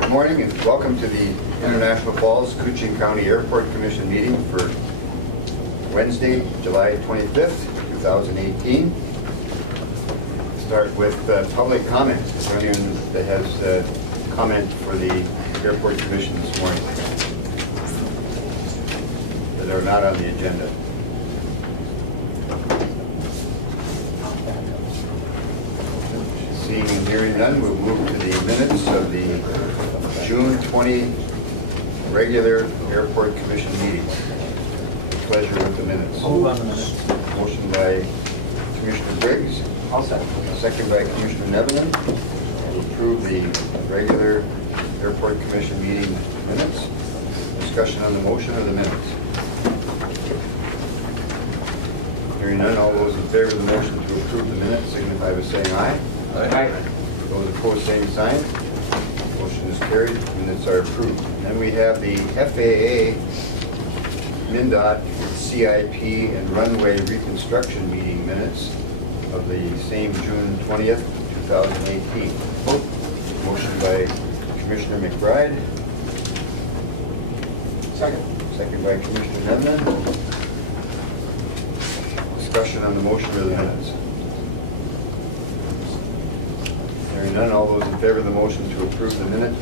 Good morning and welcome to the International Falls Kuching County Airport Commission meeting for Wednesday, July 25th, 2018. Start with public comments. Is there anyone that has a comment for the Airport Commission this morning that are not on the agenda? Seeing and hearing none, we'll move to the minutes of the June 20 regular Airport Commission meeting. Pleasure with the minutes. Move on the minutes. Motion by Commissioner Briggs. I'll second. Second by Commissioner Nevenin. To approve the regular Airport Commission meeting minutes. Discussion on the motion or the minutes? Hearing none, all those in favor of the motion to approve the minutes signify by saying aye. Aye. Those opposed, same sign. Motion is carried. Minutes are approved. And then we have the FAA, MnDOT, CIP, and runway reconstruction meeting minutes of the same June 20th, 2018. Motion by Commissioner McBride. Second. Second by Commissioner Nevenin. Discussion on the motion or the minutes? Hearing none, all those in favor of the motion to approve the minutes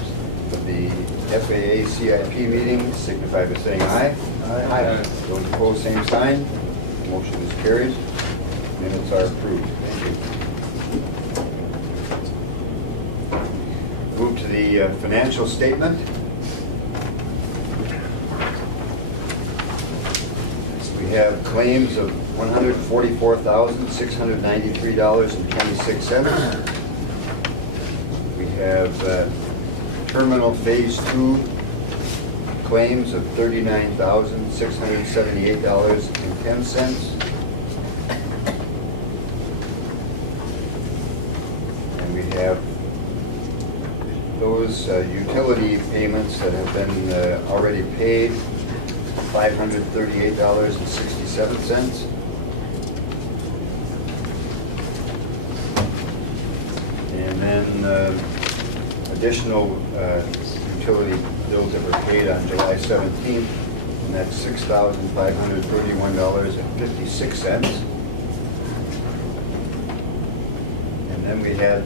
of the FAA CIP meeting signify by saying aye. Aye. Those opposed, same sign. Motion is carried. Minutes are approved. Thank you. Move to the financial statement. We have claims of $144,693.26. We have Terminal Phase 2 claims of $39,678.10. And we have those utility payments that have been already paid, $538.67. And then additional utility bills that were paid on July 17th, and that's $6,531.56. And then we had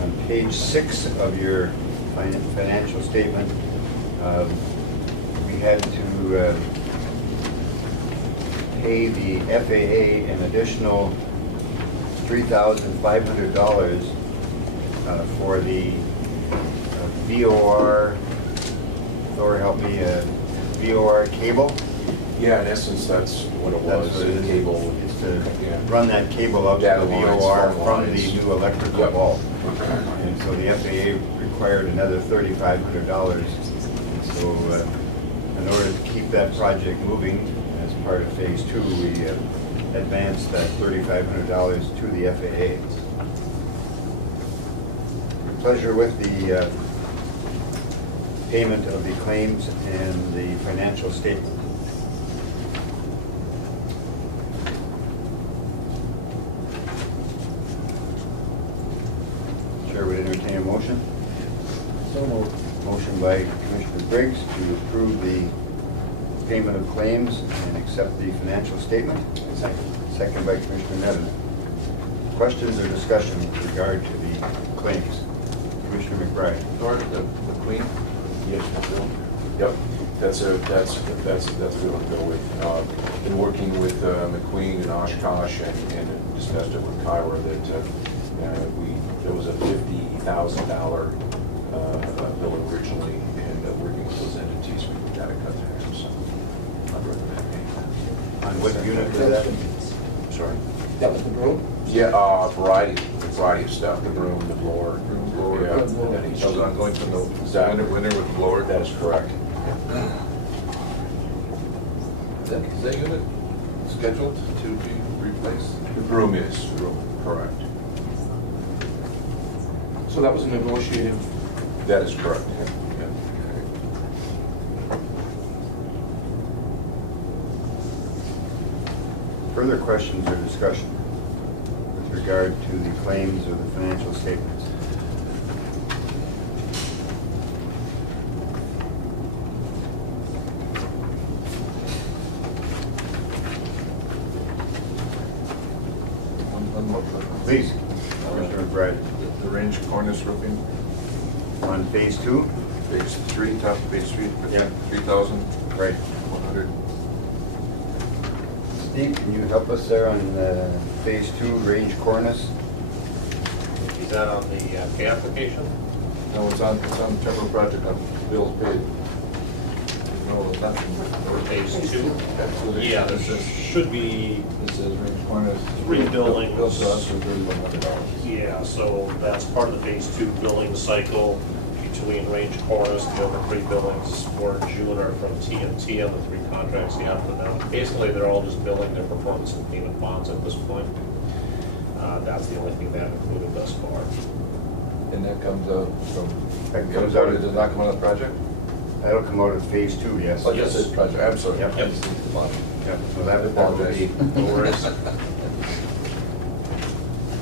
on page 6 of your financial statement, we had to pay the FAA an additional $3,500 for the VOR, Thor help me, VOR cable? Yeah, in essence, that's what it was. That's what it is. Cable. It's to run that cable up to Data the lines, VOR phone from the lines. new electrical Yep. vault. Okay. And so the FAA required another $3,500. So in order to keep that project moving as part of Phase 2, we advanced that $3,500 to the FAA. Pleasure with the payment of the claims and the financial statement. Chair would entertain a motion. So moved. Motion by Commissioner Briggs to approve the payment of claims and accept the financial statement. Second. Second by Commissioner Nevin. Questions or discussion with regard to the claims? Commissioner McBride. Or the Queen? Yes. Yep, that's what we want to go with. Been working with McQueen and Oshkosh and discussed it with Kyra that there was a $50,000 bill originally, and working with those entities, we got to cut through. So I'd recommend paying that. On what unit is that? Sorry? That was the broom? Yeah, variety of stuff, the broom, the blower. Yeah, and then each. That was ongoing from the Exactly. winter with the blower. That is correct. Is that unit scheduled to be replaced? The broom is, correct. So that was a negotiated. That is correct. Further questions or discussion with regard to the claims or the financial statements? Right. The range cornice roofing, On phase 2? phase 3, top of phase 3, Yeah. 3,100. Right. Steve, can you help us there on phase 2, range cornice? Is that on the pay application? No, it's on temporary project, on bills paid. No, it's not. Or phase 2? Absolutely. Yeah, there It says- should be, It says range cornice. Three buildings. Bills to us for $3,100. yeah, so that's part of the phase 2 billing cycle between Range Cornice, the other 3 billings for June are from TNT on the 3 contracts you have to know. Basically, they're all just billing their performance and payment bonds at this point. That's the only thing they have included thus far. And that comes out from. That comes out of- Does not come out of the project? That'll come out of phase 2, yes. Oh, yes, it's project, I'm sorry. Yep. I just need the line. Yeah, so that will be, No worries.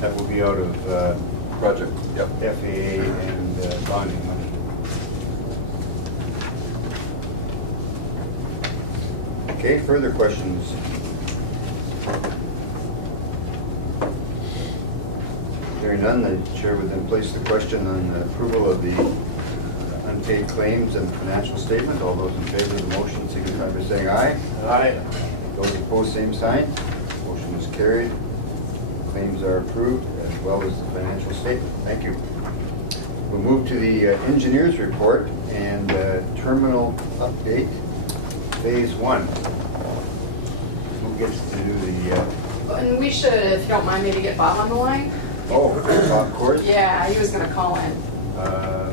that will be out of Project, yep. FAA and bonding money. Okay, further questions? Hearing none, the chair would then place the question on the approval of the unpaid claims and financial statement. All those in favor of the motion signify by saying aye. Aye. Those opposed, same sign. Motion is carried. Claims are approved, as well as the financial statement. Thank you. We'll move to the engineer's report and terminal update, phase 1. Who gets to do the, And we should, if you don't mind, maybe get Bob on the line. of course. Yeah, he was gonna call in.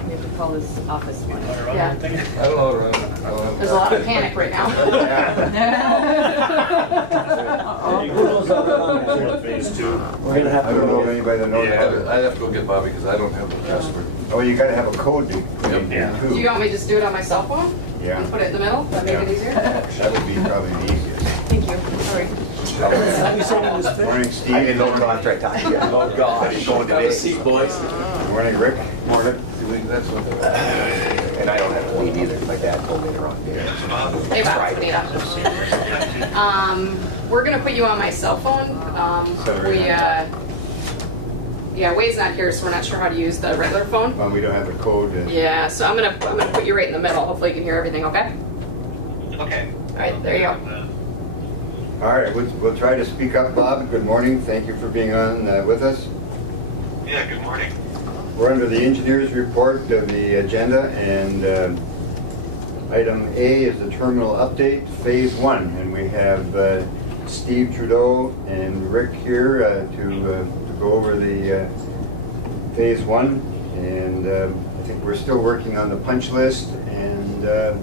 We have to call his office one. Yeah. I don't know, Ron. I don't have- There's a lot of panic right now. Phase 2. We're gonna have I don't know of to. anybody that knows Yeah. how to. I'd have to go get Bobby because I don't have the password. Oh, you gotta have a code to. Yeah. Do you want me to just do it on my cell phone? Yeah. And put it in the middle? That make it easier? That would be probably the easiest. Thank you, sorry. Morning, Steve. I didn't know contract time. Oh, gosh. Going to this seat, boys. Morning, Rick. Morning. That's what. And I don't have one either. My dad told me to run. Hey, Bob, Anita. We're gonna put you on my cell phone. Yeah, Wade's not here, so we're not sure how to use the regular phone. Well, we don't have the code. Yeah, so I'm gonna put you right in the middle. Hopefully you can hear everything, okay? Okay. All right, there you go. All right, we'll try to speak up, Bob. Good morning. Thank you for being on with us. Yeah, good morning. We're under the engineer's report of the agenda, and item A is the terminal update, phase 1. And we have Steve Trudeau and Rick here to go over the phase 1. And I think we're still working on the punch list and a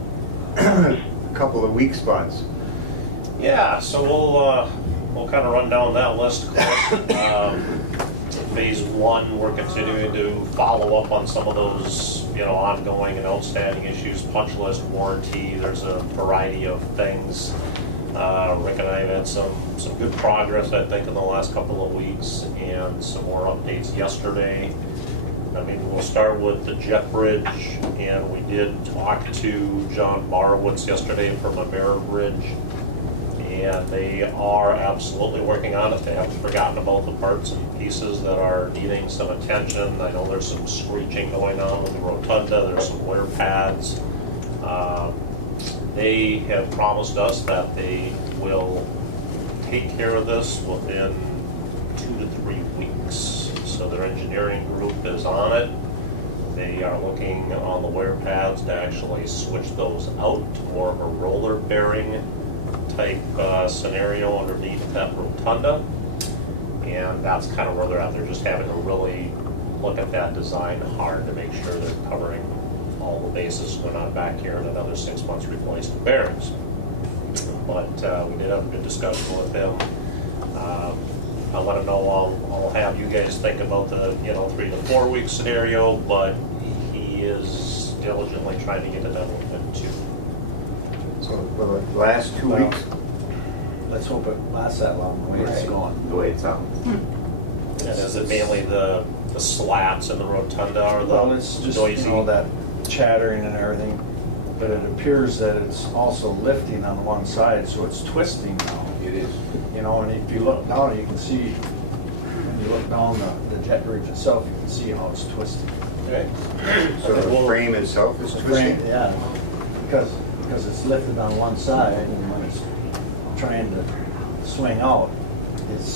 couple of weak spots. Yeah, so we'll kind of run down that list. Phase 1, we're continuing to follow up on some of those, ongoing and outstanding issues. Punch list, warranty. There's a variety of things. Rick and I have had some good progress, I think, in the last couple of weeks, and some more updates yesterday. I mean, we'll start with the jet bridge, and we did talk to John Barwitz yesterday from Ameribridge. And they are absolutely working on it. They haven't forgotten about the parts and pieces that are needing some attention. I know there's some screeching going on with the rotunda. There's some wear pads. They have promised us that they will take care of this within 2 to 3 weeks. So their engineering group is on it. They are looking on the wear pads to actually switch those out to more of a roller bearing type scenario underneath that rotunda, and that's kind of where they're at. They're just having to really look at that design hard to make sure they're covering all the bases. They're not back here in another 6 months replacing bearings. But we did have a good discussion with him. I let him know I'll have you guys think about the 3 to 4 week scenario, but he is diligently trying to get it done within 2. So for the last 2 weeks, Let's hope it lasts that long, the way it's Right. going. The way it sounds. And is it mainly the slats and the rotunda or the Well, it's just, noisy? that chattering and everything, but it appears that it's also lifting on one side, so it's twisting now. It is. And if you look down, you can see when you look down the jet bridge itself, you can see how it's twisted. Okay. So the frame itself is The frame, twisting? yeah, because it's lifted on one side, and when it's trying to swing out, it's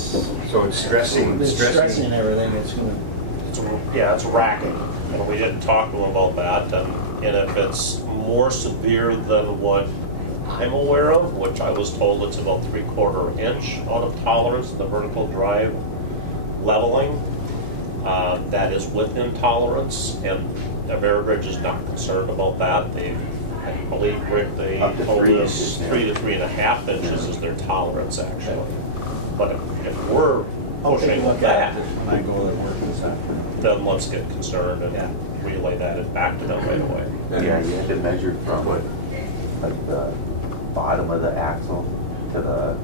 So it's stressing. stressing everything, it's gonna, It's racking, and we didn't talk to them about that, and if it's more severe than what I'm aware of, which I was told it's about 3/4 inch out of tolerance, the vertical drive leveling, that is within tolerance, and Ameribridge is not concerned about that. They, I believe, Rick, they Up to told 3 us inches, yeah. 3 to 3.5 inches is their tolerance, actually. But if we're I'll take pushing a look that, at it when I go to work this afternoon. then let's get concerned Yeah. and relay that back to them right away. Yeah, you had to measure from like the bottom of the axle to the,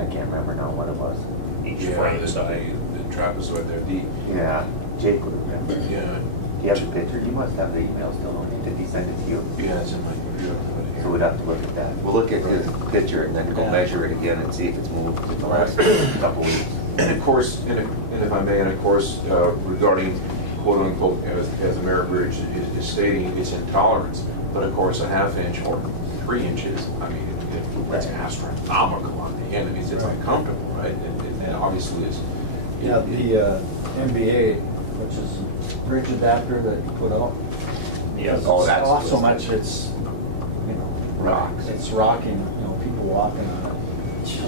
I can't remember now what it was. Each Yeah, frame side. the trapezoid there, Yeah, Jake would remember. yeah, Do you have the picture? You must have the email still, don't you? Did he send it to you? yeah, it's in my computer. So we'd have to look at that. We'll look at his picture and then go Yeah. measure it again and see if it's moved in the last couple weeks. And of course, and if I may, and of course, regarding quote unquote, as Ameribridge is stating, it's intolerance, but of course, a 1/2 inch or 3 inches, I mean, that's astronomical on the end, I mean, it's Right. uncomfortable, right? And obviously is. Yeah, the MBA, which is bridge adapter that you put out. Yes. Oh, that's Off so twisted. much, it's, you know, Rocks. it's rocking, you know, people walking on it,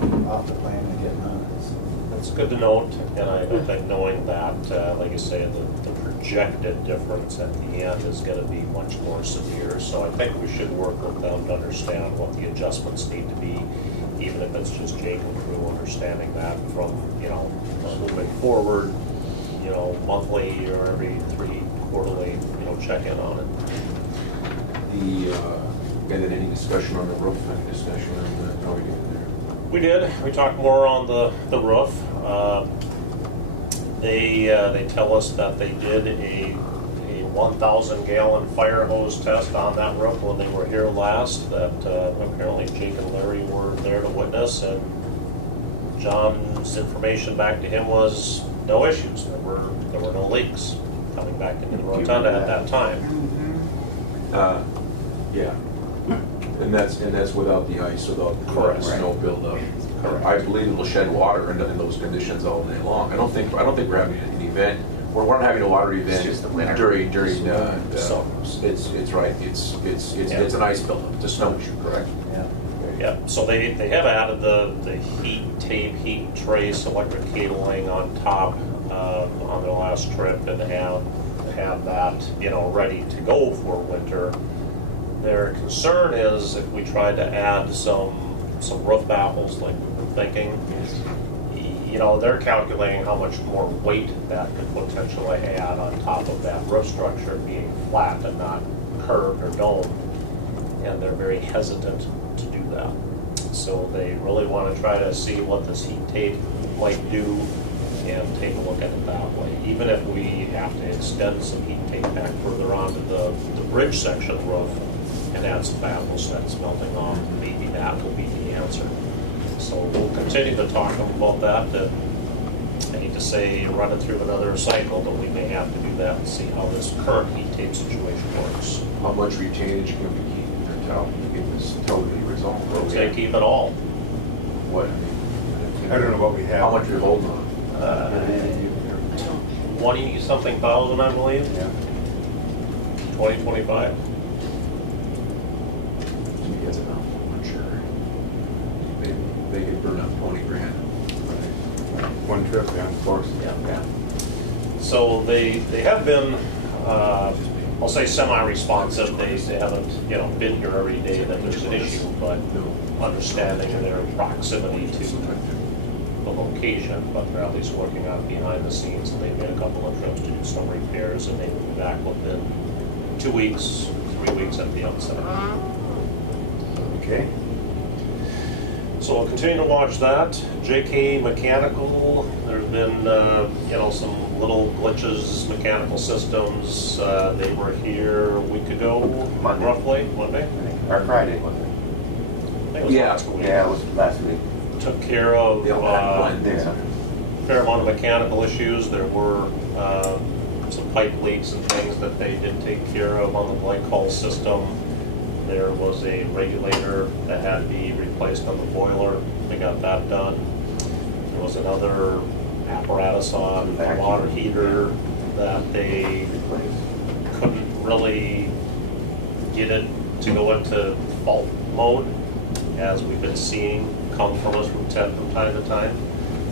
coming, off the plane and getting on it. So That's good to note, and I think knowing that, like you say, the projected difference at the end is gonna be much more severe. So I think we should work with them to understand what the adjustments need to be, even if it's just Jake and crew understanding that from, moving forward, monthly or every 3 quarterly, check in on it. And then any discussion on the roof, any discussion on how we get there? We did. We talked more on the roof. They tell us that they did a 1,000 gallon fire hose test on that roof when they were here last. That apparently Jake and Larry were there to witness, and John's information back to him was no issues. There were no leaks coming back into the rotunda at that time. Yeah. And that's without the ice, without Correct. the snow buildup. Correct. I believe it'll shed water in those conditions all day long. I don't think we're having an event. We're not having a water event just the winter. during So- it's right. It's an ice buildup. It's a snow issue, correct? yeah. Yeah, so they have added the heat tape, heat trace, electric cabling on top on their last trip, and have that ready to go for winter. Their concern is if we tried to add some roof baffles like we've been thinking, they're calculating how much more weight that could potentially add on top of that roof structure being flat and not curved or domed, and they're very hesitant to do that. So they really want to try to see what this heat tape might do and take a look at it that way. Even if we have to extend some heat tape back further onto the bridge section roof and add some baffles that's melting off, maybe that will be the answer. So we'll continue to talk about that. And I hate to say run it through another cycle, but we may have to do that and see how this current heat tape situation works. How much retainage can we keep until we get this totally resolved? We'll say keep it all. What? I don't know what we have. How much we hold on? 20-something thousand, I believe. Yeah. 20, 25. That's enough, I'm sure. They could burn up 20 grand. One trip, yeah, of course. Yeah. So they have been, I'll say semi-responsive. They haven't, been here every day that there's an issue, but understanding their proximity to the location, but they're at least working on behind the scenes, and they made a couple of trips to do some repairs, and they will be back within 2 weeks, 3 weeks at the outside. Okay. So we'll continue to watch that. JK Mechanical, there's been, some little glitches, mechanical systems. They were here a week ago, Monday. roughly, Monday? Or Friday, wasn't it? I think it was last week. Yeah, it was last week. Took care of, They'll have one. Yeah. fair amount of mechanical issues. There were some pipe leaks and things that they did take care of on the glycol system. There was a regulator that had to be replaced on the boiler. They got that done. There was another apparatus on the water heater that they couldn't really get it to go into fault mode, as we've been seeing come from us from time to time.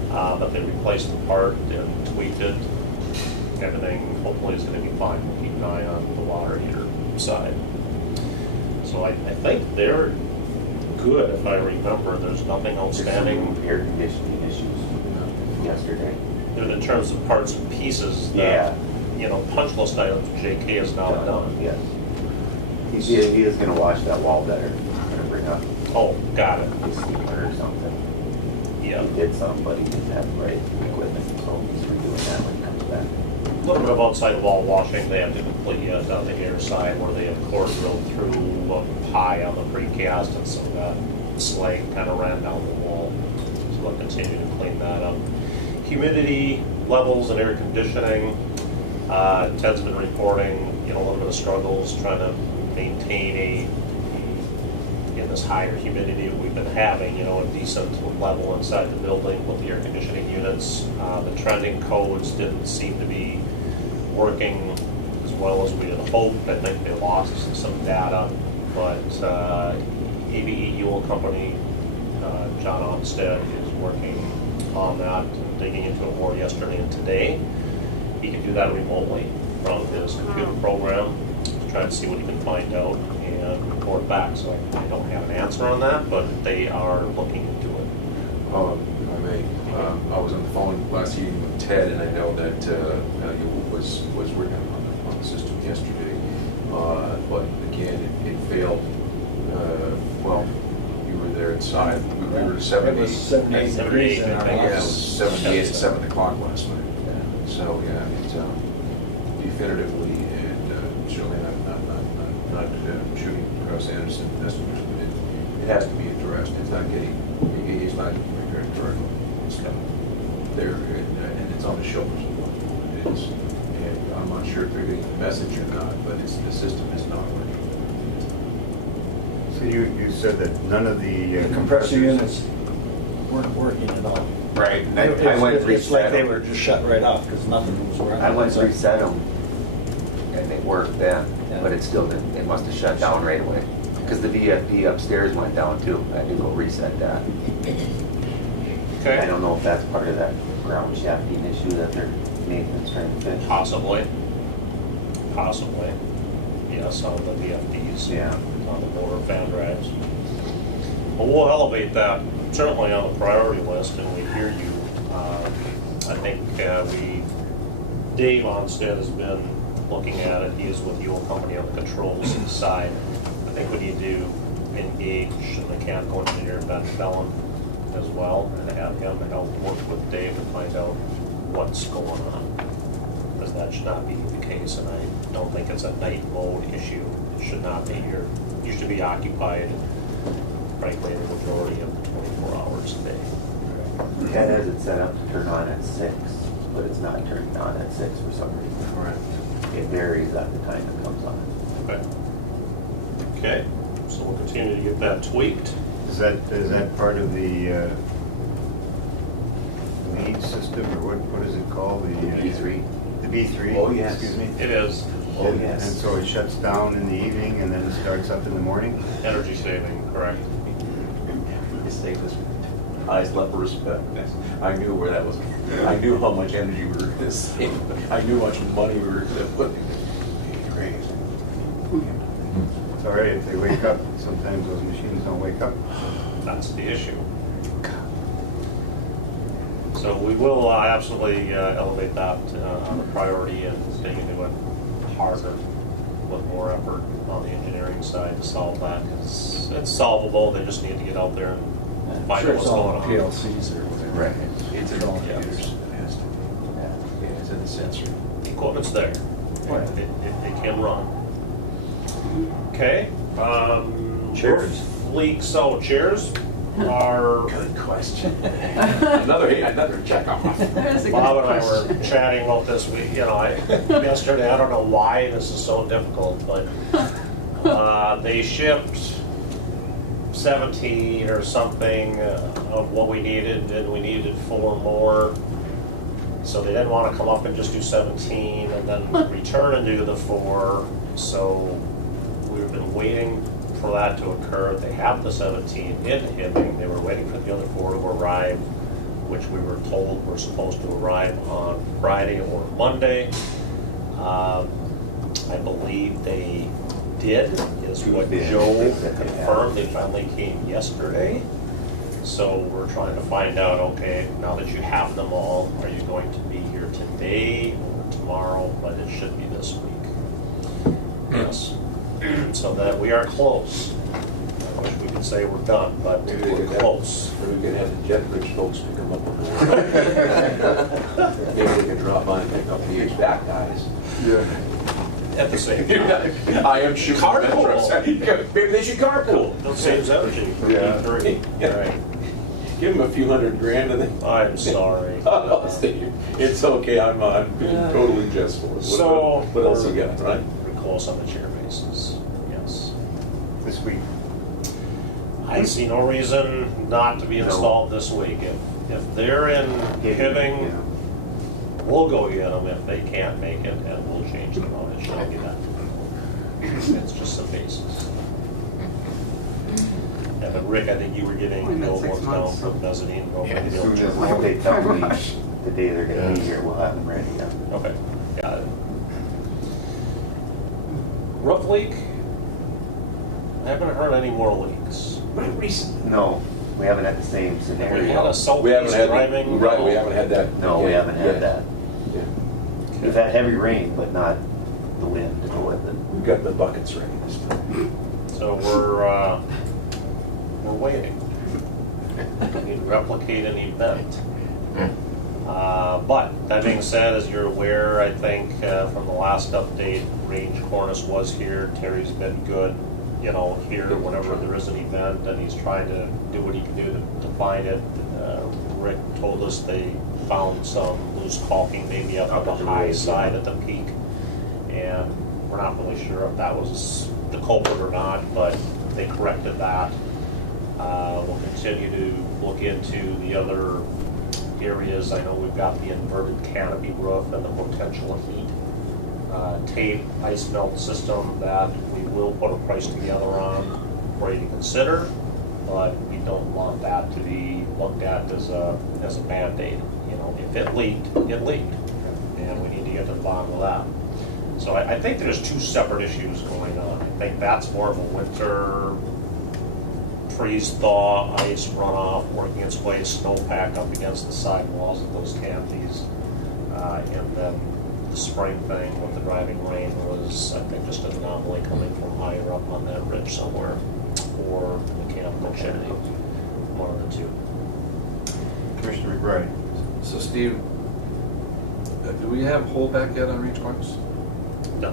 But they replaced the part and tweaked it. Everything hopefully is going to be fine. We'll keep an eye on the water heater side. So I think they're good, if I remember. There's nothing outstanding. There's some air conditioning issues yesterday. In terms of parts and pieces Yeah. that, you know, punch list items JK has now done. Yes. He is gonna wash that wall better. Gonna bring up Oh, got it. his steamer or something. Yeah. He did some, but he didn't have the right equipment, so he's redoing that when he comes back. A little bit of outside wall washing they have to complete yet on the air side, where they have core drilled through up high on the precast, and some of that slag kind of ran down the wall. So we'll continue to clean that up. Humidity levels and air conditioning. Ted's been reporting, you know, a little bit of struggles trying to maintain in this higher humidity we've been having, you know, a decent level inside the building with the air conditioning units. The trending codes didn't seem to be working as well as we had hoped. I think they lost some data, but ABE Ewell Company, John Onstead is working on that, digging into it more yesterday and today. He can do that remotely from his computer program to try to see what he can find out and report back. So I don't have an answer on that, but they are looking into it. If I may, I was on the phone last evening with Ted, and I know that he was working on the system yesterday. But again, it failed. Well, you were there inside. We were at 78. It was 78 degrees in our Yeah, it was house. 78 at 7 o'clock last night. So, yeah, it's definitively and surely not shooting across Anderson estimates, but it has to be addressed. It's not getting, it's not repaired correctly. It's there, and it's on the shoulders of what it is. And I'm not sure if they're getting the message or not, but the system is not working. So you said that none of the The compressor units weren't working at all. Right. I went and It's like reset they them. were just shut right off because nothing was working. I went and reset them, and it worked then, but it still didn't, it must have shut down right away. Because the VFP upstairs went down too. I had to go reset that. Okay. I don't know if that's part of that ground shafting issue that their maintenance trying to fix. Possibly. Yes, on the VFDs. Yeah. On the motor fan drives. Well, we'll elevate that certainly on the priority list, and we hear you. I think Dave Onstead has been looking at it. He is with Ewell Company on the controls side. I think we need to engage the mechanical engineer, Ben Fellon, as well, and have him help work with Dave to find out what's going on. Because that should not be the case, and I don't think it's a night mode issue. It should not be. You should be occupied, frankly, the majority of the 24 hours a day. Ted has it set up to turn on at 6, but it's not turning on at 6 for some reason. Correct. It varies at the time it comes on. Okay, so we'll continue to get that tweaked. Is that part of the lead system, or what is it called? The B3. The B3? Oh, yes. Excuse me? It is Oh, And- yes. And so it shuts down in the evening and then it starts up in the morning? energy saving, correct? His name was Eyes Leper Respect. I knew where that was. I knew how much energy we were going to save. I knew how much money we were going to put in. Crazy. It's all right if they wake up. Sometimes those machines don't wake up. That's the issue. So we will absolutely elevate that on the priority and dig into it harder with more effort on the engineering side to solve that, because it's solvable. They just need to get out there and I'm find sure out it's what's all going on. PLCs or whatever. Right. It's in all computers. It has to. Yeah. Yeah, it's in the sensor. The equipment's there. Right. It can run. Okay. Chairs. Leaks, so chairs. our, Good question. Another check off. That is a good Bob and I were question. chatting about this week, yesterday, I don't know why this is so difficult, but they shipped 17 or something of what we needed, and we needed 4 more. So they didn't want to come up and just do 17 and then return and do the 4. So we've been waiting for that to occur. They have the 17 in Hibbing. They were waiting for the other 4 to arrive, which we were told were supposed to arrive on Friday or Monday. I believe they did, is what Tuesday, Joe they said they had. confirmed. They finally came yesterday. So we're trying to find out, okay, now that you have them all, are you going to be here today or tomorrow? But it should be this week. Yes. So that we are close. I wish we could say we're done, but Maybe we're close. Maybe we can have the jet bridge folks pick them up on the way. Maybe they can drop by and pick up the HVAC guys. At the same time. I am shooting. Carpool. Maybe they should carpool. That saves energy for Yeah. E3. Yeah. Right. Give them a few $100,000 and then. I'm sorry. It's okay, I'm totally jest for it. So, What else you got, right? We're close on the chair bases, yes. This week. I see no reason not to be installed this week. If they're in Hibbing, we'll go get them. If they can't make it, and we'll change them out. It shouldn't be that difficult. It's just some bases. Yeah, but Rick, I think you were getting Only the been old 6 ones down months. from mezzanine over Yeah, the as hill. soon as- If they tell me the day they're gonna be here, we'll have them ready. Yeah. Okay, got it. Roof leak? I haven't heard any more leaks. Not recently. No, we haven't had the same Have we had scenario. a We haven't southeast had, driving? right, we haven't had that. No, we yet. haven't had that. Yeah. We've had heavy rain, but not the wind to go with it. We've got the buckets ready this time. So we're waiting. We need to replicate an event. But that being said, as you're aware, I think from the last update, Range Cornice was here. Terry's been good, here whenever there is an event, and he's trying to do what he can do to find it. Rick told us they found some loose caulking maybe up on the high side at the peak, and we're not really sure if that was the culprit or not, but they corrected that. We'll continue to look into the other areas. I know we've got the inverted canopy roof and the potential heat tape ice melt system that we will put a price together on for you to consider, but we don't want that to be looked at as a Band-Aid. If it leaked, it leaked, and we need to get to the bottom of that. So I think there's 2 separate issues going on. I think that's more of a winter freeze thaw, ice runoff, working its way, snowpack up against the side walls of those canopies. And then the spring thing with the driving rain was, I think, just an anomaly coming from higher up on that ridge somewhere, or mechanical chimney, one of the 2. Commissioner McBride. So Steve, do we have holdback yet on Reach Cornice? No,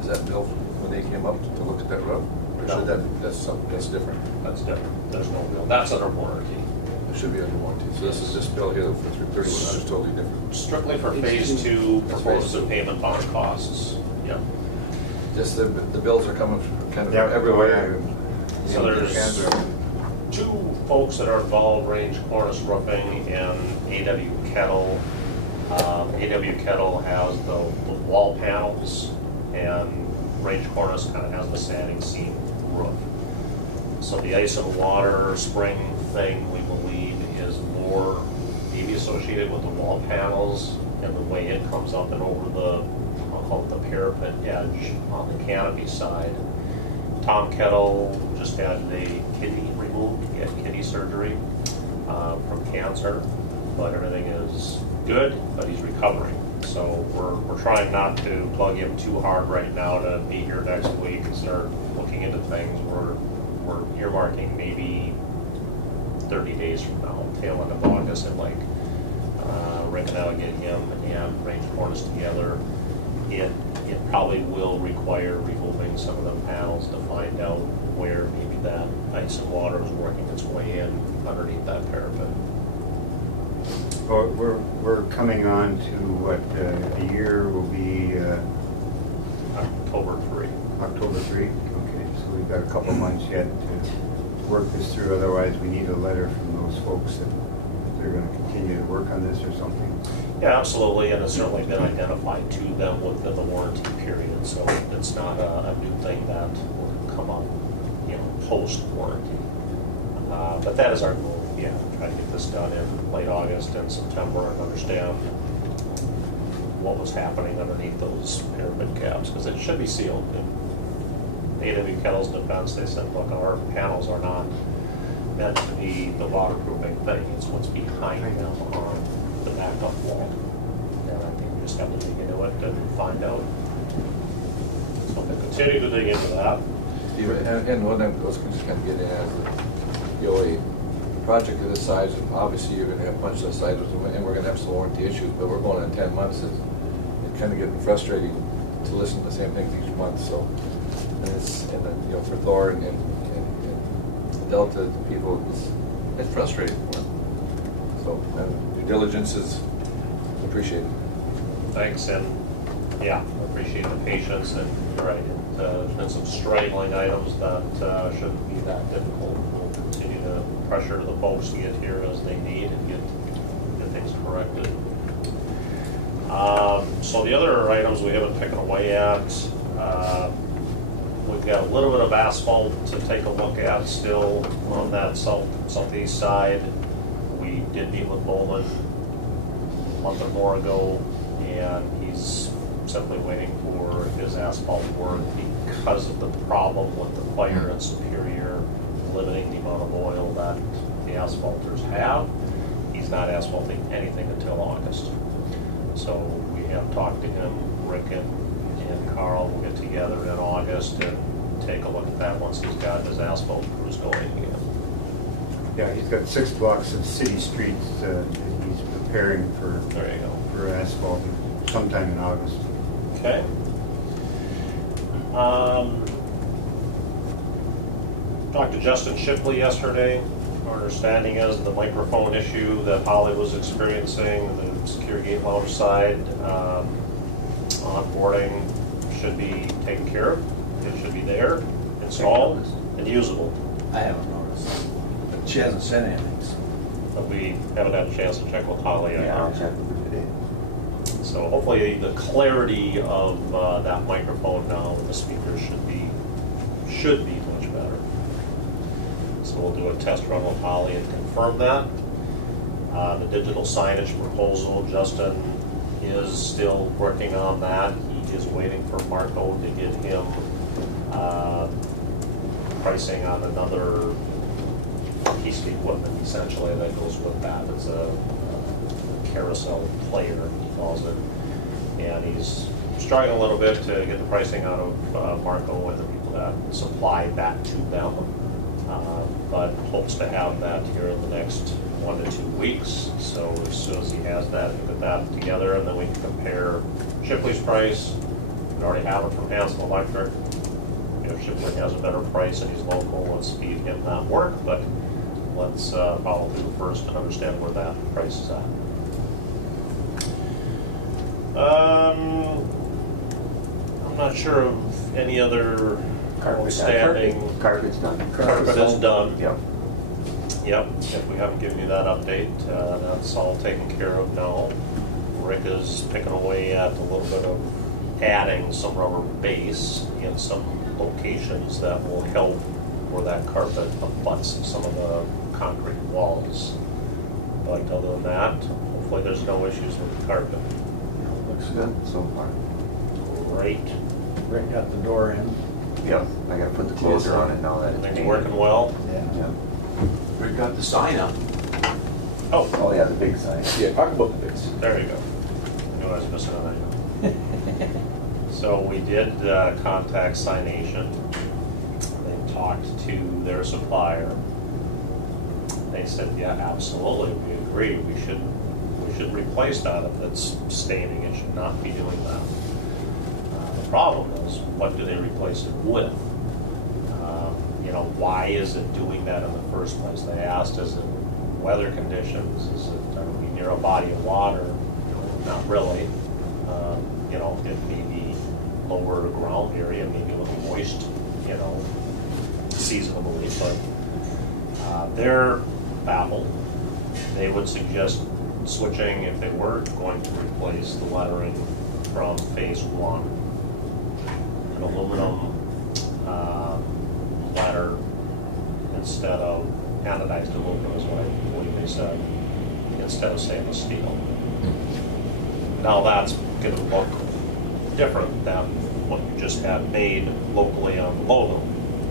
Is that built when they came up to look at that road? Or No. should that's different? that's different. There's no real, that's under warranty. It should be under warranty. So this is just bill here for 331, is totally different. Strictly for phase 2, performance and payment bond costs. Yeah. Just the bills are coming from kind of Yeah, everywhere. So there's 2 folks that are involved, Range Cornice Roofing and AW Kettle. AW Kettle has the wall panels, and Range Cornice kind of has the sanding seam roof. So the ice and water spring thing, we believe, is more maybe associated with the wall panels and the way it comes up and over the, I'll call it the parapet edge on the canopy side. Tom Kettle just had the kidney removed. He had kidney surgery from cancer, but everything is good, but he's recovering. So we're trying not to plug him too hard right now to be here next week and start looking into things. We're earmarking maybe 30 days from now, tail end of August, and Rick and I will get him and Range Cornice together. It probably will require removing testing some of the panels to find out where maybe that ice and water is working its way in underneath that parapet. Oh, we're coming on to what, a year will be October 3. October 3? Okay, so we've got a couple months yet to work this through, otherwise we need a letter from those folks that they're gonna continue to work on this or something. Yeah, absolutely, and it's certainly been identified to them within the warranty period, so it's not a new thing that will come up, post-warranty. But that is our goal, try to get this done in late August and September and understand what was happening underneath those parapet caps, because it should be sealed. A.W. Kettle's defense, they said, look, our panels are not meant to be the waterproofing thing, it's what's behind them on the backup wall. And I think we just have to dig into it and find out. So we'll continue to dig into that. Steve, and one of those can just kind of get in as a project of this size, and obviously you're gonna have a bunch of size, and we're gonna have some warranty issues, but we're going on 10 months. It's kind of getting frustrating to listen to the same things each month, so. And then, for Thor and Delta people, it's frustrating for them. So, due diligence is appreciated. Thanks, and appreciate the patience, and you're right, there's been some straggling items that shouldn't be that difficult. We'll continue to pressure the folks to get here as they need and get things corrected. So the other items we haven't taken away at, we've got a little bit of asphalt to take a look at still on that southeast side. We did meet with Bowman a month or more ago, and he's simply waiting for his asphalt work because of the problem with the fire in Superior limiting the amount of oil that the asphalters have. He's not asphalting anything until August. So we have talked to him, Rick and Carl will get together in August and take a look at that once he's got his asphalt crews going again. Yeah, he's got 6 blocks of city streets that he's preparing for asphalt sometime in August. Okay. Talked to Justin Shipley yesterday. Our understanding is the microphone issue that Holly was experiencing, the secure gate lounge side, onboarding should be taken care of. It should be there, installed, and usable. I haven't noticed, but she hasn't said anything, so. But we haven't had a chance to check with Holly. Yeah, I'll check with her today. So hopefully the clarity of that microphone now and the speakers should be much better. So we'll do a test run with Holly and confirm that. The digital signage proposal, Justin is still working on that. He is waiting for Marco to get him pricing on another piece of equipment essentially that goes with that. It's a carousel player, he calls it. And he's struggling a little bit to get the pricing out of Marco and the people that supply that to them. But hopes to have that here in the next 1 to 2 weeks. So as soon as he has that, he'll get that together, and then we can compare Shipley's price. We already have it from Hanson Electric. If Shipley has a better price and he's local, let's feed him that work. But let's follow through first and understand where that price is at. I'm not sure of any other outstanding. Carpet's done. Carpet is done. Yep. Yep, if we haven't given you that update, that's all taken care of now. Rick is picking away at a little bit of adding some rubber base in some locations that will help where that carpet abuts some of the concrete walls. But other than that, hopefully there's no issues with the carpet. Looks good so far. Great. Rick got the door in. Yep, I gotta put the closer on it now that it's Things painted. working well. Yeah. We've got the sign up. Oh, Oh yeah, the big sign. Yeah, talk about the bits. there you go. I knew I was missing an item. So we did contact Signation. They talked to their supplier. They said, yeah, absolutely, we agree. We should replace that if it's staining. It should not be doing that. The problem is, what do they replace it with? You know, why is it doing that in the first place? They asked, is it weather conditions? Is it, are we near a body of water? Not really. You know, it may be lower ground area, maybe a little moist, you know, seasonably, but they're baffled. They would suggest switching, if they were going to replace the lettering from phase one, an aluminum letter instead of anodized aluminum is what I believe they said, instead of stainless steel. Now that's going to look different than what you just had made locally on the logo.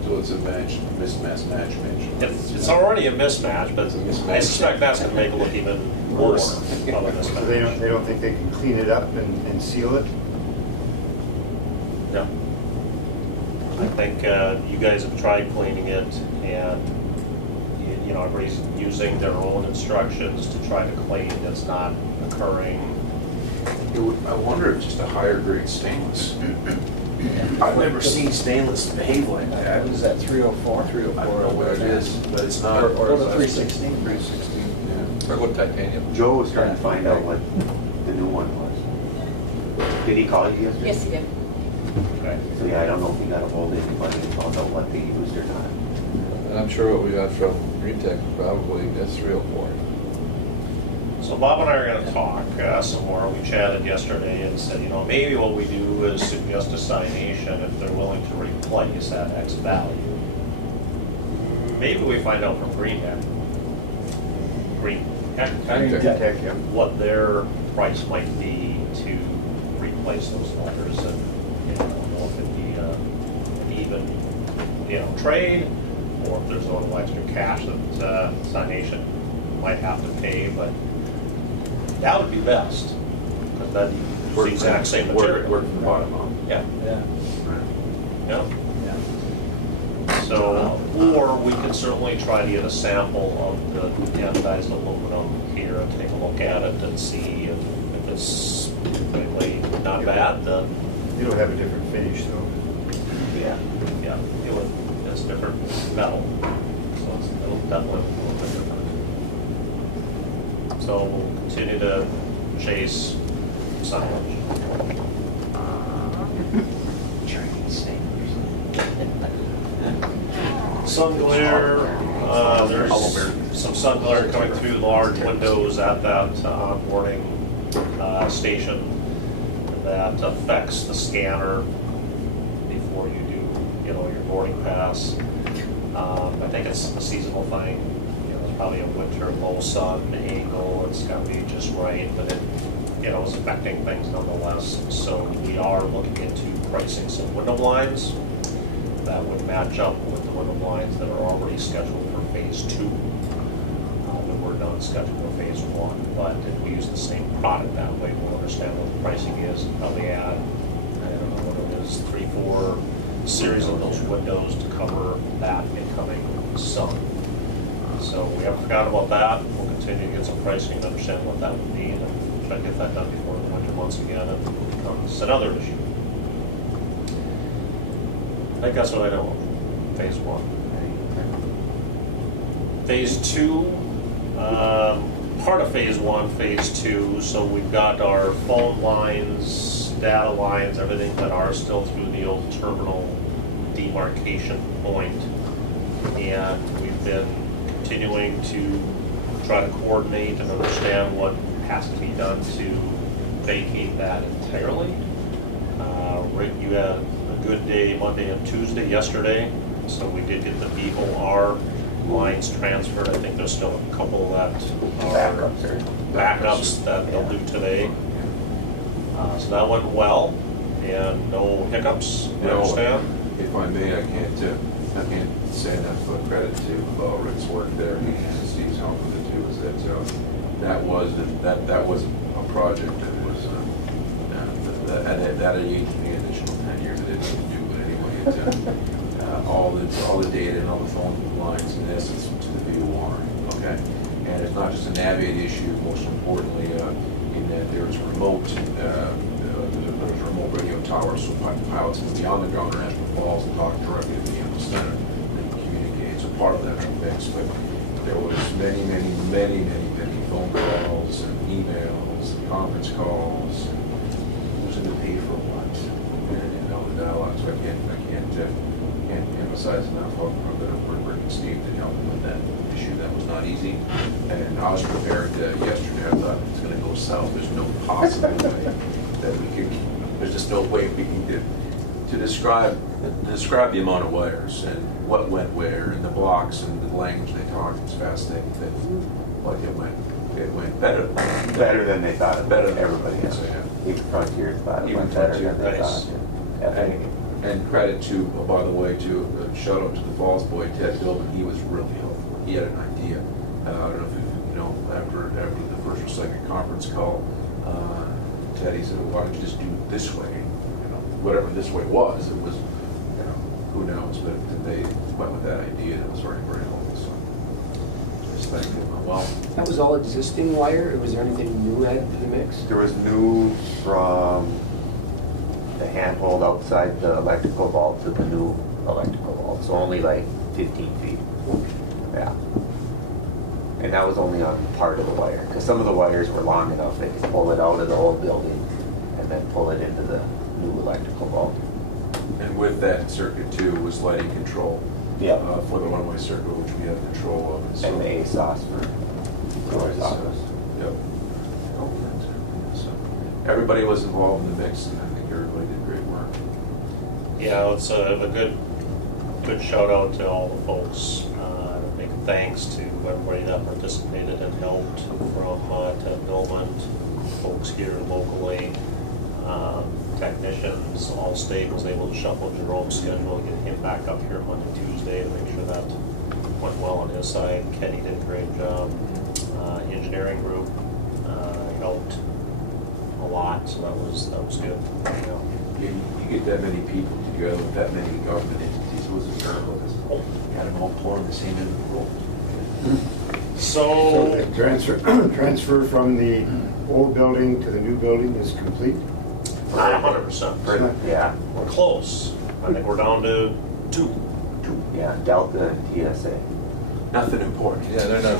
So it's a mismatch. It's already a mismatch, but It's a mismatch. I suspect that's going to make it look even worse of a So mismatch. they don't think they can clean it up and seal it? No. I think you guys have tried cleaning it, and you know, everybody's using their own instructions to try to clean. It's not occurring. I wonder if just a higher grade stainless. I've never seen stainless behave like that. What is that, 304? 304, I don't know what it is, but it's not. Or the 316? 316, yeah. Or what titanium? Joe was trying to find out what the new one was. Did he call you yesterday? Yes, he did. Okay. So yeah, I don't know if he got a hold of anybody and found out what they used or not. And I'm sure what we got from Green Tech probably is 304. So Bob and I are going to talk some more. We chatted yesterday and said, you know, maybe what we do is suggest a signation if they're willing to replace at X value. Maybe we find out from Green Tech Tech, yeah. what their price might be to replace those letters, and you know, I don't know if it'd be an even, you know, trade, or if there's a little extra cash that signation might have to pay, but that would be best, because that'd use the exact same material. Work from the bottom up. Yeah, Yeah. yeah. Yeah. So, or we could certainly try to get a sample of the anodized aluminum here and take a look at it and see if it's really not bad, then It'll have a different finish though. yeah, it would, it's different metal, so it'll definitely look a little bit different. So we'll continue to chase signage. Chinese stainless. Sun glare, there's some sun glare coming through large windows at that onboarding station that affects the scanner before you do, you know, your boarding pass. I think it's a seasonal thing. You know, it's probably a winter low sun angle. It's got to be just right, but it, you know, is affecting things nonetheless. So we are looking into pricing some window blinds that would match up with the window blinds that are already scheduled for phase 2. That were not scheduled for phase 1. But if we use the same product that way, we'll understand what the pricing is and probably add, I don't know what it is, 3-4 series of those windows to cover that incoming sun. So we haven't forgotten about that. We'll continue to get some pricing and understand what that would mean and try to get that done before the winter once again and it becomes another issue. I think that's what I know of, phase 1. Phase 2, part of phase 1, phase 2, so we've got our phone lines, data lines, everything that are still through the old terminal demarcation point. And we've been continuing to try to coordinate and understand what has to be done to vacate that entirely. Rick, you had a good day Monday and Tuesday yesterday, so we did get the BOR lines transferred. I think there's still a couple that are backups that they'll do today. So that went well, and no hiccups, I understand? If I may, I can't say enough credit to Rick's work there and Steve's help with it too. Is that was a project that was that aged me an additional 10 years. I didn't do, but anyway, all the data and all the phone lines in essence to the VOR. Okay, and it's not just a Navigate issue. Most importantly, in that there's remote. There's a There's a remote radio tower, so pilots can be on the ground in Ashland Falls and talk directly to the Int'l Center and communicate. So part of that mix, but there was many phone calls and emails and conference calls. Who's going to pay for what? And all the dialogue. So I can't emphasize enough how working Steve to help with that issue. That was not easy. And I was prepared yesterday. I thought it's going to go south. There's no possible way that we could. There's just no way we can to describe the amount of wires and what went where and the blocks and the language they talked. It's fascinating that like it went better Better than they thought. Better than everybody else. So, yeah. Even Frontier thought it Even went better Frontier, than they nice. thought. And credit to, by the way, to shout out to the Falls boy, Ted Billman. He was really helpful. He had an idea. I don't know if you know, after the first or second conference call, Teddy said, well, why don't you just do it this way? You know, whatever this way was, it was, you know, who knows? But they went with that idea, and it was very helpful. So just thank them. Well, That was all existing wire, or was there anything new added to the mix? There was new from the handhold outside the electrical vault to the new electrical vault, so only like 15 feet. Yeah. And that was only on part of the wire, because some of the wires were long enough, they could pull it out of the old building and then pull it into the new electrical vault. and with that circuit too was lighting control. Yeah. For the one-way circuit, which we have control of. And the ASOS for Roy's office. Yep. So, everybody was involved in the mix, and I think everybody did great work. Yeah, it's a good shout out to all the folks. Big thanks to everybody that participated and helped, from Ted Billman, folks here locally, technicians. Allstate was able to shuffle Jerome's schedule, get him back up here Monday, Tuesday to make sure that went well on his side. Kenny did a great job. Engineering group helped a lot, so that was good. You get that many people together with that many government entities, it was a miracle. You had them all pouring the same end of the world. So the transfer from the old building to the new building is complete? not 100%. Yeah, We're close. I think we're down to 2. yeah, Delta and TSA. Nothing important. Yeah, they're not.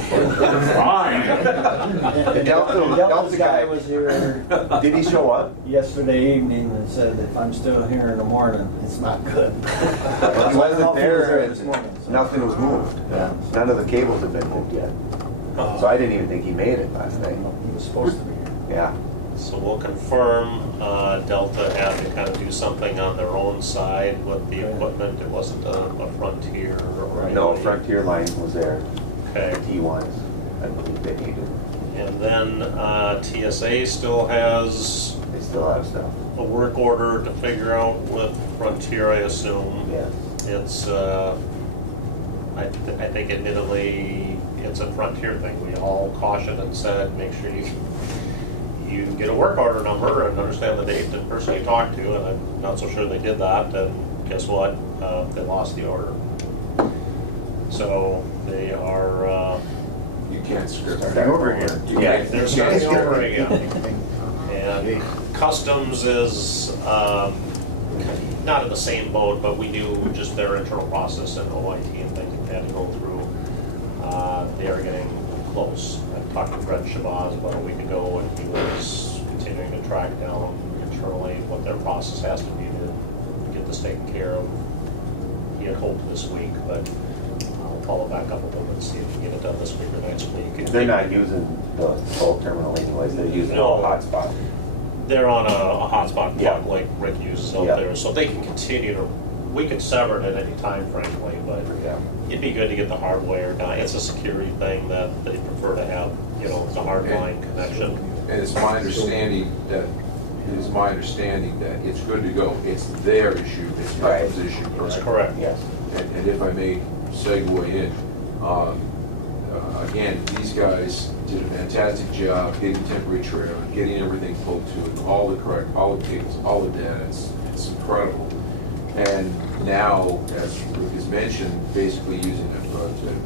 The Delta's guy was here Did he show up? yesterday evening and said, if I'm still here in the morning, it's not good. He I don't know wasn't if he was there, this morning, so. nothing was moved. Yeah. None of the cables have been moved yet. So I didn't even think he made it last night. He was supposed to be here. Yeah. So we'll confirm Delta had to kind of do something on their own side with the equipment. It wasn't a Frontier or No, anybody. Frontier line was there. Okay. T1s, I believe they needed. And then TSA still has They still have stuff. a work order to figure out with Frontier, I assume. Yeah. It's, I think admittedly, it's a Frontier thing. We all cautioned and said, make sure you get a work order number and understand the date and person you talked to, and I'm not so sure they did that, and guess what? They lost the order. So they are, You can't script. Starting over again. Yeah. they're starting over again. And Customs is not in the same boat, but we knew just their internal process and OIT and things they had to go through. They are getting close. I talked to Fred Shabazz about a week ago, and he was continuing to track down internally what their process has to be to get this taken care of. He had hoped this week, but I'll follow back up a little bit and see if we can get it done this week or next week. They're not using the toll terminal anyways, they're using a No. hotspot. They're on a hotspot Yeah. plug like Rick uses out Yeah. there, so they can continue to, we could sever it at any time, frankly, but Yeah. it'd be good to get the hardware done. It's a security thing that they prefer to have, the hard line connection. And it's my understanding that it's good to go. It's their issue, it's not Right. his issue, That's correct? correct. Yes. And if I may segue in, again, these guys did a fantastic job getting temporary trailer, getting everything pulled to it, all the cables, all the data. It's incredible. And now, as Rick has mentioned, basically using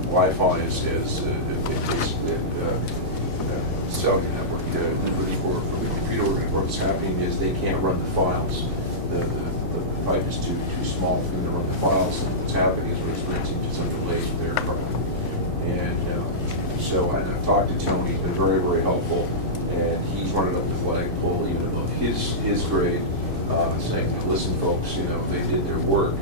Wi-Fi as basically cellular network. for computer what's happening is they can't run the files. The pipe is too small for them to run the files, and what's happening is we're experiencing some delays with their equipment. And so I've talked to Tony, he's been very, very helpful, and he's running up the flagpole even above his grade, saying, listen folks, they did their work.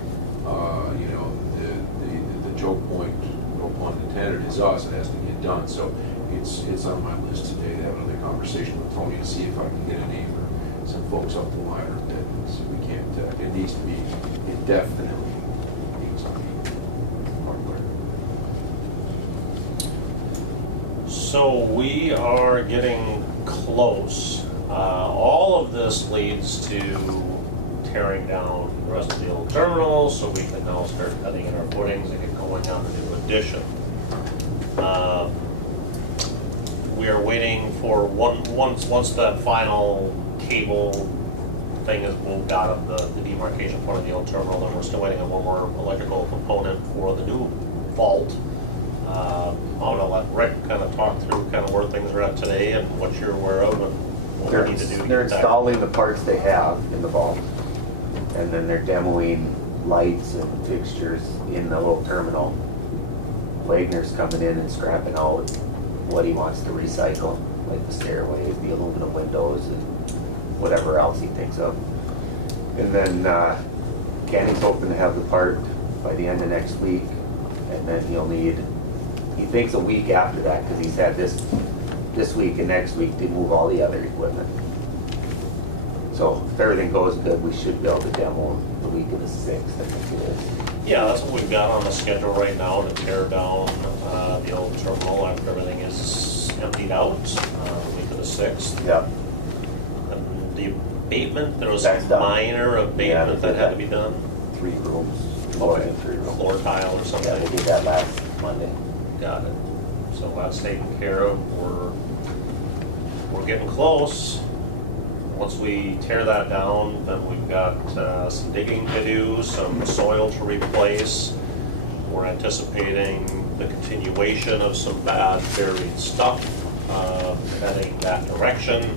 The joke point, no pun intended, is us, it has to get done. So it's on my list today to have another conversation with Tony to see if I can get a name or some folks up the ladder that so we can't, it needs to be, it definitely needs to be hardware. So we are getting close. All of this leads to tearing down the rest of the old terminal so we can now start cutting in our footings and get going on the new addition. We are waiting for once that final cable thing is moved out of the demarcation point of the old terminal, then we're still waiting on one more electrical component for the new vault. I'm gonna let Rick kind of talk through kind of where things are at today and what you're aware of and what we need to do to They're get that. installing the parts they have in the vault, and then they're demoing lights and fixtures in the little terminal. Wagner's coming in and scrapping out what he wants to recycle, like the stairways, the aluminum windows, and whatever else he thinks of. And then Kenny's hoping to have the part by the end of next week, and then he'll need, he thinks a week after that, because he's had this week and next week to move all the other equipment. So if everything goes good, we should be able to demo the week of the 6th, I think it is. Yeah, that's what we've got on the schedule right now, to tear down the old terminal after everything is emptied out, the week of the 6th. Yep. And the abatement, there was That's a done. minor abatement that had to be done, 3 rooms, more than 3 rooms. floor tile or Yeah, something. we did that last Monday. Got it. So that's taken care of. We're getting close. Once we tear that down, then we've got some digging to do, some soil to replace. We're anticipating the continuation of some bad buried stuff heading that direction.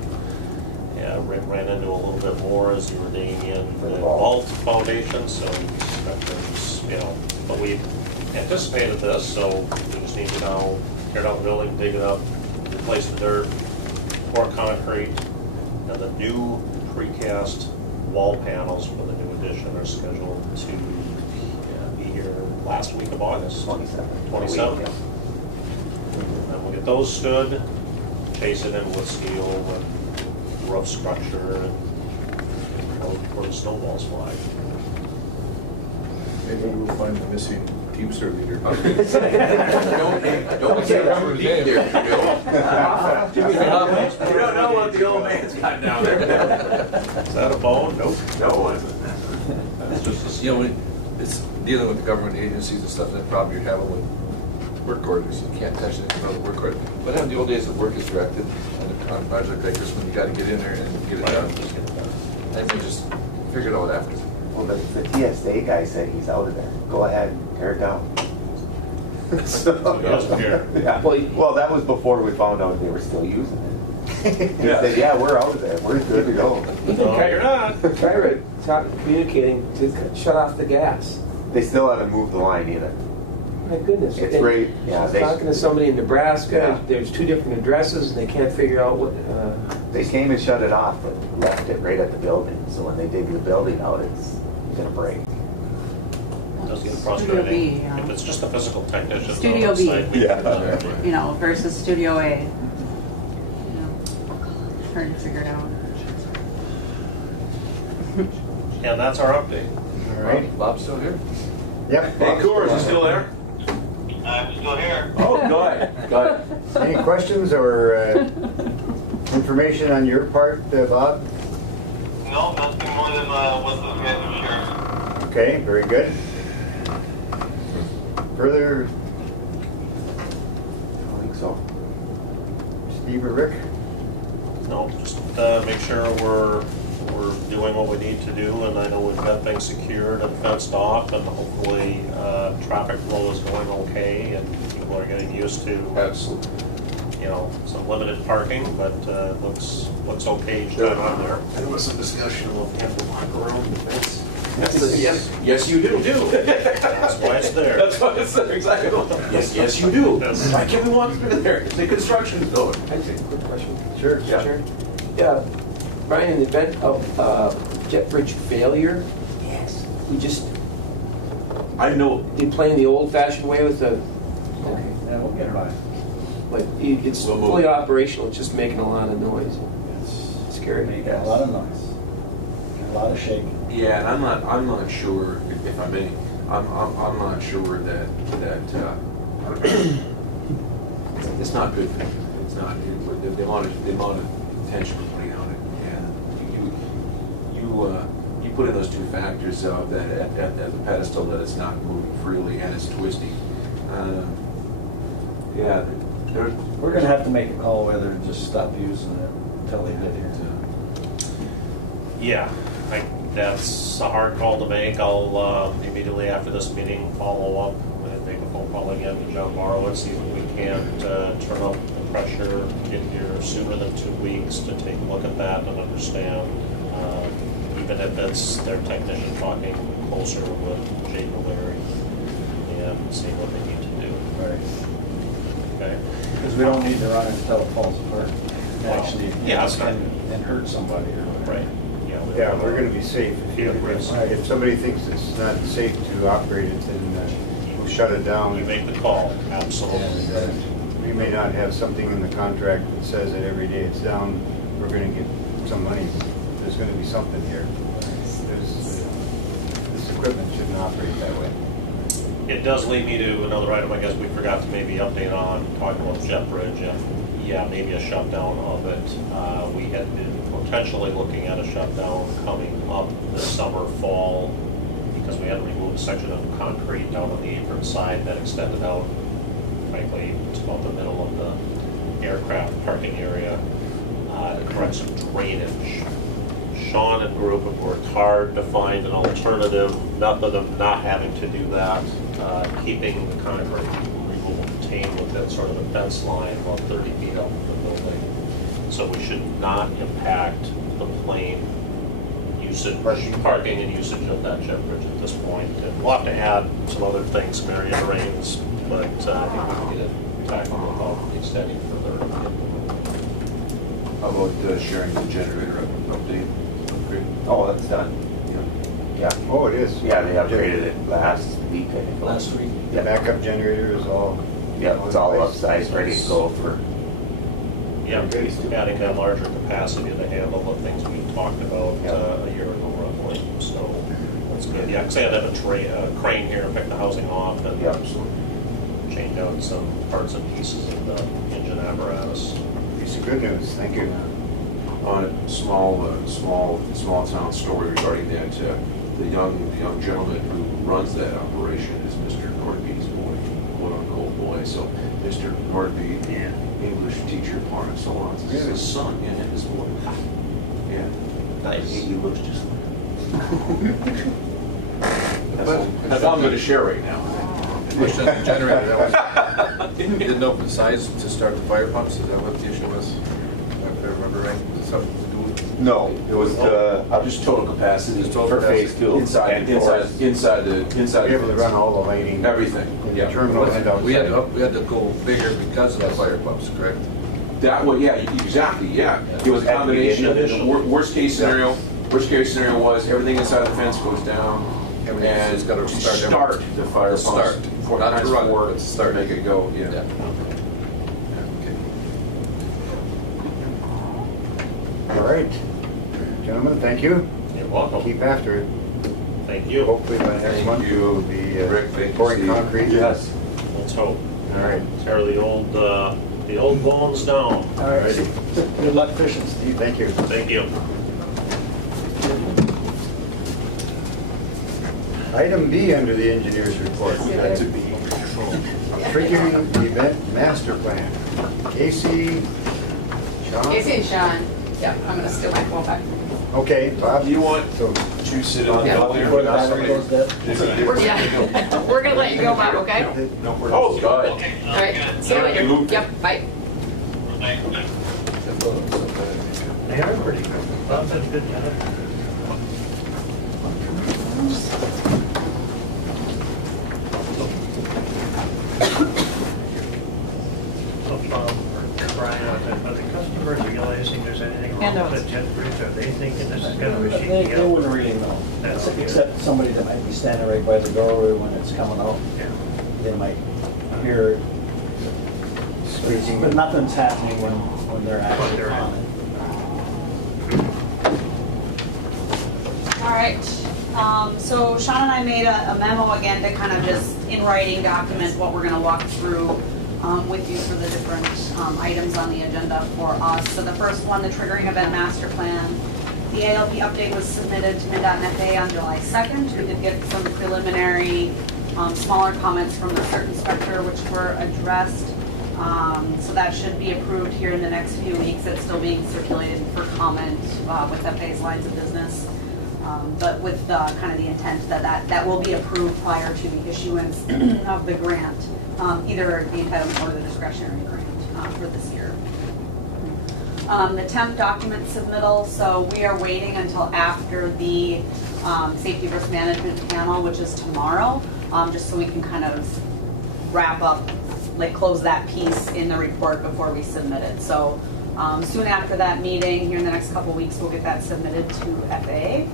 Yeah, Rick ran into a little bit more as you were digging in for the vault foundation, so that there's, but we anticipated this, so we just need to now tear down the building, dig it up, replace the dirt, pour concrete, and the new precast wall panels for the new addition are scheduled to be here last week of August. 27th. And we'll get those stood, chase it in with steel and roof structure, and where the snowballs fly. Maybe we'll find the missing Teamster leader. Don't say that deep there, Bill. You don't know what the old man's got down there. Is that a bone? Nope. No, That's just a It's dealing with government agencies and stuff, that problem you're having with work orders. You can't touch anything on the work order. What happened in the old days of work is directed on a project like this when you gotta get in there and get it done. Just get it done. And you just figure it out after. Well, the TSA guy said he's out of there. Go ahead, tear it down. So, He wasn't here. yeah. Well, that was before we found out they were still using it. He said, yeah, we're out of there. We're good to go. No, you're not. Kyra communicating to shut off the gas. They still haven't moved the line either. My goodness. It's And great. Yeah, I was talking to somebody in Nebraska, Yeah. there's 2 different addresses, and they can't figure out what, They came and shut it off, but left it right at the building. So when they dig the building out, it's gonna break. It does get Studio B, frustrating. yeah. If it's just a physical technician. Studio on B. site, we can, You know, versus Studio A. Trying to figure it out. And that's our update. All right. Bob's still here? Yep. Hey, Coors, you still there? I'm still here. Oh, good, good. Any questions or information on your part, Bob? No, nothing more than what those guys have shared. Okay, very good. Further, I don't think so. Steve or Rick? No, just make sure we're doing what we need to do, and I know we've got things secured and fenced off, and hopefully traffic flow is going okay, and people are getting used to Absolutely. some limited parking, but looks okay each time I'm there. There was some discussion of ample walk around the fence. Yes, you do. That's why it's there. That's why it's there, exactly. Yes, you do. Yes. Why can't we walk through there? The construction's going. I have a quick question. Sure. Yeah. Sure. Yeah, Brian, in the event of jet bridge failure, yes, we just, I know, they playing the old-fashioned way with the, Yeah, we'll get by. like, it's We'll move. fully operational, it's just making a lot of noise. It's scary. Making a lot of noise, a lot of shaking. yeah, and I'm not sure, if I may, I'm not sure that it's not good for you. It's not, the amount of attention we're putting on it. And you put in those two factors of that at the pedestal, that it's not moving freely and it's twisting. Yeah, We're gonna have to make a call whether to just stop using it until they get here. Yeah, that's a hard call to make. I'll immediately after this meeting follow up and make a phone call again to John Morrow and see if we can't turn up the pressure, get here sooner than 2 weeks to take a look at that and understand, even if it's their technician talking closer with Jake or Larry and see what they need to do. Right. Okay. Because we don't need to run it until it falls apart. Actually, Yeah, it's not- and hurt somebody or whatever. Right. Yeah, we're gonna be safe. Yeah, Chris. If somebody thinks it's not safe to operate it, then we'll shut it down. You make the call, absolutely. And we may not have something in the contract that says that every day it's down, we're gonna get some money. There's gonna be something here. This equipment shouldn't operate that way. It does lead me to another item I guess we forgot to maybe update on, talking about Jet Bridge, and yeah, maybe a shutdown of it. We had been potentially looking at a shutdown coming up this summer, fall, because we had to remove a section of concrete down on the apron side that extended out, frankly, to about the middle of the aircraft parking area to correct some drainage. Sean and group have worked hard to find an alternative method of not having to do that, keeping the concrete removal contained within sort of the fence line about 30 feet up from the building. So we should not impact the plane usage, parking and usage of that jet bridge at this point. And we'll have to add some other things, Marion Rains, but I think we can get it tackled without extending further. how about sharing the generator update? Great. Oh, that's done. Yeah. Oh, it is? Yeah, they upgraded it last week, I think. Last week. The backup generator is all... Yeah, it's all upsized, ready to go for. Yeah, adding that larger capacity to handle the things we talked about a year ago roughly. So that's good. Yeah, because I had to have a crane here and pick the housing off and change out some parts and pieces of the engine apparatus. Piece of good news, thank you. Small town story regarding that. The young gentleman who runs that operation is Mr. Nordby's boy, quote-unquote boy. So Mr. Nordby, English teacher, part and so on. It's his son, and his boy. Yeah. Nice. He looks just like him. That's all I'm going to share right now. Question on the generator, that was, you didn't open the size to start the fire pumps, is that what the issue was? If I remember right, something to do with? No, it was Just total capacity Just total for phase capacity. two. inside and force. inside Be able to run all the lighting. everything. In the Yeah. terminal and outside. We had to go bigger because of the fire pumps, correct? That one, yeah, exactly, yeah. It was a combination of the worst case scenario. Worst case scenario was everything inside the fence goes down and It's gotta start start the fire pumps. Start. Four Not to times run it, four, but start. Make it go, yeah. Okay. All right. Gentlemen, thank you. You're welcome. Keep after it. Thank you. Hopefully by next month you. we'll be Rick, thank you, pouring Steve. concrete. Yes. Let's hope. All right. Tear the old bones down. All right. Ready? Good luck fishing, Steve. Thank you. Thank you. Item B under the engineer's report. That's a B. Triggering event master plan. Casey, Sean? Casey and Sean. Yep, I'm gonna steal my phone back. Okay, Bob. Do you want So, to sit on Yeah. Before the battery goes dead. Yeah, we're gonna let you go, Bob, okay? Oh, God. All right, see you later. Yep, bye. Thanks. They are pretty good. Bob's done a good job. Brian, are the customers realizing there's anything wrong Handouts. with the jet bridge? Are they thinking this is kind of a They shaky they wouldn't really know, No, okay. except somebody that might be standing right by the doorway when it's coming out. Yeah. They might hear, Squeaking. but nothing's happening when they're actually they're on it. All right, so Sean and I made a memo again to kind of just in writing document what we're gonna walk through with you for the different items on the agenda for us. So the first one, the triggering event master plan. The ALP update was submitted to MnDOT and FAA on July 2nd. We did get some preliminary, smaller comments from the CERT inspector, which were addressed. So that should be approved here in the next few weeks. It's still being circulated for comment with FAA's lines of business. But with kind of the intent that will be approved prior to the issuance of the grant, either the entitlement or the discretionary grant for this year. The temp document submittal, so we are waiting until after the safety risk management panel, which is tomorrow, just so we can kind of wrap up, like close that piece in the report before we submit it. So soon after that meeting, here in the next couple weeks, we'll get that submitted to FAA.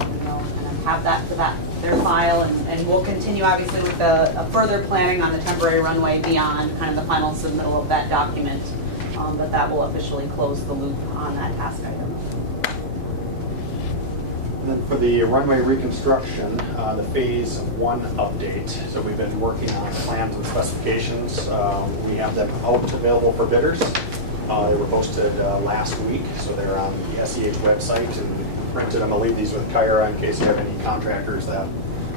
And then have that for their file, and we'll continue obviously with a further planning on the temporary runway beyond kind of the final submittal of that document. But that will officially close the loop on that task item. And then for the runway reconstruction, the phase 1 update. So we've been working on plans and specifications. We have them out available for bidders. They were posted last week, so they're on the SEH website and printed. I'm gonna leave these with Kyra in case you have any contractors that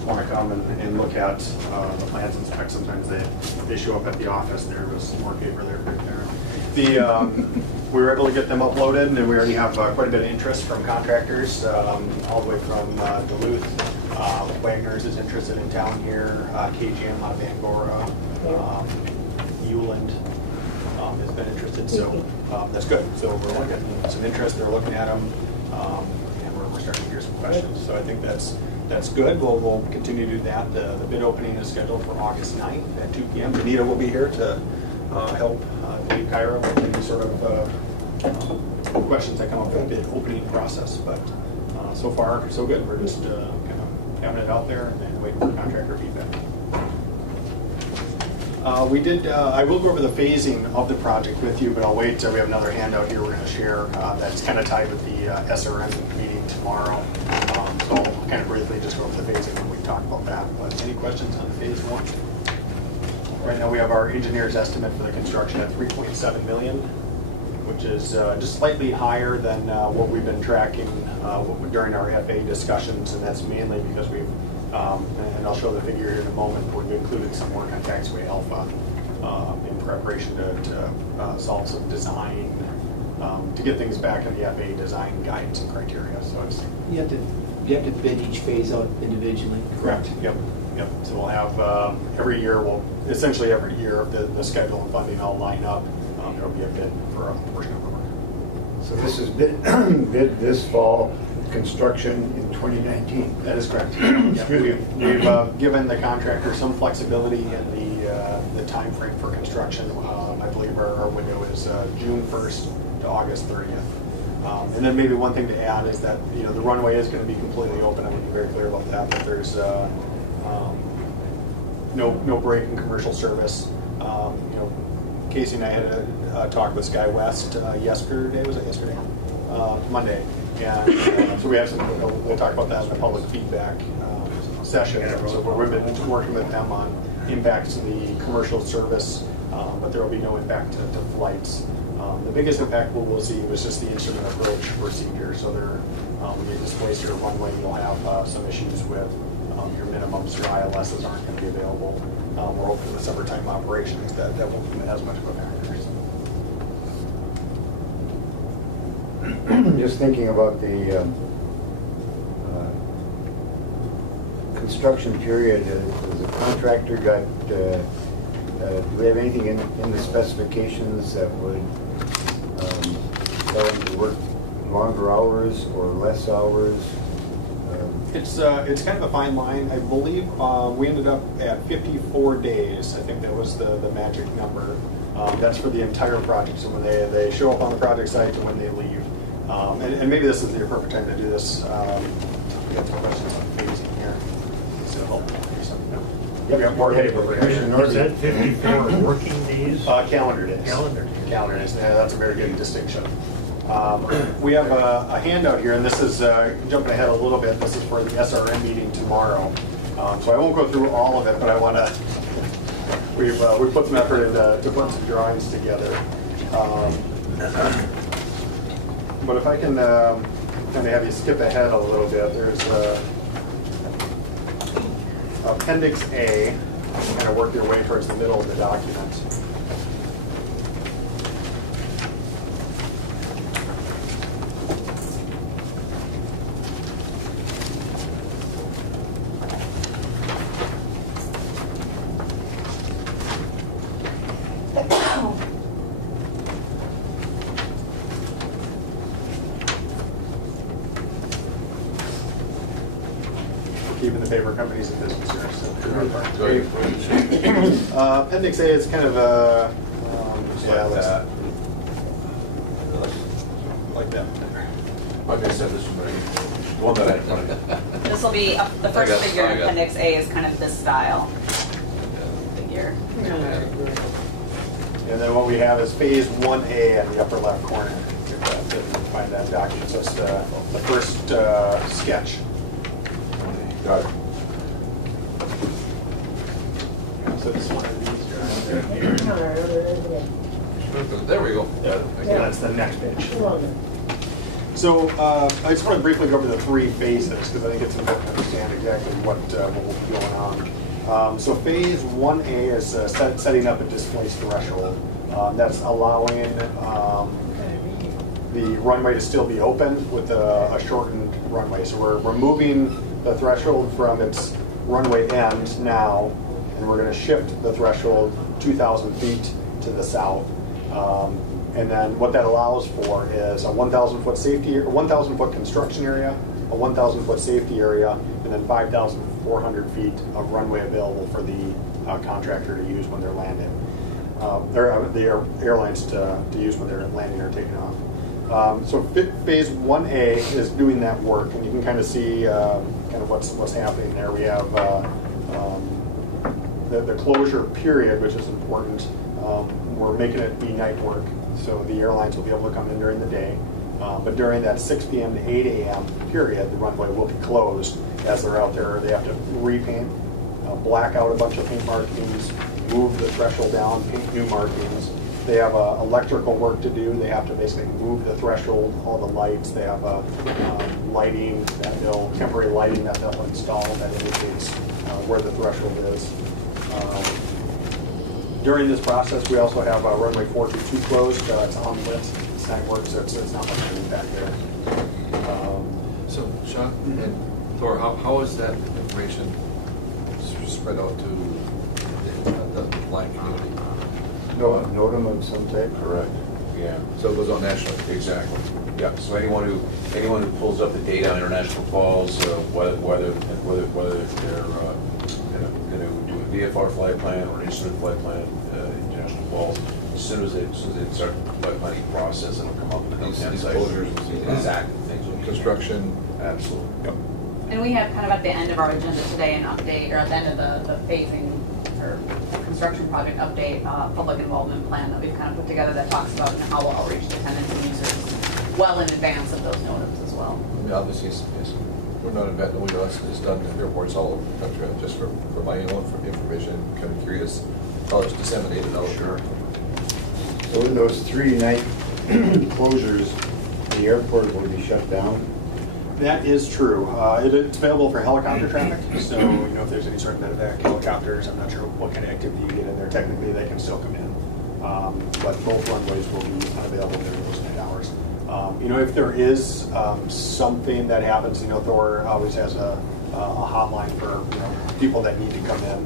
want to come and look at the plans and specs. Sometimes they show up at the office. There was more paper there. We were able to get them uploaded, and we already have quite a bit of interest from contractors, all the way from Duluth. Wagner's is interested in town here. KGM out of Angora. Euland has been interested, so that's good. So we're looking at some interest. They're looking at them, and we're starting to hear some questions. So I think that's good. We'll continue to do that. The bid opening is scheduled for August 9th at 2 p.m. Benita will be here to help Dave Kyra with any sort of questions that come up with the bid opening process. But so far, so good. We're just kind of having it out there and waiting for contractor feedback. I will go over the phasing of the project with you, but I'll wait till we have another handout here we're going to share that's kind of tied with the SRM meeting tomorrow. So I'll kind of briefly just go over the phasing when we talk about that. But any questions on phase 1? Right now we have our engineer's estimate for the construction at $3.7 million, which is just slightly higher than what we've been tracking during our FA discussions, and that's mainly because we've, and I'll show the figure here in a moment, we've included some work on taxiway alpha in preparation to solve some design, to get things back in the FA design guidance and criteria. So it's You have to bid each phase out individually. correct. Yep. So we'll have every year, essentially every year, the schedule and funding all line up. There'll be a bid for a portion of the work. So this is bid this fall, construction in 2019. That is correct. Excuse me. We've given the contractor some flexibility in the time frame for construction. I believe our window is June 1st to August 30th. And then maybe one thing to add is that the runway is going to be completely open. I'm going to be very clear about that. But there's no break in commercial service. Casey and I had a talk with SkyWest yesterday. Was it yesterday? Monday. And so we have we'll talk about that in the public feedback session. So we've been working with them on impacts to the commercial service, but there will be no impact to flights. The biggest impact we'll see was just the instrument approach procedure. So when you displace your runway, you'll have some issues with your minimums, your ILSs aren't going to be available. We're open to the summertime operations that won't be as much of a factor. Just thinking about the construction period, has the contractor got, do we have anything in the specifications that would tell them to work longer hours or less hours? It's kind of a fine line. I believe we ended up at 54 days. I think that was the magic number. That's for the entire project. So when they show up on the project site to when they leave. And maybe this is the perfect time to do this. We have some questions on phasing here. So help me or something. No. Yep, we got more paper. Commissioner Is that Norby. 54 working days? Calendar days. Calendar days. Calendar days. Yeah, that's a very good distinction. We have a handout here, and this is jumping ahead a little bit. This is for the SRM meeting tomorrow. So I won't go through all of it, but I want to. We've put some effort into to put some drawings together. But if I can kind of have you skip ahead a little bit, there's Appendix A. Kind of work your way towards the middle of the document. Keeping the paper companies in business here. So Appendix A is kind of a like that. Like I said, this is the one that I printed. This will be, the first I got- figure I in got- Appendix A is kind of this style figure. And then what we have is Phase 1A in the upper left corner. If you find that document. So it's the first sketch. Got it. So this one of these There we go. that's the next page. So I just want to briefly go over the three phases because I think it's important to understand exactly what will be going on. So Phase 1A is setting up a displaced threshold. That's allowing the runway to still be open with a shortened runway. So we're moving the threshold from its runway end now, and we're going to shift the threshold 2,000 feet to the south. And then what that allows for is a 1,000-foot safety, or 1,000-foot construction area, a 1,000-foot safety area, and then 5,400 feet of runway available for the contractor to use when they're landing, or the airlines to use when they're landing or taking off. So Phase 1A is doing that work, and you can kind of see kind of what's happening there. We have the closure period, which is important. We're making it be night work, so the airlines will be able to come in during the day. But during that 6 p.m. to 8 a.m. period, the runway will be closed as they're out there. They have to repaint, black out a bunch of paint markings, move the threshold down, paint new markings. They have electrical work to do. They have to basically move the threshold, all the lights. They have lighting that temporary lighting that they'll install that indicates where the threshold is. During this process, we also have runway 422 closed. It's unlit. It's night work, so it's not much of an impact there. So, Sean and Thor, how is that information spread out to the blind community? NOTAM of some type? Correct. Yeah. So it goes on nationally? Exactly. Yeah. So anyone who pulls up the data on international calls, whether they're going to do a VFR flight plan or an instrument flight plan, international calls, as soon as they start the flight planning process, it'll come up with the These site. closures, Exactly. Things will construction. Absolutely. Yep. And we have kind of at the end of our agenda today an update, or at the end of the phasing or construction project update, public involvement plan that we've kind of put together that talks about how we'll outreach to tenants and users well in advance of those notices as well. I mean, obviously, we're not inventing the wheel. It's done in airports all over the country. Just for my own information, kind of curious how it's disseminated out. Sure. So in those 3 night closures, the airport will be shut down? That is true. It's available for helicopter traffic, so if there's any sort of medevac helicopters, I'm not sure what kind of activity you get in there. Technically, they can still come in, but both runways will be unavailable during those night hours. If there is something that happens, Thor always has a hotline for people that need to come in.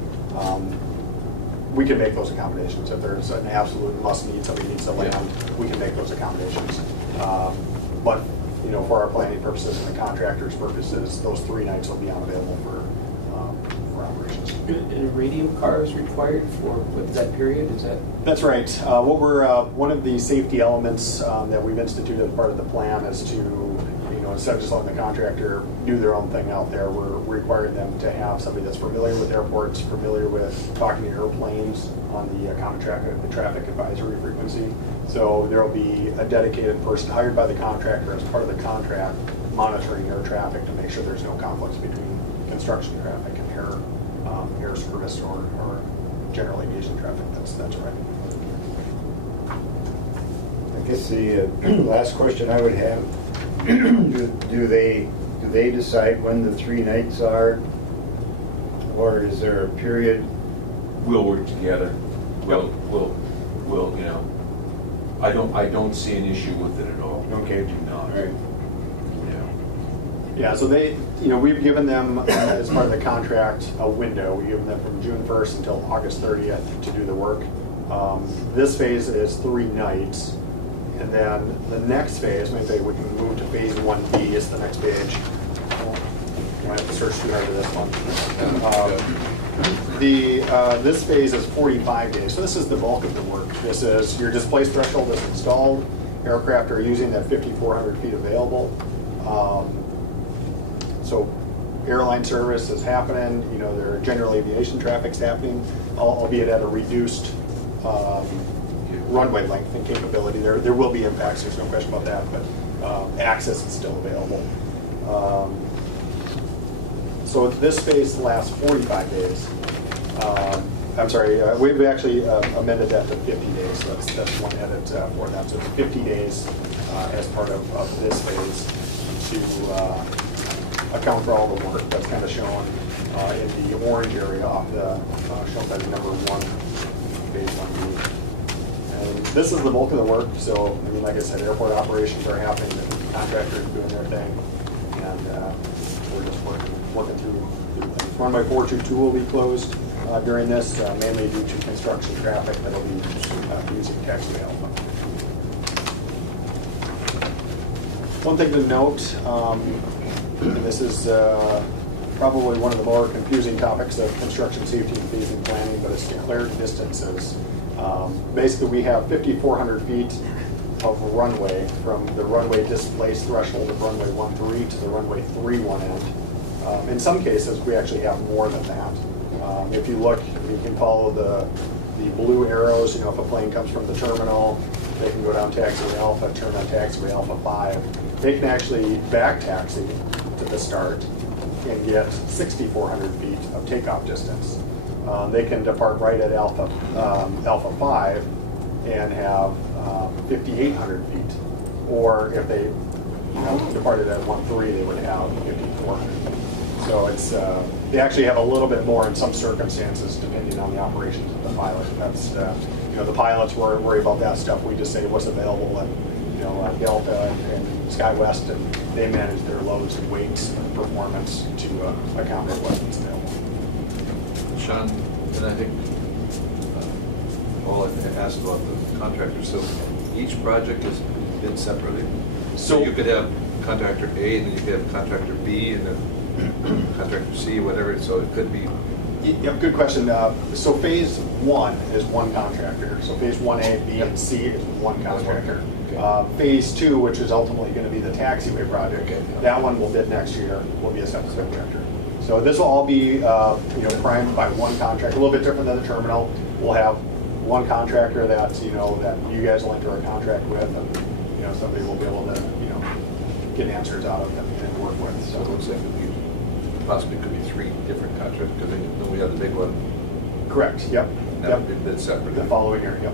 We can make those accommodations. If there's an absolute must need, somebody needs to land, we can make those accommodations. But, you know, for our planning purposes and the contractor's purposes, those 3 nights will be unavailable for operations. And a radio car is required for, what's that period, is that? That's right. What we're, one of the safety elements that we've instituted as part of the plan is to, you know, instead of just letting the contractor do their own thing out there, we're requiring them to have somebody that's familiar with airports, familiar with talking to airplanes on the common traffic advisory frequency. So there will be a dedicated person hired by the contractor as part of the contract monitoring air traffic to make sure there's no conflicts between construction traffic and air service or general aviation traffic. That's right. I guess the last question I would have, do they decide when the 3 nights are? Or is there a period? We'll work together. We'll, you know, I don't see an issue with it at all. Okay. I do not. All right. Yeah, so they, you know, we've given them, as part of the contract, a window. We give them from June 1st until August 30th to do the work. This phase is 3 nights. And then the next phase, maybe we can move to phase 1B, is the next page. You might have to search too hard for this one. This phase is 45 days, so this is the bulk of the work. This is your displaced threshold is installed. Aircraft are using that 5,400 feet available. So airline service is happening, you know, there are general aviation traffic's happening, albeit at a reduced runway length and capability. There will be impacts, there's no question about that, but access is still available. So this phase lasts 45 days. I'm sorry, we've actually amended that to 50 days, so that's one edit for that. So it's 50 days as part of this phase to account for all the work that's kind of shown in the orange area off the, shown by the number 1, phase 1B. And this is the bulk of the work, so, I mean, like I said, airport operations are happening, the contractors are doing their thing, and we're just working through things. Runway 422 will be closed during this, mainly due to construction traffic that'll be using taxiway Alpha. One thing to note, and this is probably one of the more confusing topics of construction safety and phasing planning, but it's declared distances. Basically, we have 5,400 feet of runway from the runway displaced threshold of runway 13 to the runway 31 end. In some cases, we actually have more than that. If you look, you can follow the blue arrows. You know, if a plane comes from the terminal, they can go down taxiway Alpha, turn on taxiway Alpha 5. They can actually back taxi to the start and get 6,400 feet of takeoff distance. They can depart right at Alpha 5 and have 5,800 feet. Or if they departed at 13, they would have 5,400 feet. So it's they actually have a little bit more in some circumstances depending on the operations of the pilot. That's the pilots worry about that stuff. We just say what's available at Delta and SkyWest, and they manage their loads and weights and performance to accommodate what's available. Sean, and I think Paul asked about the contractor. So each project is bid separately. So you could have contractor A, and then you could have contractor B, and then contractor C, whatever. So it could be. Yep, good question. So phase 1 is one contractor. So phase 1A, B, and C is one contractor. Okay. Phase 2, which is ultimately going to be the taxiway project, that one will bid next year, will be a separate contractor. So this will all be primed by one contractor, a little bit different than the terminal. We'll have one contractor that that you guys will enter a contract with, and somebody will be able to get answers out of and work with. So it looks like possibly could be 3 different contracts, because then we have the big one. Correct. Yep. And that would be bid separately. The following year. Yep.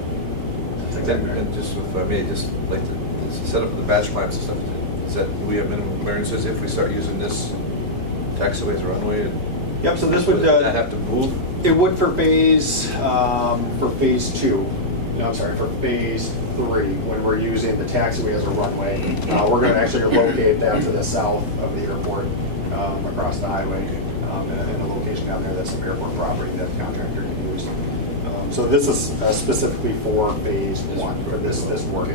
That's exactly right. And just if I may, just like to set up the batch plans and stuff. Is that, do we have minimum clearances if we start using this taxiways runway? Yep. So this would that have to move? It would for phase 2. No, I'm sorry, for phase 3, when we're using the taxiway as a runway. We're going to actually locate that to the south of the airport, across the highway, in a location down there that's some airport property that the contractor can use. So this is specifically for phase 1 for this work.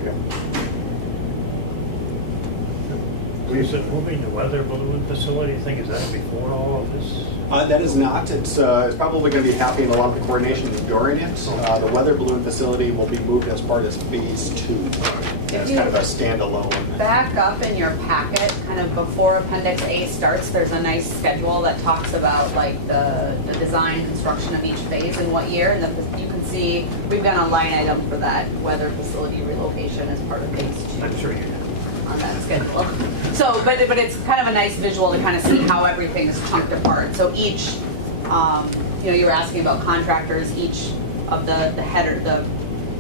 Is it moving the weather balloon facility thing, is that before all of this? That is not. It's probably going to be happening, a lot of the coordination during it. The weather balloon facility will be moved as part of phase 2. As kind of a standalone. Back up in your packet, kind of before Appendix A starts, there's a nice schedule that talks about like the design, construction of each phase and what year. And you can see we've got a line item for that weather facility relocation as part of phase 2. I'm sure you have. On that schedule. So, but it's kind of a nice visual to kind of see how everything is chunked apart. So each, you were asking about contractors, each of the header, the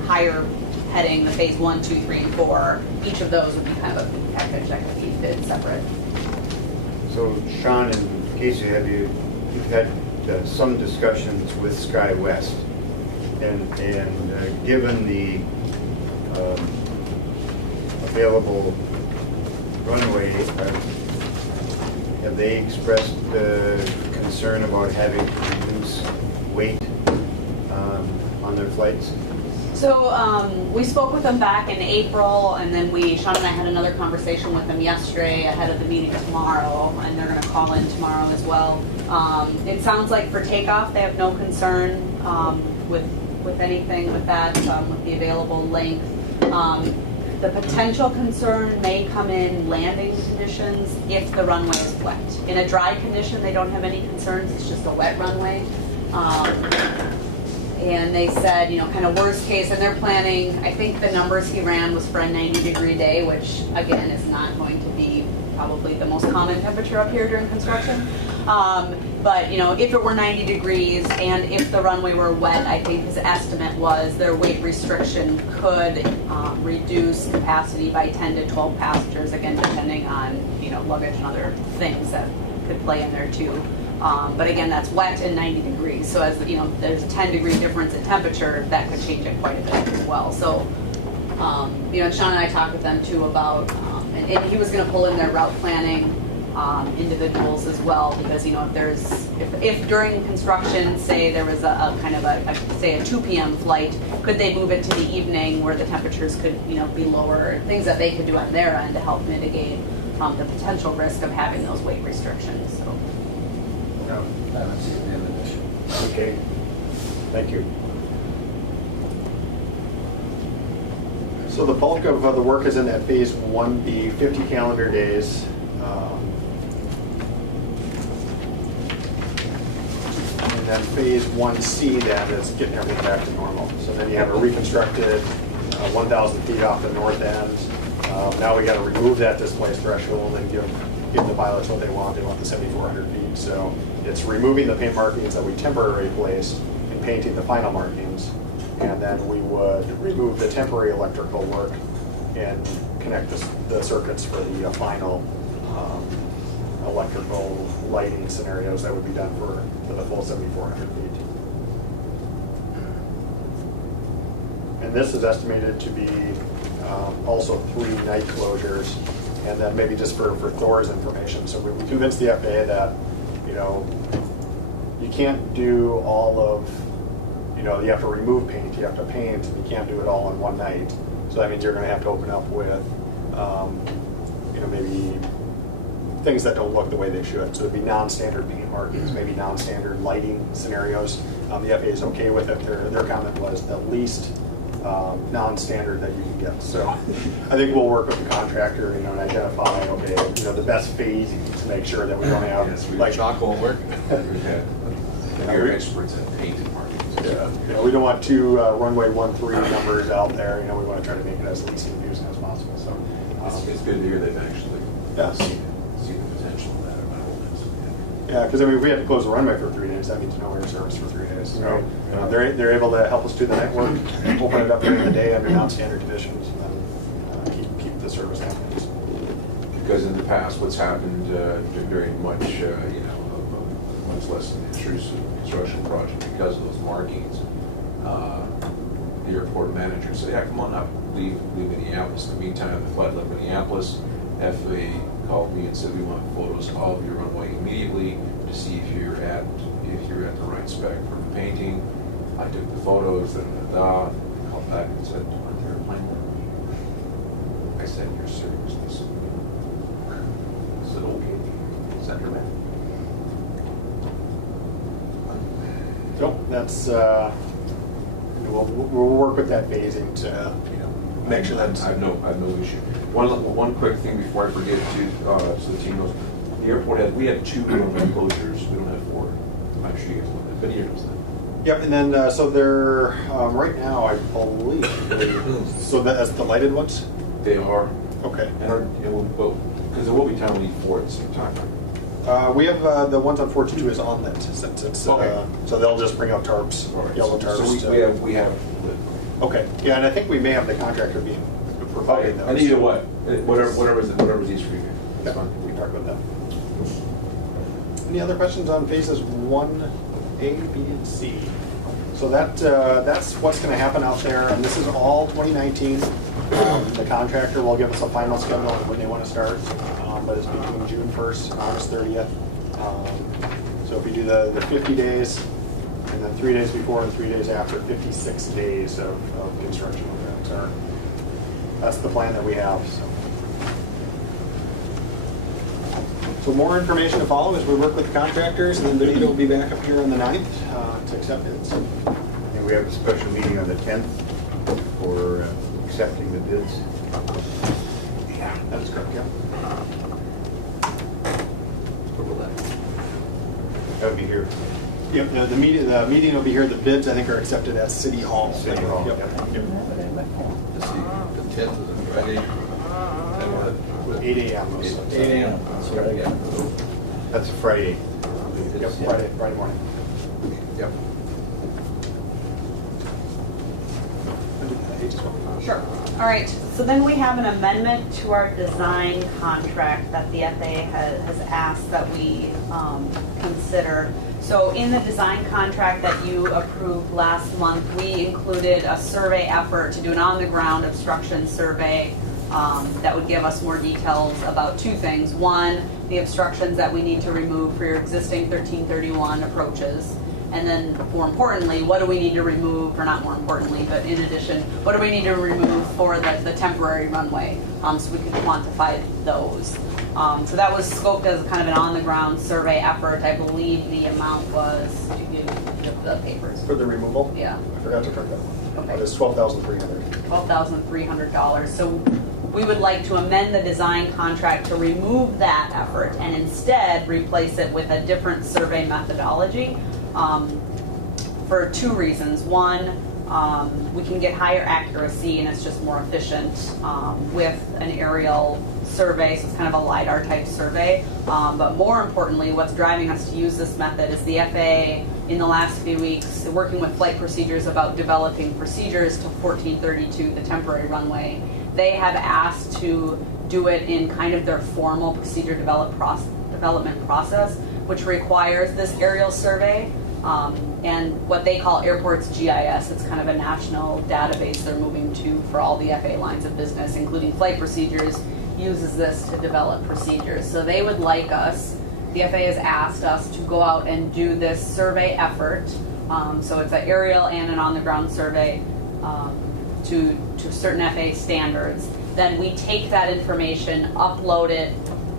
higher heading, the phase 1, 2, 3, and 4, each of those would be kind of a package that could be bid separate. So Sean and Casey, you've had some discussions with SkyWest, and given the available runway, have they expressed concern about having to reduce weight on their flights? So we spoke with them back in April, and then Sean and I had another conversation with them yesterday ahead of the meeting tomorrow, and they're going to call in tomorrow as well. It sounds like for takeoff, they have no concern with anything with that, with the available length. The potential concern may come in landing conditions if the runway is wet. In a dry condition, they don't have any concerns. It's just a wet runway. And they said, kind of worst case, and they're planning, I think the numbers he ran was for a 90-degree day, which again is not going to be probably the most common temperature up here during construction. But if it were 90 degrees and if the runway were wet, I think his estimate was their weight restriction could reduce capacity by 10 to 12 passengers, again depending on luggage and other things that could play in there too. But again, that's wet and 90 degrees. So as there's a 10-degree difference in temperature, that could change it quite a bit as well. So Sean and I talked with them too about, and he was going to pull in their route planning individuals as well, because if during construction, say there was a kind of a 2 p.m. flight, could they move it to the evening where the temperatures could be lower, things that they could do on their end to help mitigate the potential risk of having those weight restrictions. So. No, I don't see the end of this. Okay. Thank you. So the bulk of the work is in that phase 1B, 50 calendar days. And then phase 1C then is getting everything back to normal. So then you have a reconstructed 1,000 feet off the north end. Now we got to remove that displaced threshold and give the pilots what they want. They want the 7,400 feet. So it's removing the paint markings that we temporarily placed and painting the final markings. And then we would remove the temporary electrical work and connect the circuits for the final electrical lighting scenarios that would be done for the full 7,400 feet. And this is estimated to be also 3 night closures. And then maybe just for Thor's information, so we convinced the FAA that, you can't do all of, you have to remove paint, you have to paint, and you can't do it all in one night. So that means you're going to have to open up with, maybe things that don't look the way they should. So it'd be non-standard paint markings, maybe non-standard lighting scenarios. The FAA is okay with it. Their comment was the least non-standard that you can get. So I think we'll work with the contractor, and identify, the best phase to make sure that we don't have chalk won't work. We're experts in painted markings. Yeah. We don't want 2 runway 13 numbers out there. We want to try to make it as least confusing as possible. So it's good to hear they've actually see the potential of that. Yeah, because if we have to close the runway for 3 days, that means no air service for 3 days. So they're able to help us do the night work, open it up during the day under non-standard conditions, and then keep the service happening. Because in the past, what's happened during much less than intrusive construction project, because of those markings, the airport manager said, "Yeah, come on up, leave Minneapolis." In the meantime, the flight left Minneapolis. FAA called me and said, "We want photos of your runway immediately to see if you're at the right spec for the painting." I took the photos, They called back and said, "Aren't there a plane?" I said, "You're serious." Is it okay, Senator Man? So that's, we'll work with that phasing to make sure that. I have no issue. One quick thing before I forget to, so the team knows, the airport we have 2 enclosures, we don't have 4. I'm sure you guys know that, but you knows that. Yep, and then, so they're, right now, I believe, so that's the lighted ones? They are, Okay. because there will be time we need 4 at the same time, right? We have, the ones on 422 is on lit, since it's, Okay. so they'll just bring out tarps, All right, yellow so tarps. we have. Okay, yeah, and I think we may have the contractor being providing those. And either what, whatever's easy for you. That's Okay, fine. we can talk about that. Any other questions on phases 1A, B, and C? So that's what's going to happen out there, and this is all 2019. The contractor will give us a final schedule on when they want to start, but it's between June 1st and August 30th. So if we do the 50 days, and then 3 days before and 3 days after, 56 days of construction. That's the plan that we have. So more information to follow as we work with the contractors, and then Benita will be back up here on the 9th to accept bids. And we have a special meeting on the 10th for accepting the bids. Yeah, that is correct, yeah. That would be here. Yep, the meeting will be here. The bids, I think, are accepted at City Hall. City Hall. Yep. The 10th is a Friday. 8 a.m. 8 a.m. That's what I got. That's a Friday. Yep, Friday morning. Yep. Sure. All right, so then we have an amendment to our design contract that the FAA has asked that we consider. So in the design contract that you approved last month, we included a survey effort to do an on-the-ground obstruction survey that would give us more details about 2 things. One, the obstructions that we need to remove for your existing 1331 approaches. And then, more importantly, what do we need to remove, or not more importantly, but in addition, what do we need to remove for the temporary runway, so we can quantify those. So that was scoped as kind of an on-the-ground survey effort. I believe the amount was, did you give the papers? For the removal? Yeah. I forgot to print that one. Okay. It's $12,300. $12,300. So we would like to amend the design contract to remove that effort and instead replace it with a different survey methodology. For 2 reasons. One, we can get higher accuracy and it's just more efficient with an aerial survey, so it's kind of a LiDAR type survey. But more importantly, what's driving us to use this method is the FAA in the last few weeks working with flight procedures about developing procedures to 1432, the temporary runway. They have asked to do it in kind of their formal procedure development process, which requires this aerial survey. And what they call Airports GIS. It's kind of a national database they're moving to for all the FAA lines of business, including flight procedures, uses this to develop procedures. So they would like us, the FAA has asked us to go out and do this survey effort. So it's an aerial and an on-the-ground survey to certain FAA standards. Then we take that information, upload it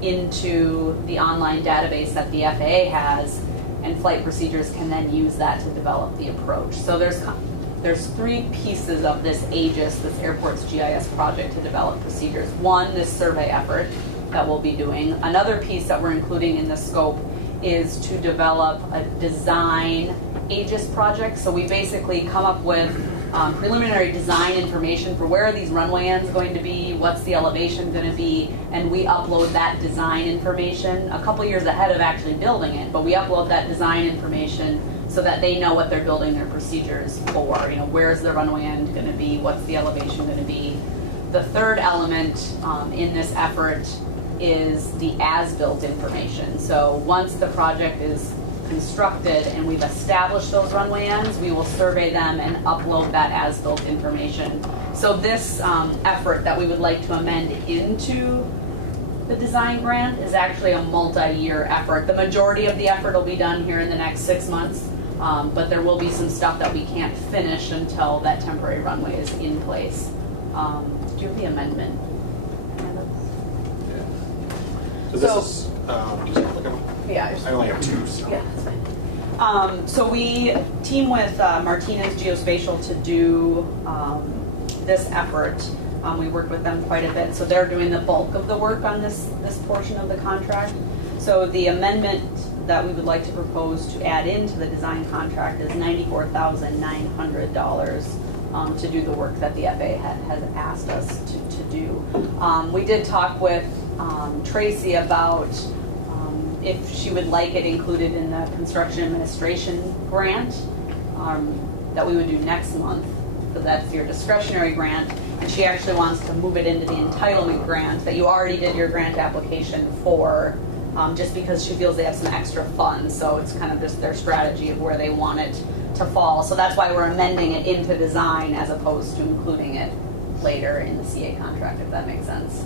into the online database that the FAA has, and flight procedures can then use that to develop the approach. So there's 3 pieces of this AGIS, this Airports GIS project, to develop procedures. One, this survey effort that we'll be doing. Another piece that we're including in the scope is to develop a design AGIS project. So we basically come up with preliminary design information for where are these runway ends going to be, what's the elevation going to be, and we upload that design information a couple years ahead of actually building it, but we upload that design information so that they know what they're building their procedures for. You know, where's the runway end going to be, what's the elevation going to be. The third element in this effort is the as-built information. So once the project is constructed and we've established those runway ends, we will survey them and upload that as-built information. So this effort that we would like to amend into the design grant is actually a multi-year effort. The majority of the effort will be done here in the next 6 months, but there will be some stuff that we can't finish until that temporary runway is in place. Do you have the amendment? So this is, just look at, Yeah. I only have two, so. Yeah, that's fine. So we team with Martinez Geospatial to do this effort. We worked with them quite a bit, so they're doing the bulk of the work on this portion of the contract. So the amendment that we would like to propose to add into the design contract is $94,900 to do the work that the FAA has asked us to do. We did talk with Tracy about if she would like it included in the construction administration grant that we would do next month. So that's your discretionary grant. And she actually wants to move it into the entitlement grant that you already did your grant application for, just because she feels they have some extra funds. So it's kind of just their strategy of where they want it to fall. So that's why we're amending it into design as opposed to including it later in the CA contract, if that makes sense.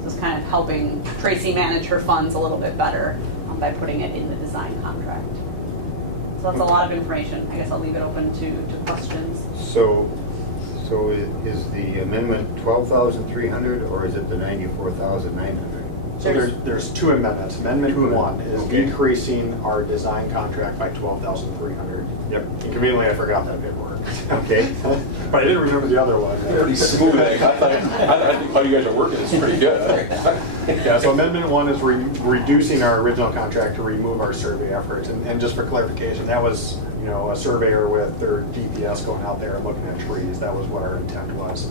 So it's kind of helping Tracy manage her funds a little bit better by putting it in the design contract. So that's a lot of information. I guess I'll leave it open to questions. So is the amendment 12,300 or is it the 94,900? So there's two amendments. Amendment one is Okay. increasing our design contract by 12,300. Yep, inconveniently I forgot that paperwork. Okay. But I didn't remember the other one. Pretty smooth. I think how you guys are working is pretty good. Yeah, so amendment one is reducing our original contract to remove our survey efforts. And just for clarification, that was, a surveyor with their GPS going out there and looking at trees. That was what our intent was.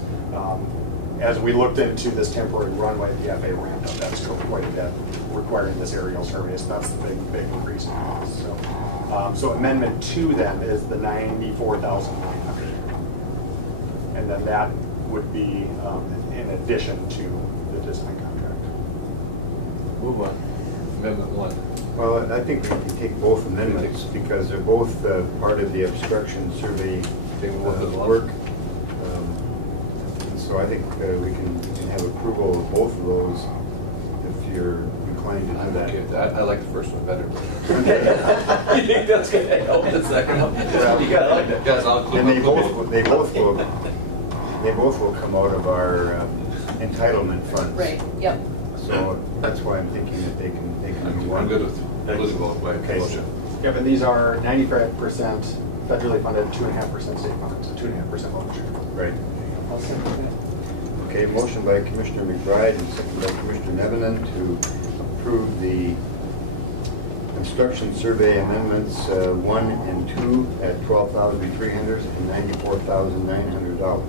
As we looked into this temporary runway, the FAA ramped up that scope quite a bit, requiring this aerial survey. So that's the big increase in cost. So amendment two then is the 94,900. And then that would be in addition to the design contract. Move on. Amendment 1. Well, I think we can take both amendments because they're both part of the obstruction survey Take them both as one. work. So I think we can have approval of both of those if you're inclined to do I'm that. okay with that. I like the first one better. You think that's gonna help the second one? You gotta like that. Yes, I'll And they include both will come out of our entitlement funds. Right, yep. So that's why I'm thinking that they can do one. I'm good with both my Okay. motion. Yep, and these are 95% federally funded, 2.5% state funded, so 2.5% ownership. Right. Okay, motion by Commissioner McBride and second by Commissioner Nevenin to approve the construction survey amendments 1 and 2 at $12,300 and $94,900.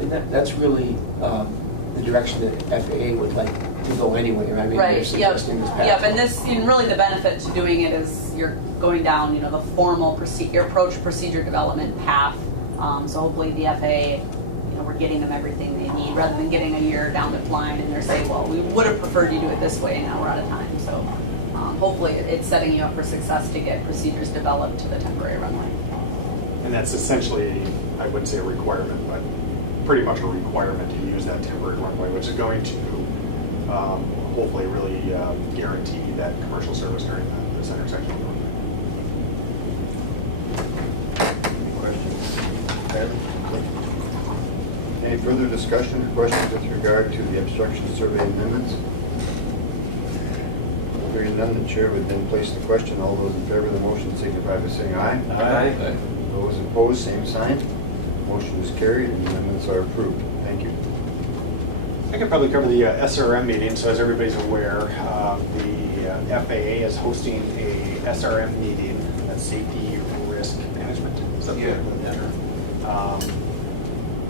And that's really the direction that FAA would like to go anyway, right? I mean, they're Right, yep, suggesting this path. yep, and really the benefit to doing it is you're going down, the formal your approach procedure development path. So hopefully the FAA, we're getting them everything they need, rather than getting a year down the line and they're saying, well, we would have preferred you do it this way, and now we're out of time. So hopefully it's setting you up for success to get procedures developed to the temporary runway. And that's essentially, I wouldn't say a requirement, but pretty much a requirement to use that temporary runway, which is going to hopefully really guarantee that commercial service during the center section of the runway. Any questions? Any further discussion or questions with regard to the obstruction survey amendments? Hearing none, the chair would then place the question. All those in favor of the motion signify by saying aye. Aye. Those opposed, same sign. Motion is carried and the amendments are approved. Thank you. I could probably cover the SRM meeting. So as everybody's aware, the FAA is hosting a SRM meeting, that's Safety Risk Management. Is that the term?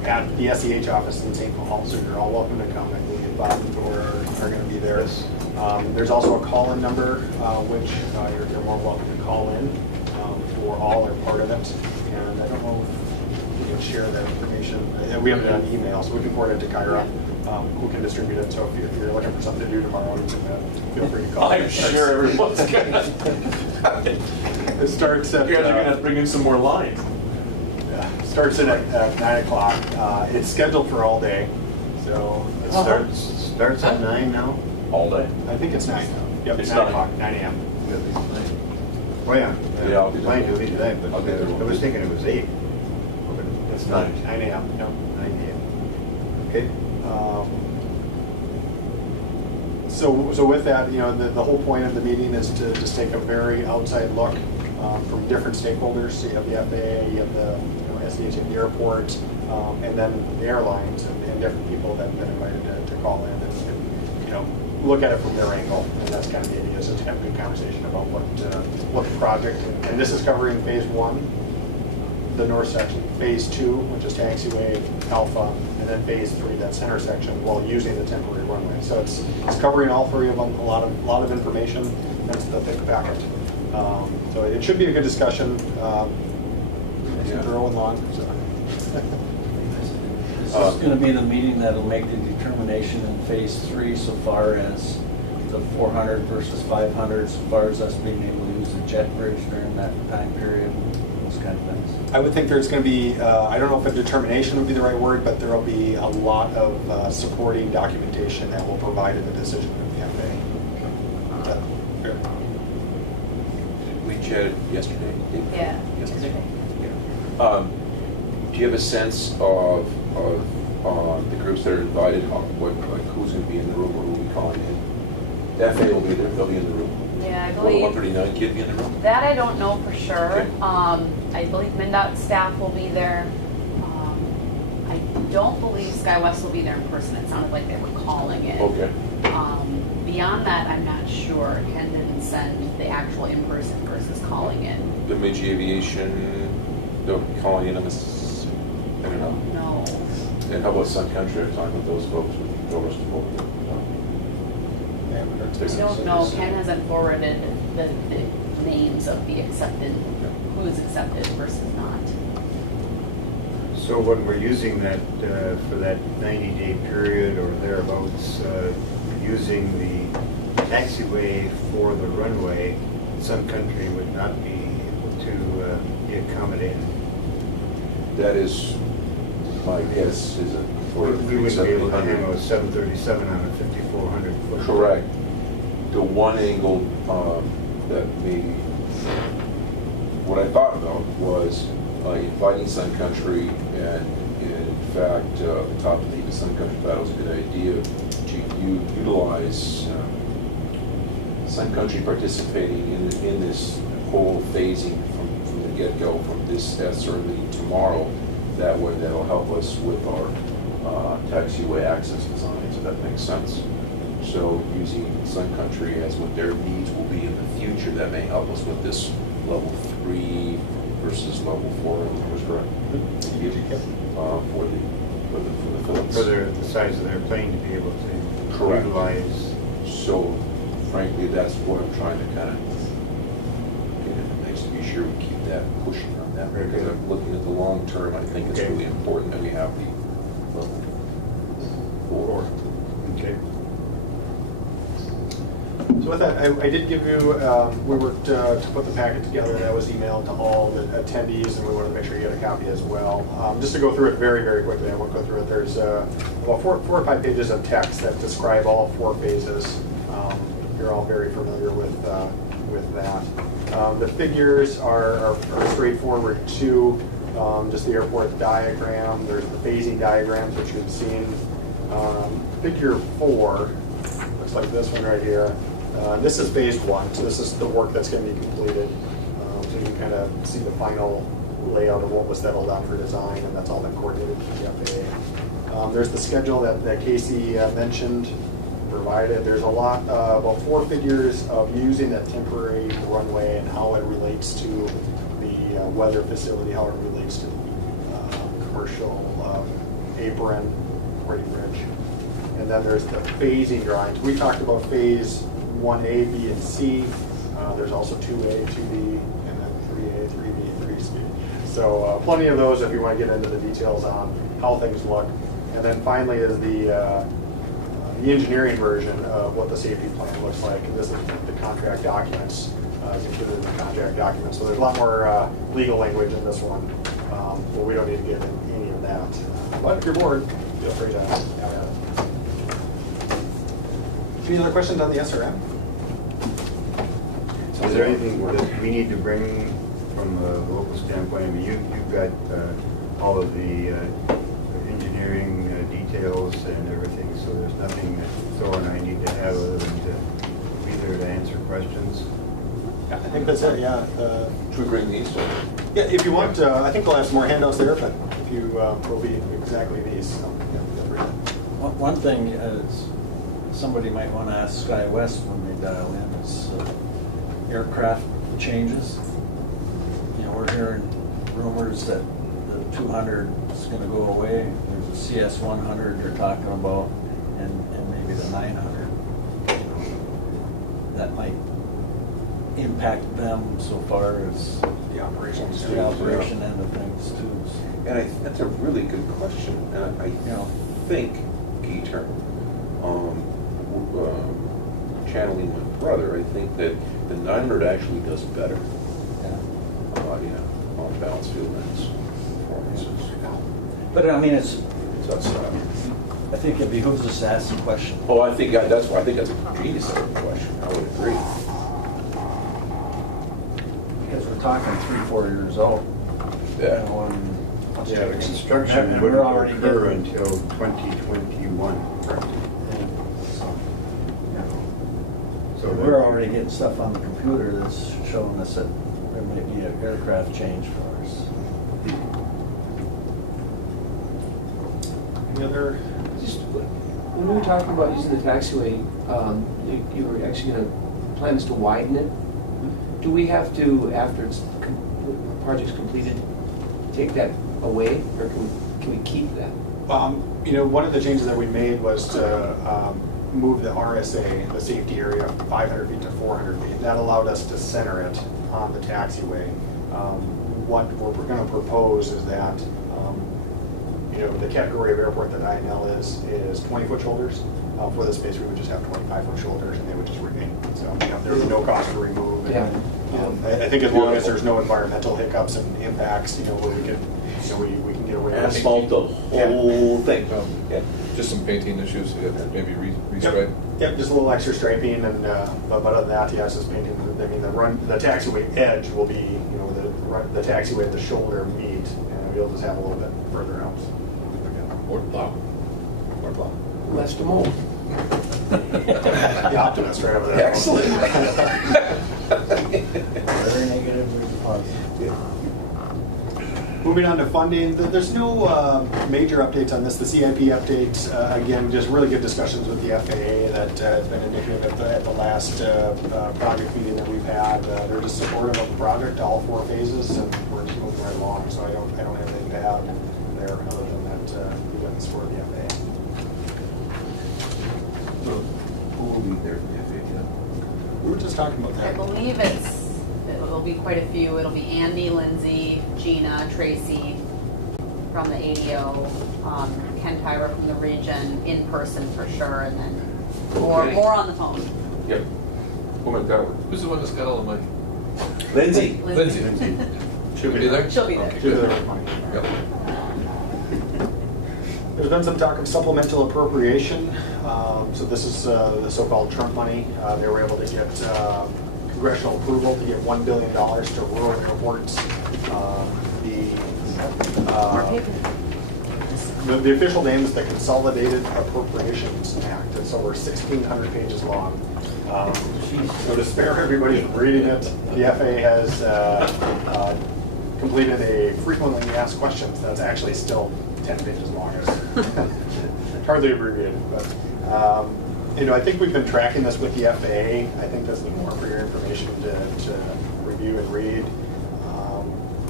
At the SEH office in St. Paul, so you're all welcome to come. I believe Bob and Dora are going to be there. There's also a call-in number, which you're more welcome to call in for all or part of it. And I don't know if we can share that information. We have it on email, so we can forward it to Kyra, who can distribute it. So if you're looking for something to do tomorrow, you can feel free to call. I'm sure everyone's gonna. It starts at. You guys are gonna have to bring in some more lines. Starts at 9 o'clock. It's scheduled for all day, so it Starts at 9 now? All day. I think it's 9 now. Yep, It's 9 9. o'clock, 9 a.m. Oh, yeah. Yeah, I'll be Planning to there. leave tonight, but I'll get there. I was thinking it was 8. It's 9 a.m. Yep. 9 a.m. Okay. So with that, the whole point of the meeting is to just take a very outside look from different stakeholders. So you have the FAA, you have the SDH at the airport, and then the airlines and different people that have been invited to call in and look at it from their angle. And that's kind of the idea, is to have a good conversation about what the project, and this is covering phase 1, the north section, phase 2, which is taxiway, alpha, and then phase 3, that center section, while using the temporary runway. So it's covering all 3 of them, a lot of information. That's the thick packet. So it should be a good discussion. Thorough and long. So. This is going to be the meeting that'll make the determination in phase 3 so far as the 400 versus 500, so far as us being able to use the jet bridge during that time period, those kind of things. I would think there's going to be, I don't know if a determination would be the right word, but there will be a lot of supporting documentation that will provide in the decision of the FAA. We chatted yesterday. Yeah. Yesterday. Do you have a sense of the groups that are invited, who's going to be in the room, or who will be calling in? The FAA will be there, they'll be in the room. Yeah, I Will the believe. 139 kid be in the room? That I don't know for sure. Okay. I believe MnDOT staff will be there. I don't believe SkyWest will be there in person. It sounded like they were calling in. Okay. Beyond that, I'm not sure. Ken didn't send the actual in-person versus calling in. The Midge Aviation, they'll be calling in on this, I don't know. No. And how about Sun Country? I'm talking with those folks with Doris to both of them. I don't know. Ken hasn't forwarded the names of the accepted, who's accepted versus not. So when we're using that, for that 90-day period or thereabouts, using the taxiway for the runway, Sun Country would not be able to be accommodated. That is my guess, is it? For We wouldn't be able to 700. handle a 737 on a 5,400 foot. Correct. The one angle that maybe, what I thought about was inviting Sun Country, and in fact, the top of the Sun Country thought it was a good idea to utilize Sun Country participating in this whole phasing from the get-go, from this as early tomorrow. That way, that'll help us with our taxiway access designs, if that makes sense. So using Sun Country as what their needs will be in the future, that may help us with this level 3 versus level 4, was correct? For the Phillips. For the size of their plane to be able to Correct. utilize. So frankly, that's what I'm trying to kind of get in the mix to be sure we keep that pushing on that. Very Because good. I'm looking at the long term, I think it's Okay. really important that we have the level 4. Okay. So with that, I did give you, we worked to put the packet together. That was emailed to all the attendees, and we wanted to make sure you get a copy as well. Just to go through it very, very quickly, I won't go through it. There's about 4 or 5 pages of text that describe all 4 phases. You're all very familiar with that. The figures are straightforward too. Just the airport diagram. There's the phasing diagrams, which you've seen. Figure 4 looks like this one right here. This is phase 1, so this is the work that's going to be completed. So you can kind of see the final layout of what was settled on for design, and that's all been coordinated with the FAA. There's the schedule that Casey mentioned, provided. There's a lot, about 4 figures of using that temporary runway and how it relates to the weather facility, how it relates to the commercial apron, Ready Bridge. And then there's the phasing drawings. We talked about phase 1A, B, and C. There's also 2A, 2B, and then 3A, 3B, and 3C. So plenty of those if you want to get into the details on how things look. And then finally is the engineering version of what the safety plan looks like. And this is the contract documents, is included in the contract documents. So there's a lot more legal language in this one. But we don't need to get into any of that. But if you're bored, feel free to have at it. Any other questions on the SRM? Is there anything that we need to bring from a local standpoint? I mean, you've got all of the engineering details details and everything, so there's nothing that Thor and I need to have other than to be there to answer questions. Yeah, I think that's it, yeah. Should we bring these? Yeah, if you want, I think we'll have some more handouts there, but if you, will be exactly these, so, yeah, feel free to- One thing is, somebody might want to ask SkyWest when they dial in, is aircraft changes. You know, we're hearing rumors that the 200 is going to go away. There's a CS 100 they're talking about, and maybe the 900. That might impact them so far as the operations. the operation end of things too. And that's a really good question. And I think, Geeter, channeling my brother, I think that the 900 actually does better. On balance field ends performances. But I mean, it's. So that's, I think it behooves us to ask the question. oh, I think that's a genius of a question. I would agree. Because we're talking 3-4 years old. Yeah. You know, and- Yeah, the construction and we're wouldn't already occur getting- until 2021. So So we're already getting stuff on the computer that's showing us that there may be an aircraft change for us. Any other, Just, when we were talking about using the taxiway, you were actually gonna, plans to widen it. Do we have to, after the project's completed, take that away, or can we keep that? you know, one of the changes that we made was to move the RSA, the safety area, 500 feet to 400 feet. That allowed us to center it on the taxiway. What we're going to propose is that, you know, the category of airport that INL is 20-foot shoulders. For this space, we would just have 25-foot shoulders, and they would just remain. So, you know, there's no cost to remove. Yeah. I think as long as there's no environmental hiccups and impacts, you know, where we can, you know, we can get away with it. Asphalt the whole thing. Yeah. Just some painting issues, so you have to maybe restripe. Yep, just a little extra striping, and but other than that, yes, just painting. I mean, the taxiway edge will be, you know, the taxiway at the shoulder meet, and we'll just have a little bit further out. Or plow. Or plow. Less to mold. The optimist right over there. Excellent. Very negative, very positive. Moving on to funding, there's no major updates on this. The CIP update, again, just really good discussions with the FAA that has been indicative at the last project meeting that we've had. They're just supportive of the project, all 4 phases, and we're just moving right along. So I don't have anything to add there other than that we've got the support of the FAA. Who will be there for the FAA? We were just talking about I that. believe it'll be quite a few. It'll be Andy, Lindsay, Gina, Tracy from the ADO, Ken Tyra from the region, in person for sure, and then Okay. more on the phone. Yep. Oh my God. Who's the one that's got all the money? Lindsay. Lindsay. She'll be there? She'll be there. Okay, She'll be good. there with money. Yep. There's been some talk of supplemental appropriation. So this is the so-called Trump money. They were able to get congressional approval to give $1 billion to rural airports. The official name is the Consolidated Appropriations Act. It's over 1,600 pages long. So to spare everybody from reading it, the FAA has completed a frequently asked questions that's actually still 10 pages long. Hardly abbreviated, but you know, I think we've been tracking this with the FAA. I think this is more for your information to review and read.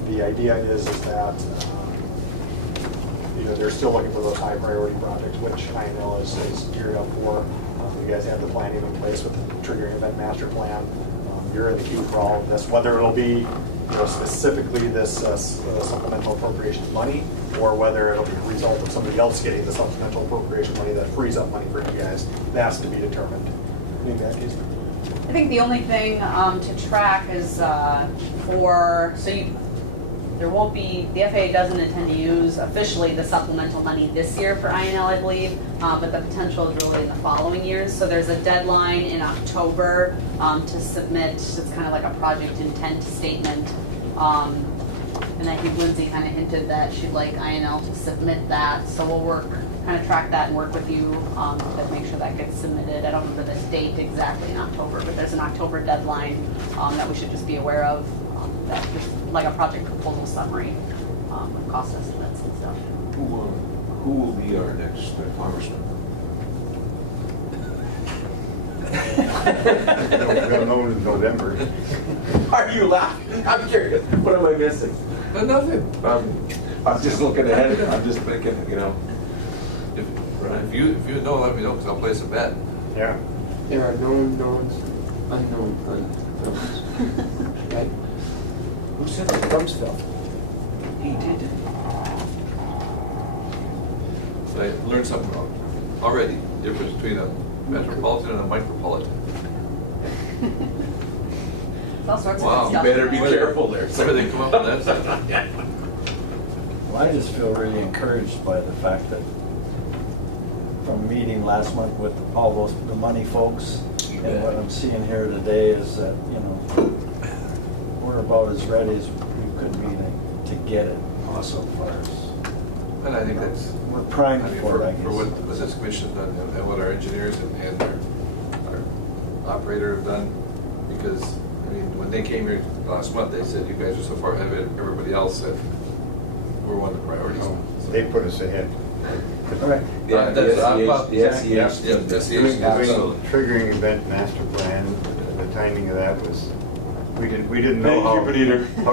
The idea is that you know, they're still looking for those high priority projects, which INL is geared up for. You guys have the planning in place with the triggering event master plan. You're in the queue for all of this, whether it'll be, you know, specifically this supplemental appropriation money, or whether it'll be a result of somebody else getting the supplemental appropriation money that frees up money for you guys. That's to be determined. In that case. I think the only thing to track is there won't be, the FAA doesn't intend to use officially the supplemental money this year for INL, I believe, but the potential is really in the following years. So there's a deadline in October to submit, it's kind of like a project intent statement And I think Lindsay kind of hinted that she'd like INL to submit that, so we'll work, kind of track that and work with you to make sure that gets submitted. I don't remember the date exactly in October, but there's an October deadline that we should just be aware of. That's just like a project proposal summary with cost estimates and stuff. Who will be our next congressman? We'll know in November. Are you laughing? I'm curious. What am I missing? Nothing. I'm just looking ahead. I'm just thinking, you know. If you know, let me know, because I'll place a bet. Yeah. There are known knowns, unknown unknowns. Right? Who said the thumbs fell? He did, didn't he? So I learned something already, difference between a metropolitan and a micropolitan. All sorts Wow, of You stuff. better be careful there. Where they come up with that stuff. Well, I just feel really encouraged by the fact that from a meeting last month with all the money folks, and what I'm seeing here today is that, you know, we're about as ready as we could be to get it also for us. And I think that's, We're primed I mean, for it, I for what guess. was this commission done and what our engineers and our operator have done, because, I mean, when they came here last month, they said, you guys are so far ahead of everybody else that we're one of the priorities. Oh, they put us ahead. Correct. Yeah, That's- the SEH. Yeah, that's the issue. Doing So- the triggering event master plan, the timing of that was, we didn't know how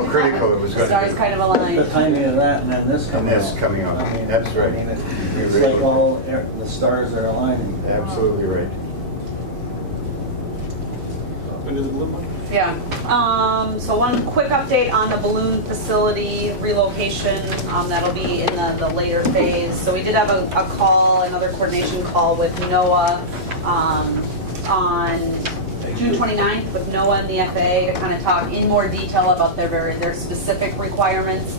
critical it was going to Stars be. kind of The aligned. timing of that and then this And coming out. this coming out. I mean, That's right. I mean, it's like all, the stars are aligning. Absolutely right. When does the blue one? Yeah, so one quick update on the balloon facility relocation, that'll be in the later phase. So we did have a call, another coordination call with NOAA, on June 29th with NOAA and the FAA to kind of talk in more detail about their specific requirements.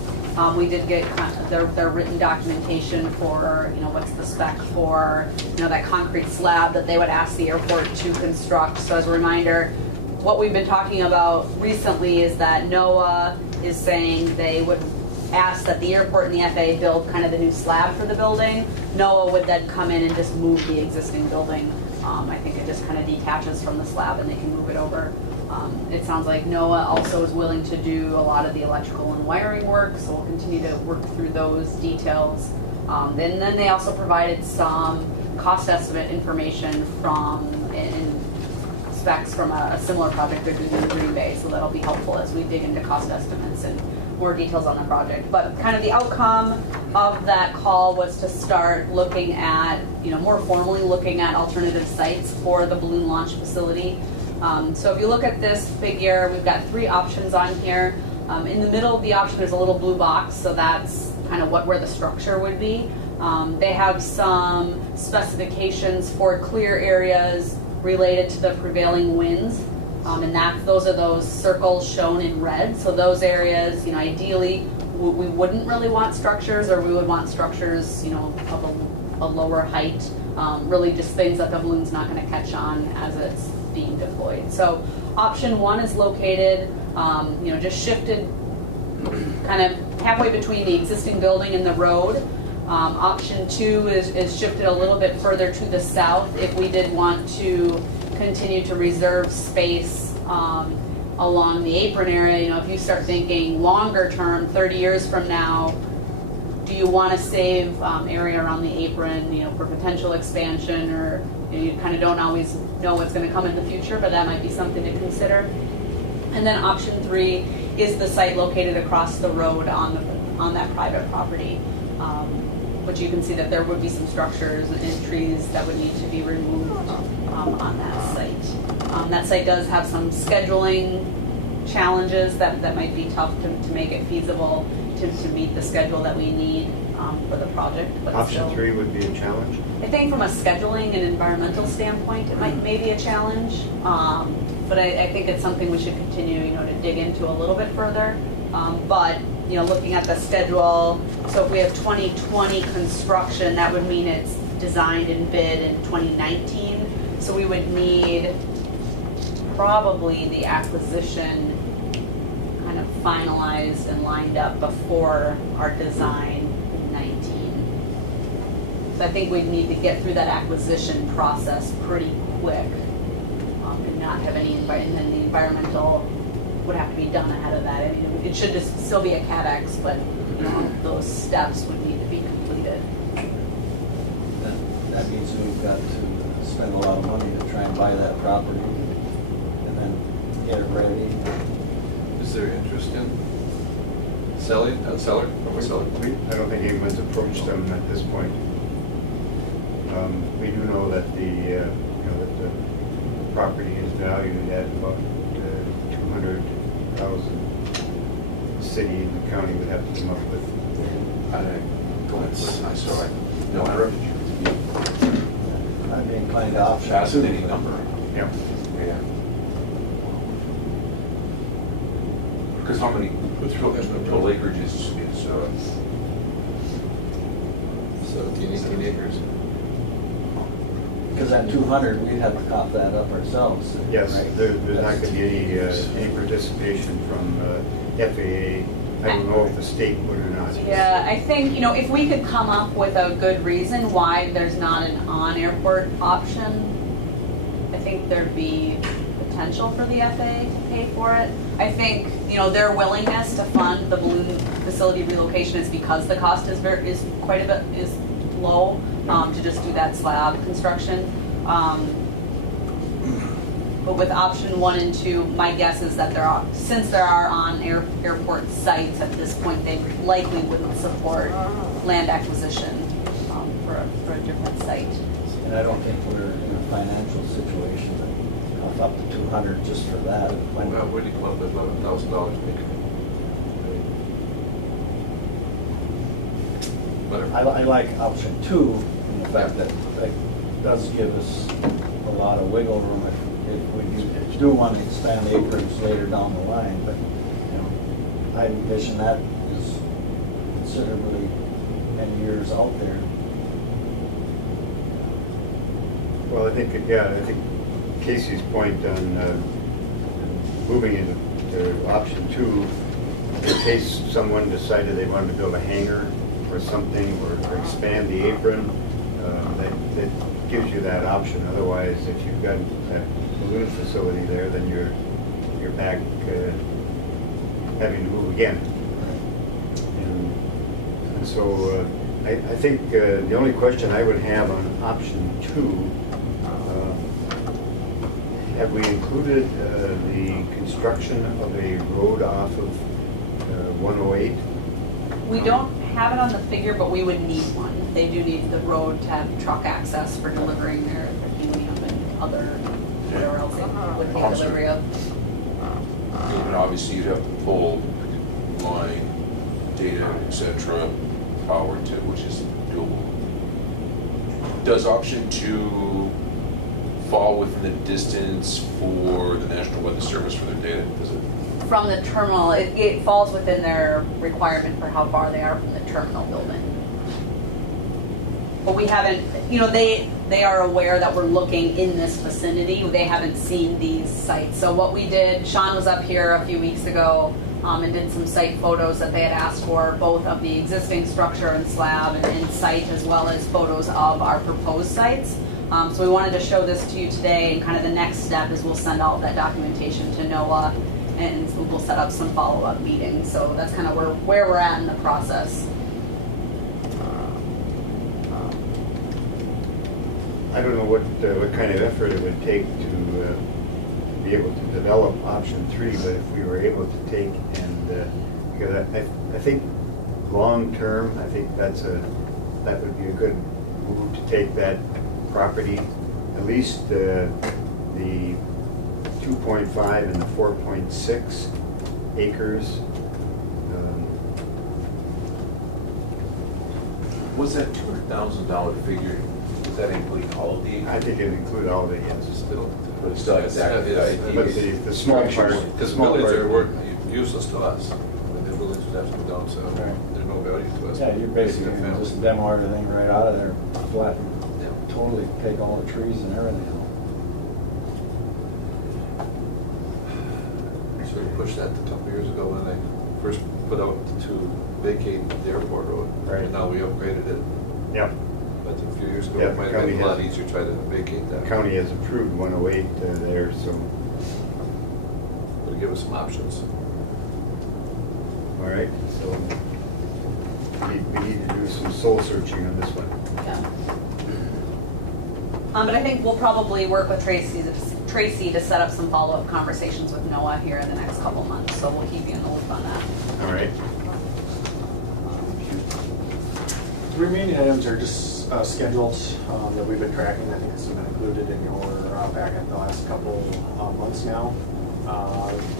We did get their written documentation for, you know, what's the spec for, you know, that concrete slab that they would ask the airport to construct. So as a reminder, what we've been talking about recently is that NOAA is saying they would ask that the airport and the FAA build kind of the new slab for the building. NOAA would then come in and just move the existing building. I think it just kind of detaches from the slab and they can move it over. It sounds like NOAA also is willing to do a lot of the electrical and wiring work, so we'll continue to work through those details. And then they also provided some cost estimate information specs from a similar project they're doing in Green Bay, so that'll be helpful as we dig into cost estimates and more details on the project. But kind of the outcome of that call was to start looking at, you know, more formally looking at alternative sites for the balloon launch facility. So if you look at this figure, we've got 3 options on here. In the middle of the option, there's a little blue box, so that's kind of where the structure would be. They have some specifications for clear areas related to the prevailing winds, and those are those circles shown in red. So those areas, you know, ideally we wouldn't really want structures, or we would want structures, you know, of a lower height, really just things that the balloon's not going to catch on as it's being deployed. So option 1 is located, you know, just shifted kind of halfway between the existing building and the road. Option 2 is shifted a little bit further to the south if we did want to continue to reserve space along the apron area. You know, if you start thinking longer term, 30 years from now, do you want to save area around the apron, you know, for potential expansion, or you kind of don't always know what's going to come in the future, but that might be something to consider. And then option 3 is the site located across the road on that private property. But you can see that there would be some structures and trees that would need to be removed on that site. That site does have some scheduling challenges that might be tough to make it feasible to meet the schedule that we need for the project. But Option still, 3 would be a challenge. I think from a scheduling and environmental standpoint, it might maybe a challenge. But I think it's something we should continue, you know, to dig into a little bit further. But you know, looking at the schedule, so if we have 2020 construction, that would mean it's designed and bid in 2019. So we would need probably the acquisition kind of finalized and lined up before our design in 19. So I think we'd need to get through that acquisition process pretty quick, and not have any, and then the environmental would have to be done ahead of that. I mean, it should just still be a CADX, but those steps would need to be completed. That means we've got to spend a lot of money to try and buy that property and then get it ready. Is there interest in selling, seller? I don't think anyone's approached them at this point. We do know that the property is valued at about 200,000. The city and the county would have to come up with. Go ahead, listen, I saw it. No, I I'd be inclined to option. fascinating number. Yeah. Yeah. Because how many total acreage is 17, 18 acres. Because at 200, we'd have to cough that up ourselves. Yes, right? there's not going to be any participation from FAA. I don't know if the state would or not. Yeah, I think, if we could come up with a good reason why there's not an on-airport option, I think there'd be potential for the FAA to pay for it. I think, their willingness to fund the balloon facility relocation is because the cost is quite a bit low, to just do that slab construction. But with option 1 and 2, my guess is that since there are on airport sites at this point, they likely wouldn't support land acquisition for a different site. And I don't think we're in a financial situation to cough up to 200 just for that. Well, where do you come up with $11,000 making? Whatever. I like option 2 in the fact that it does give us a lot of wiggle room if we do want to expand acreage later down the line. But I envision that is considerably many years out there. Well, I think Casey's point on moving into option 2, in case someone decided they wanted to build a hangar or something, or expand the apron, that gives you that option. Otherwise, if you've got that balloon facility there, then you're back having to move again. And so I think the only question I would have on option 2, have we included the construction of a road off of 108? We don't have it on the figure, but we would need one. They do need the road to have truck access for delivering their helium and other, whatever else they would take delivery of. And obviously, you'd have to pull line, data, etc., power to, which is doable. Does option 2 fall within the distance for the National Weather Service for their data? Does it? From the terminal, it falls within their requirement for how far they are from the terminal building. But we haven't, they are aware that we're looking in this vicinity. They haven't seen these sites. So what we did, Sean was up here a few weeks ago and did some site photos that they had asked for, both of the existing structure and slab and in site, as well as photos of our proposed sites. So we wanted to show this to you today, and kind of the next step is we'll send all of that documentation to NOAA, and we'll set up some follow-up meetings. So that's kind of where we're at in the process. I don't know what kind of effort it would take to be able to develop option 3, but if we were able to take and because I think long term, I think that would be a good move to take that property, at least the 2.5 and the 4.6 acres. Was that $200,000 figure? Does that include all of the? I think it include all the, yes. But it's still exactly But the small part, Because villages are useless to us. I mean, the villages have to be done, so there's no value to us. Yeah, you're basically going to just demo everything right out of there, flat, and totally take all the trees and everything out. So pushed that a couple years ago when they first put out to vacate the airport road. Right. And now we upgraded it, Yep. but a few years ago, Yeah, it might the have been a county lot has- easier to try to vacate The that. county has approved 108 there, so, It'll give us some options. all right, so we need to do some soul searching on this one. Yeah. But I think we'll probably work with Tracy to set up some follow-up conversations with Noah here in the next couple months, so we'll keep you in the loop on that. All right. The remaining items are just scheduled that we've been tracking. I think it's been included in your packet the last couple months now.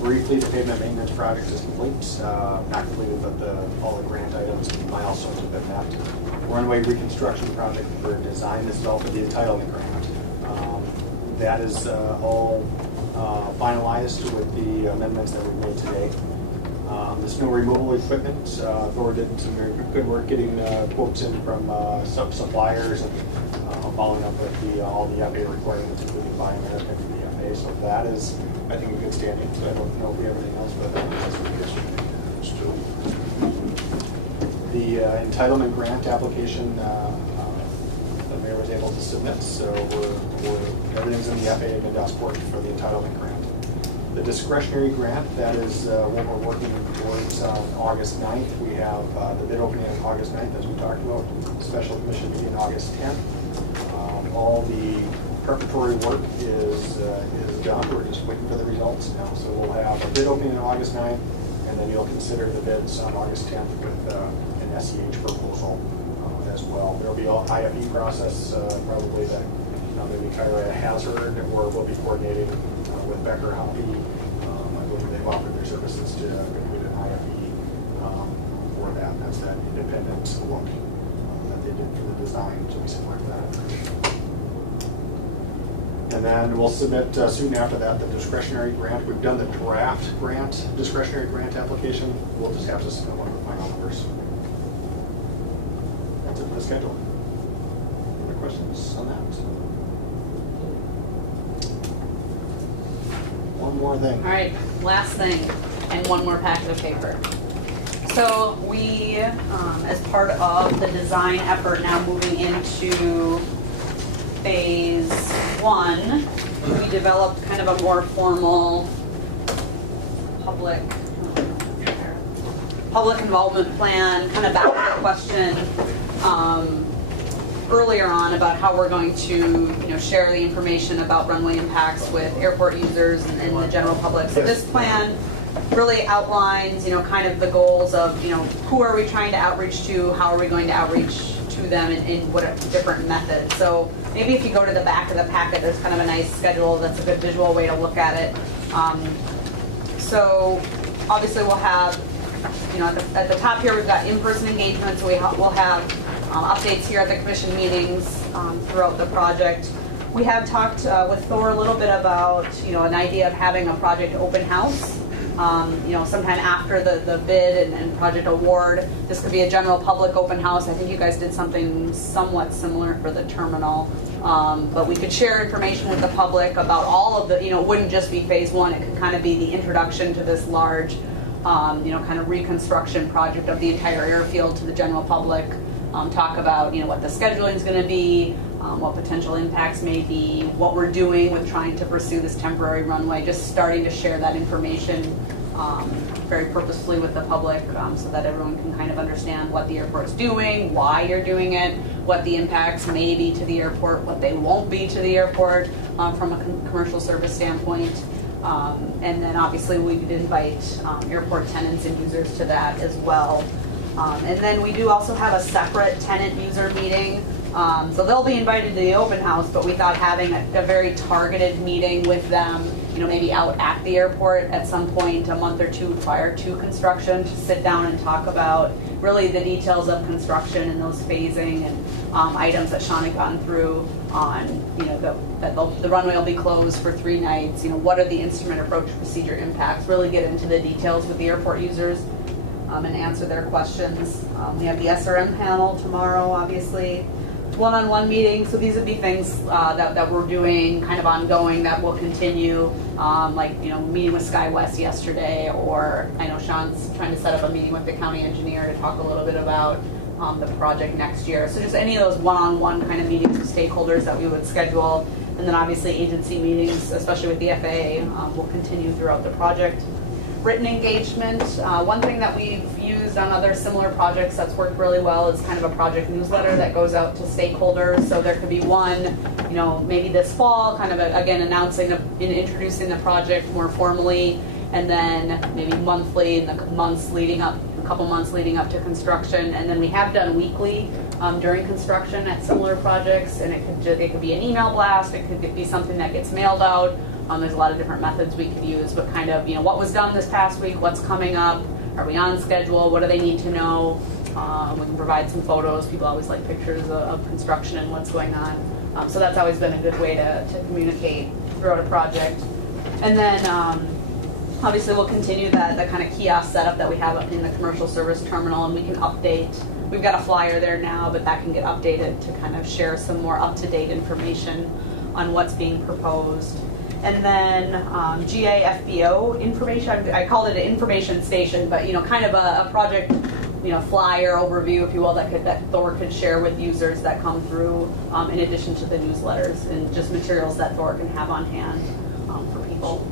Briefly, the pavement maintenance project is complete. Not completed, but all the grant items and milestones have been met. Runway reconstruction project for design is developed for the entitlement grant. That is all finalized with the amendments that we made today. The snow removal equipment, Thor did some very good work getting quotes in from some suppliers and following up with all the FAA requirements, including Buy American and the FAA. So that is, I think, a good standing. So I don't know if we have anything else, but that's what the entitlement grant application the mayor was able to submit. So everything's in the FAA and DOS portion for the entitlement grant. The discretionary grant, that is what we're working towards on August 9th. We have the bid opening on August 9th, as we talked about. Special commission meeting August 10th. All the preparatory work is done. We're just waiting for the results now. So we'll have a bid opening on August 9th, and then you'll consider the bids on August 10th with an SEH proposal as well. There'll be an IFE process, probably that maybe Kyra Hazard, or we'll be coordinating with Becker Hoppy. I believe they've offered their services to complete an IFE for that. That's that independent look that they did for the design, so we similar to that. And then we'll submit soon after that the discretionary grant. We've done the draft grant, discretionary grant application. We'll just have to submit one of the final numbers. That's it for the schedule. Any other questions on that? One more thing. All right, last thing, and one more packet of paper. So we, as part of the design effort now moving into phase 1, we developed kind of a more formal public involvement plan, kind of back to the question earlier on about how we're going to, share the information about runway impacts with airport users and the general public. So this plan really outlines, kind of the goals of, who are we trying to outreach to, how are we going to outreach to them in what different methods. So maybe if you go to the back of the packet, there's kind of a nice schedule that's a good visual way to look at it. So obviously we'll have, at the top here we've got in-person engagement, so we'll have updates here at the commission meetings throughout the project. We have talked with Thor a little bit about, an idea of having a project open house. Sometime after the bid and project award. This could be a general public open house. I think you guys did something somewhat similar for the terminal. But we could share information with the public about all of the, it wouldn't just be phase 1. It could kind of be the introduction to this large, kind of reconstruction project of the entire airfield to the general public. Talk about, what the scheduling is going to be, what potential impacts may be, what we're doing with trying to pursue this temporary runway, just starting to share that information very purposefully with the public so that everyone can kind of understand what the airport's doing, why you're doing it, what the impacts may be to the airport, what they won't be to the airport from a commercial service standpoint. And then obviously we could invite airport tenants and users to that as well. And then we do also have a separate tenant user meeting. So they'll be invited to the open house, but we thought having a very targeted meeting with them, maybe out at the airport at some point a month or two prior to construction to sit down and talk about really the details of construction and those phasing and items that Sean had gone through on, that the runway will be closed for 3 nights, what are the instrument approach procedure impacts, really get into the details with the airport users and answer their questions. We have the SRM panel tomorrow, obviously. one-on-one meetings. So these would be things that we're doing kind of ongoing that will continue, like, meeting with SkyWest yesterday, or I know Sean's trying to set up a meeting with the county engineer to talk a little bit about the project next year. So just any of those one-on-one kind of meetings with stakeholders that we would schedule. And then obviously agency meetings, especially with the FAA, will continue throughout the project. Written engagement, one thing that we've used on other similar projects that's worked really well is kind of a project newsletter that goes out to stakeholders. So there could be one, maybe this fall, kind of again announcing and introducing the project more formally, and then maybe monthly in the months leading up, a couple months leading up to construction. And then we have done weekly during construction at similar projects, and it could be an email blast, it could be something that gets mailed out. There's a lot of different methods we could use, but kind of, what was done this past week, what's coming up, are we on schedule, what do they need to know? We can provide some photos. People always like pictures of construction and what's going on. So that's always been a good way to communicate throughout a project. And then obviously we'll continue the kind of kiosk setup that we have in the commercial service terminal, and we can update. We've got a flyer there now, but that can get updated to kind of share some more up-to-date information on what's being proposed. And then GAFBO information, I called it an information station, but kind of a project, flyer overview, if you will, that Thor could share with users that come through, in addition to the newsletters and just materials that Thor can have on hand for people.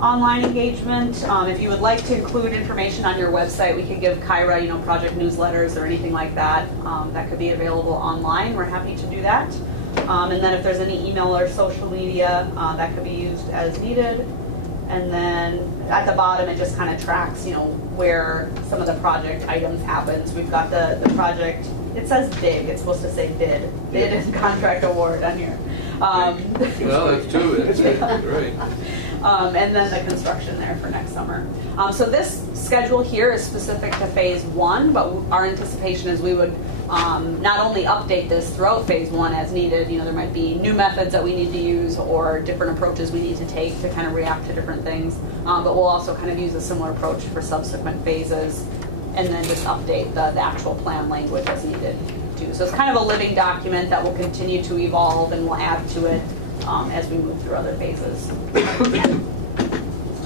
Online engagement, if you would like to include information on your website, we could give Kyra, project newsletters or anything like that. That could be available online. We're happy to do that. And then if there's any email or social media, that could be used as needed. And then at the bottom, it just kind of tracks, where some of the project items happens. We've got the project, it says DIG, it's supposed to say DID and contract award on here. Well, that's two, that's right. And then the construction there for next summer. So this schedule here is specific to phase 1, but our anticipation is we would not only update this throughout phase 1 as needed. There might be new methods that we need to use or different approaches we need to take to kind of react to different things. But we'll also kind of use a similar approach for subsequent phases, and then just update the actual plan language as needed too. So it's kind of a living document that will continue to evolve, and we'll add to it as we move through other phases.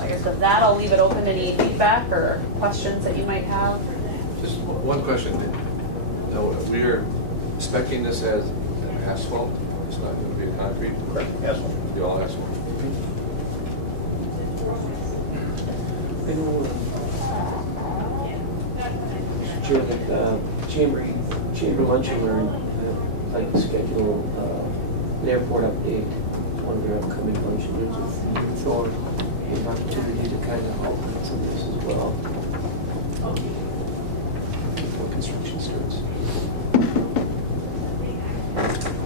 I guess with that, I'll leave it open to any feedback or questions that you might have. Just one question. No, we are speccing this as an asphalt. It's not going to be a concrete. Correct, asphalt. It'll be all asphalt. I know, Mr. Chair, that chamber lunch and learn, like to schedule an airport update, one of their upcoming lunch and learns with Thor, an opportunity to kind of help with some of this as well. Before construction starts.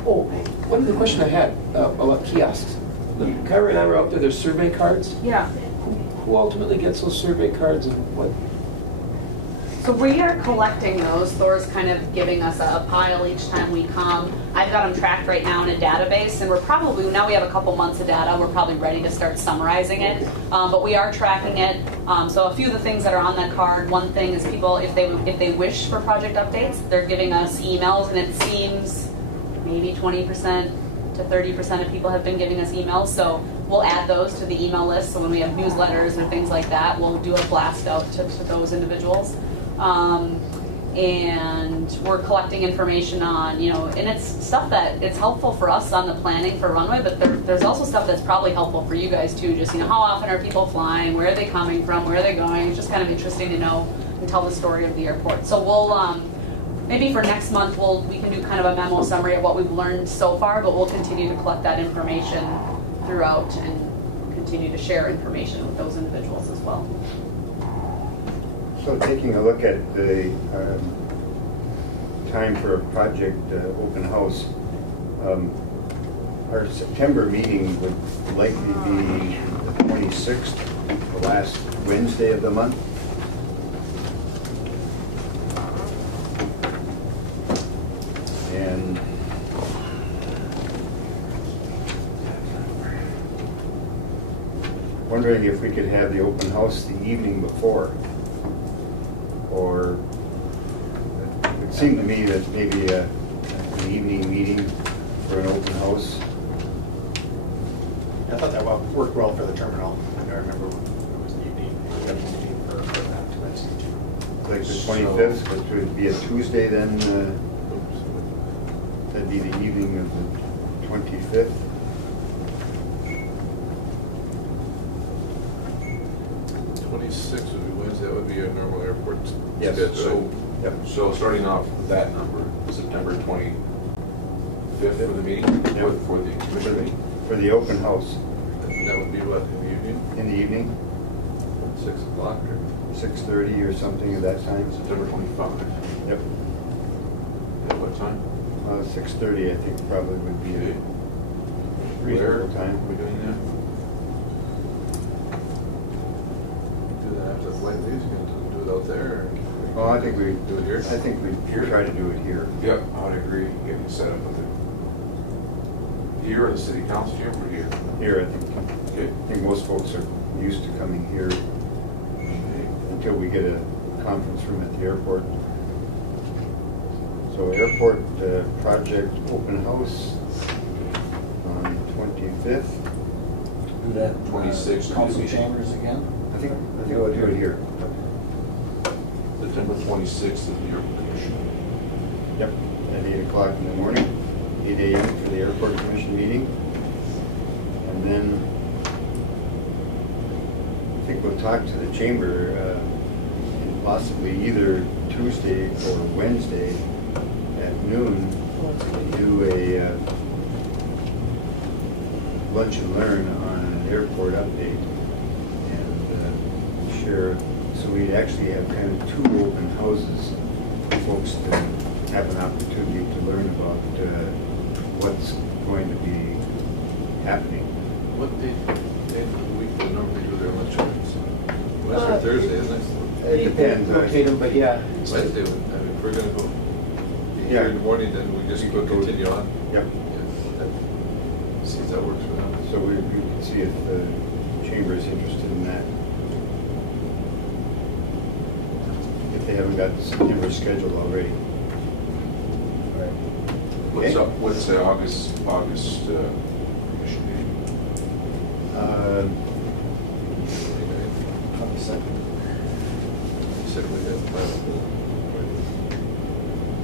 Oh, one other question I had about kiosks. Kyra and I were out there, there's survey cards. Yeah. Who ultimately gets those survey cards, and what? So we are collecting those. Thor's kind of giving us a pile each time we come. I've got them tracked right now in a database, and now we have a couple months of data. We're probably ready to start summarizing it, but we are tracking it. So a few of the things that are on that card, one thing is people, if they wish for project updates, they're giving us emails, and it seems maybe 20% to 30% of people have been giving us emails. So we'll add those to the email list. So when we have newsletters and things like that, we'll do a blast out to those individuals. And we're collecting information on, and it's stuff that it's helpful for us on the planning for Runway, but there's also stuff that's probably helpful for you guys too. Just, how often are people flying? Where are they coming from? Where are they going? It's just kind of interesting to know and tell the story of the airport. So we'll, maybe for next month, we can do kind of a memo summary of what we've learned so far, but we'll continue to collect that information throughout and continue to share information with those individuals as well. So taking a look at the time for a project open house, our September meeting would likely be the 26th, the last Wednesday of the month. And wondering if we could have the open house the evening before. Or it seemed to me that maybe an evening meeting for an open house. I thought that worked well for the terminal. I remember it was the evening meeting for that Wednesday too. Like the 25th, which would be a Tuesday then, that'd be the evening of the 25th. 26 would be Wednesday, that would be a normal airport Yes. schedule. Yep. So starting off with that number, September 25th for the meeting, Yep. for the commission meeting? For the open house That would be what, in the evening, in the evening, 6 o'clock or? 6:30 or something at that time. September 25. Yep. At what time? 6:30 I think probably would be Okay. a Where reasonable time. are we doing that? Do that after the flight leaves, you can do it out there, or? Oh, I think we Do it here? I think we try to do it here. Yep, I would agree, getting set up with it. Here or the city council chamber or here? Here, I think. Okay. I think most folks are used to coming here until we get a conference room at the airport. So airport project open house on 25th. Do that. 26th. Council chambers again? I think we'll do it here. September 26th is your commission. Yep, at 8 o'clock in the morning, 8 a.m. for the airport commission meeting. And then I think we'll talk to the chamber and possibly either Tuesday or Wednesday at noon to do a lunch and learn on an airport update and share. So we'd actually have kind of two open houses for folks to have an opportunity to learn about what's going to be happening. What day of the week do they normally do their lunch hours? Wednesday or Thursday, isn't it? It depends. Rotate them, but yeah. Wednesday, I mean, if we're gonna go be Yeah. here in the morning, then we just go continue on. Yep. Yeah. See if that works for them. So we can see if the chamber is interested in that. If they haven't got the September schedule already. What's Okay. up, what's the August commission meeting?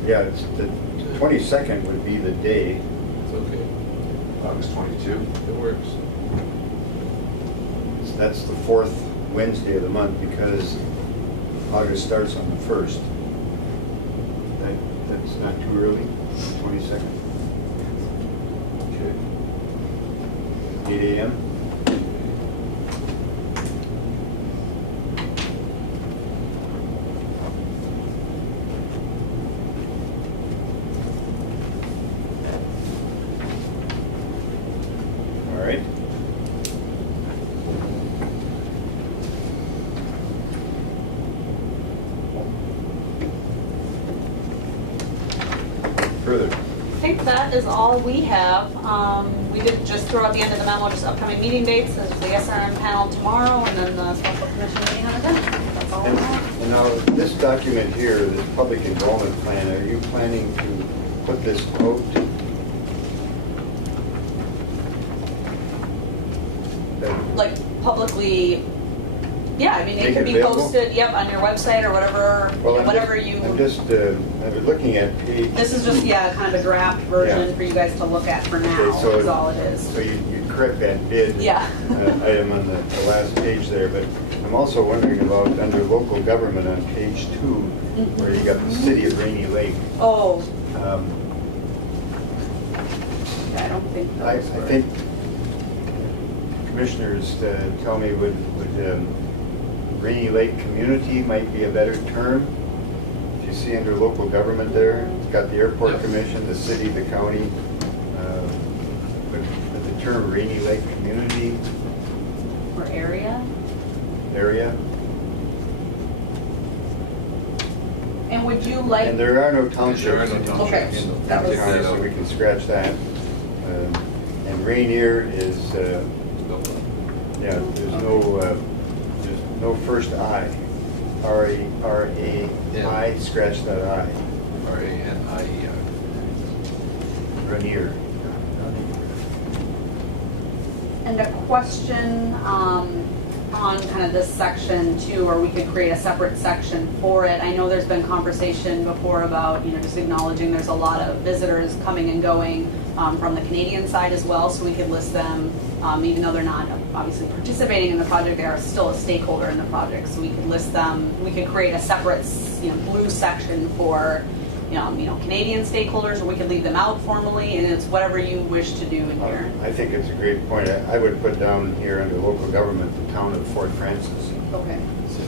Yeah, it's the 22nd would be the day. It's okay, August 22? it works. That's the fourth Wednesday of the month because August starts on the 1st. That's not too early, 22nd, Okay. 8 a.m. All right. Further. I think that is all we have. We did just throw at the end of the memo, just upcoming meeting dates, there's the SRM panel tomorrow, and then the special commission meeting on the 10th. That's all we have. And now, this document here, this public enrollment plan, are you planning to put this out? Like publicly, yeah, I mean, it Make could it be available? posted, yep, on your website or whatever, Well, I'm whatever just- you. I'm just, I was looking at page. This is just, yeah, kind of a draft version Yeah. for you guys to look at for Okay, now, so- is all it is. So you correct that bid. Yeah. Item on the last page there, but I'm also wondering about under local government on page 2, where you got the city of Rainy Lake. Oh, Um, I don't think I those were. think commissioners tell me would Rainy Lake Community might be a better term. If you see under local government there, it's got the airport Yep. commission, the city, the county. But the term Rainy Lake Community For area? area. And would you like? And there are no townships. There are no townships. Okay, in that the was- county, so we can scratch that. And Rainier is, yeah, there's no first I. R-A-I, scratch that I. R-A-N-I-E-R. Rainier. And a question on kind of this section too, or we could create a separate section for it. I know there's been conversation before about, just acknowledging there's a lot of visitors coming and going from the Canadian side as well, so we could list them, even though they're not obviously participating in the project, they are still a stakeholder in the project, so we could list them. We could create a separate, blue section for Canadian stakeholders, or we could leave them out formally, and it's whatever you wish to do in here. I think it's a great point. I would put down here under local government, the town of Fort Francis. Okay. See,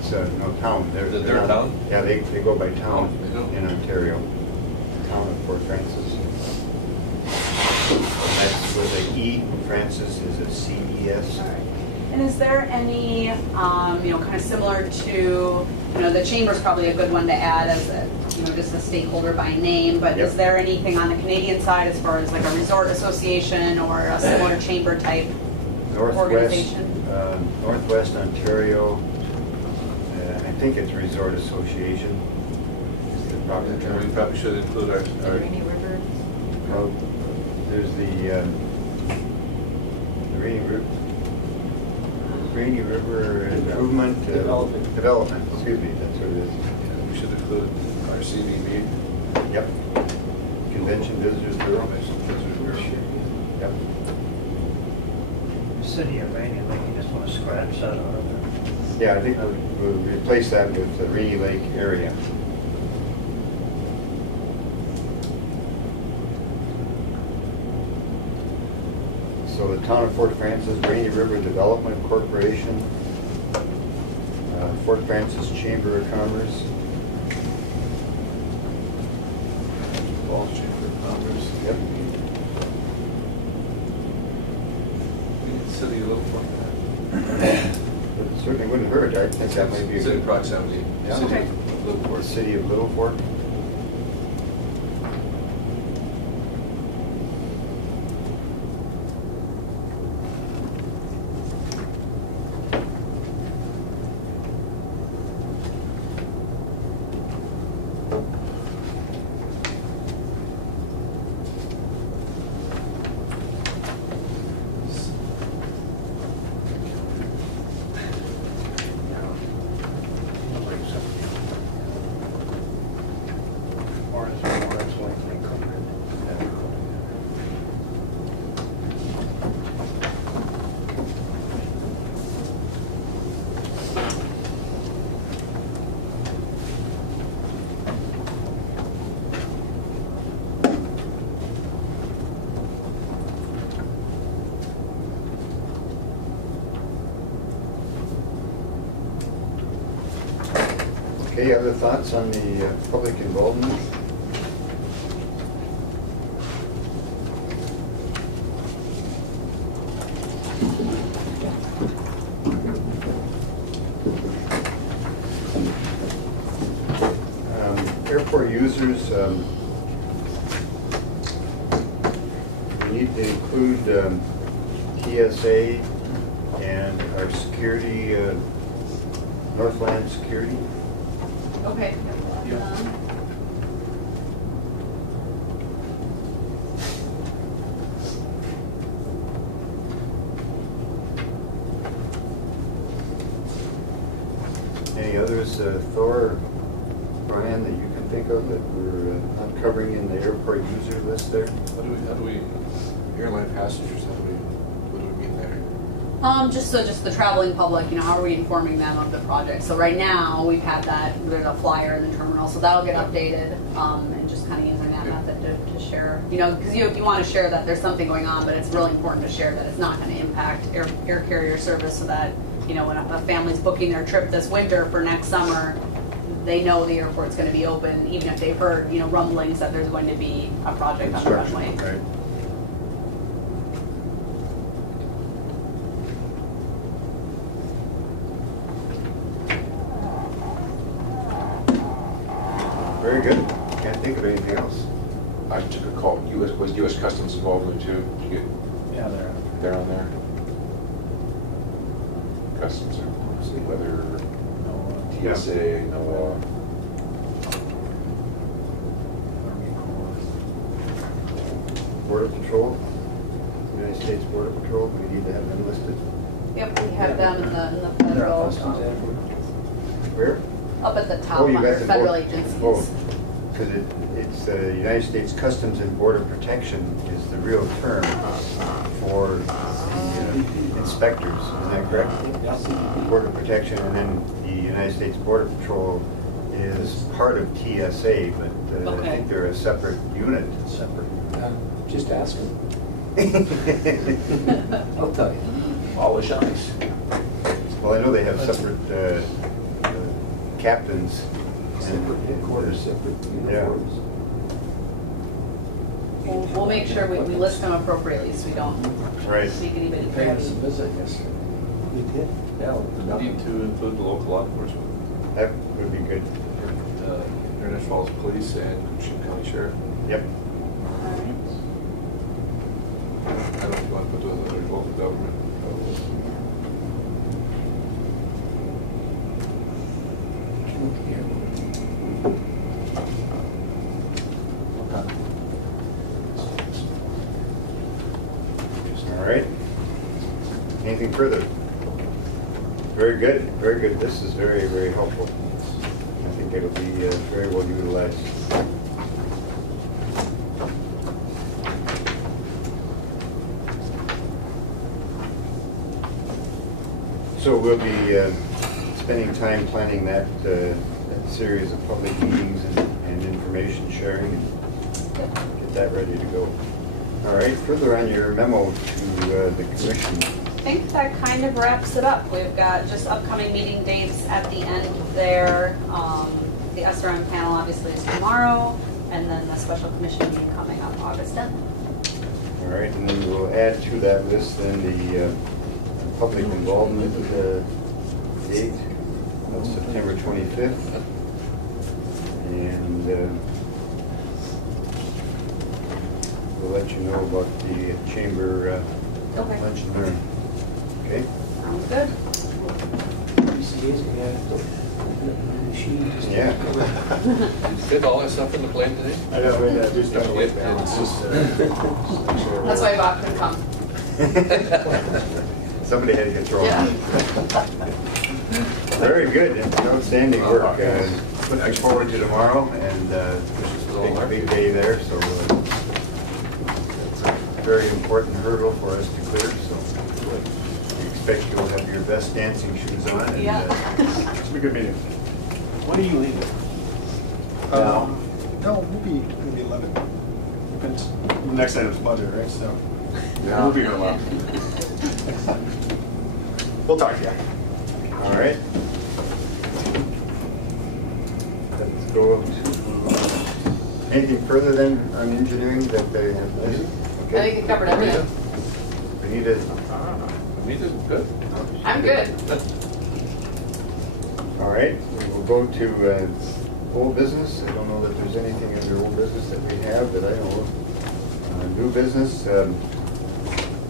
It's no town. They're a town? Yeah, they go by town Oh, they do. in Ontario. Town of Fort Francis. That's with a E. Francis is a C-E-S. All right. And is there any, kind of similar to, the chamber's probably a good one to add as a, just a stakeholder by name, but Yep. is there anything on the Canadian side as far as like a resort association or a similar chamber type organization? Northwest Ontario, I think it's Resort Association. Is the proper and we term. probably should include our Rainy River. Well, there's the Rainy River Improvement. Development, excuse me, that's what it is. we should include our CVB. Yep. Convention Visitors Bureau. Yep. City of Rainy Lake, you just want to scratch that out of there. Yeah, I think we'll replace that with the Rainy Lake area. So the town of Fort Francis, Rainy River Development Corporation, Fort Francis Chamber of Commerce. Falls Chamber of Commerce. Yep. City of Littleton. But it certainly wouldn't hurt. I think that might be a City good. proximity. Yeah. City Okay. of Littleton. Or City of Little Fork. Or is it more that's likely covered? Okay, other thoughts on the public involvement? Airport users, we need to include TSA and our security, Northland Security. Okay. Any others, Thor, Brian, that you can think of that we're not covering in the airport user list there? How do we, airline passengers, what do we mean there? Just the traveling public, how are we informing them of the project? So right now, we've had there's a flyer in the terminal, so that'll get updated, and just kind of using that method to share, because you want to share that there's something going on, but it's really important to share that it's not going to impact air carrier service, so that, when a family's booking their trip this winter for next summer, they know the airport's going to be open, even if they've heard, rumblings that there's going to be a project on the runway. Right. Very good. Can't think of anything else. I took a call, was US Customs involved in it too? Did you get, Yeah, they're on there? Customs, whether TSA, NOAA. Border Patrol, United States Border Patrol, we need to have them listed. Yep, we have them in the Federal federal, Customs Act. Where? up at the top Oh, you under got them federal both. agencies. Oh, because it's United States Customs and Border Protection is the real term for the inspectors, is that correct? Border Protection, and then the United States Border Patrol is part of TSA, but I Okay. think they're a separate unit. Separate. Just ask them. I'll tell you. Always nice. Well, I know they have separate captains. Separate headquarters, separate Yeah. uniforms. We'll make sure we list them appropriately so we don't Right. make anybody Paid us a crabby. visit yesterday. We did. Yeah, We need to include the local law enforcement, That would be good. International Falls Police and Coochin County Sheriff. Yep. All right. I don't know if you want to put the other local government. All right. Anything further? Very good, very good. This is very, very helpful. I think it'll be very well utilized. So we'll be spending time planning that series of public meetings and information sharing, and get that ready to go. All right, further on your memo to the commission. I think that kind of wraps it up. We've got just upcoming meeting dates at the end there. The SRM panel obviously is tomorrow, and then the special commission meeting coming up August 10th. All right, and then we'll add to that list then the public involvement date of September 25th. And we'll let you know about the chamber Okay. lunch and learn. Okay? Sounds good. These days we have to open up the machine. just to Yeah. cover it. Did you fit all that stuff in the plane today? I know, we do special weight Yeah. balance. That's why Bob couldn't come. Somebody had to get thrown. Yeah. Very good, and outstanding work. Looking forward to tomorrow, and big day there, so it's a very important hurdle for us to clear, so we expect you'll have your best dancing shoes on. And, Yeah. It's a good meeting. When are you leaving? No, maybe 11. Depends. The next item's budget, right, so. Yeah. We'll be here a while. We'll talk to you. All right. Let's go to, anything further than on engineering that they have listed? I think you covered everything. We need to. Anita's good. I'm good. All right, we will go to old business. I don't know that there's anything under old business that we have that I know of. New business,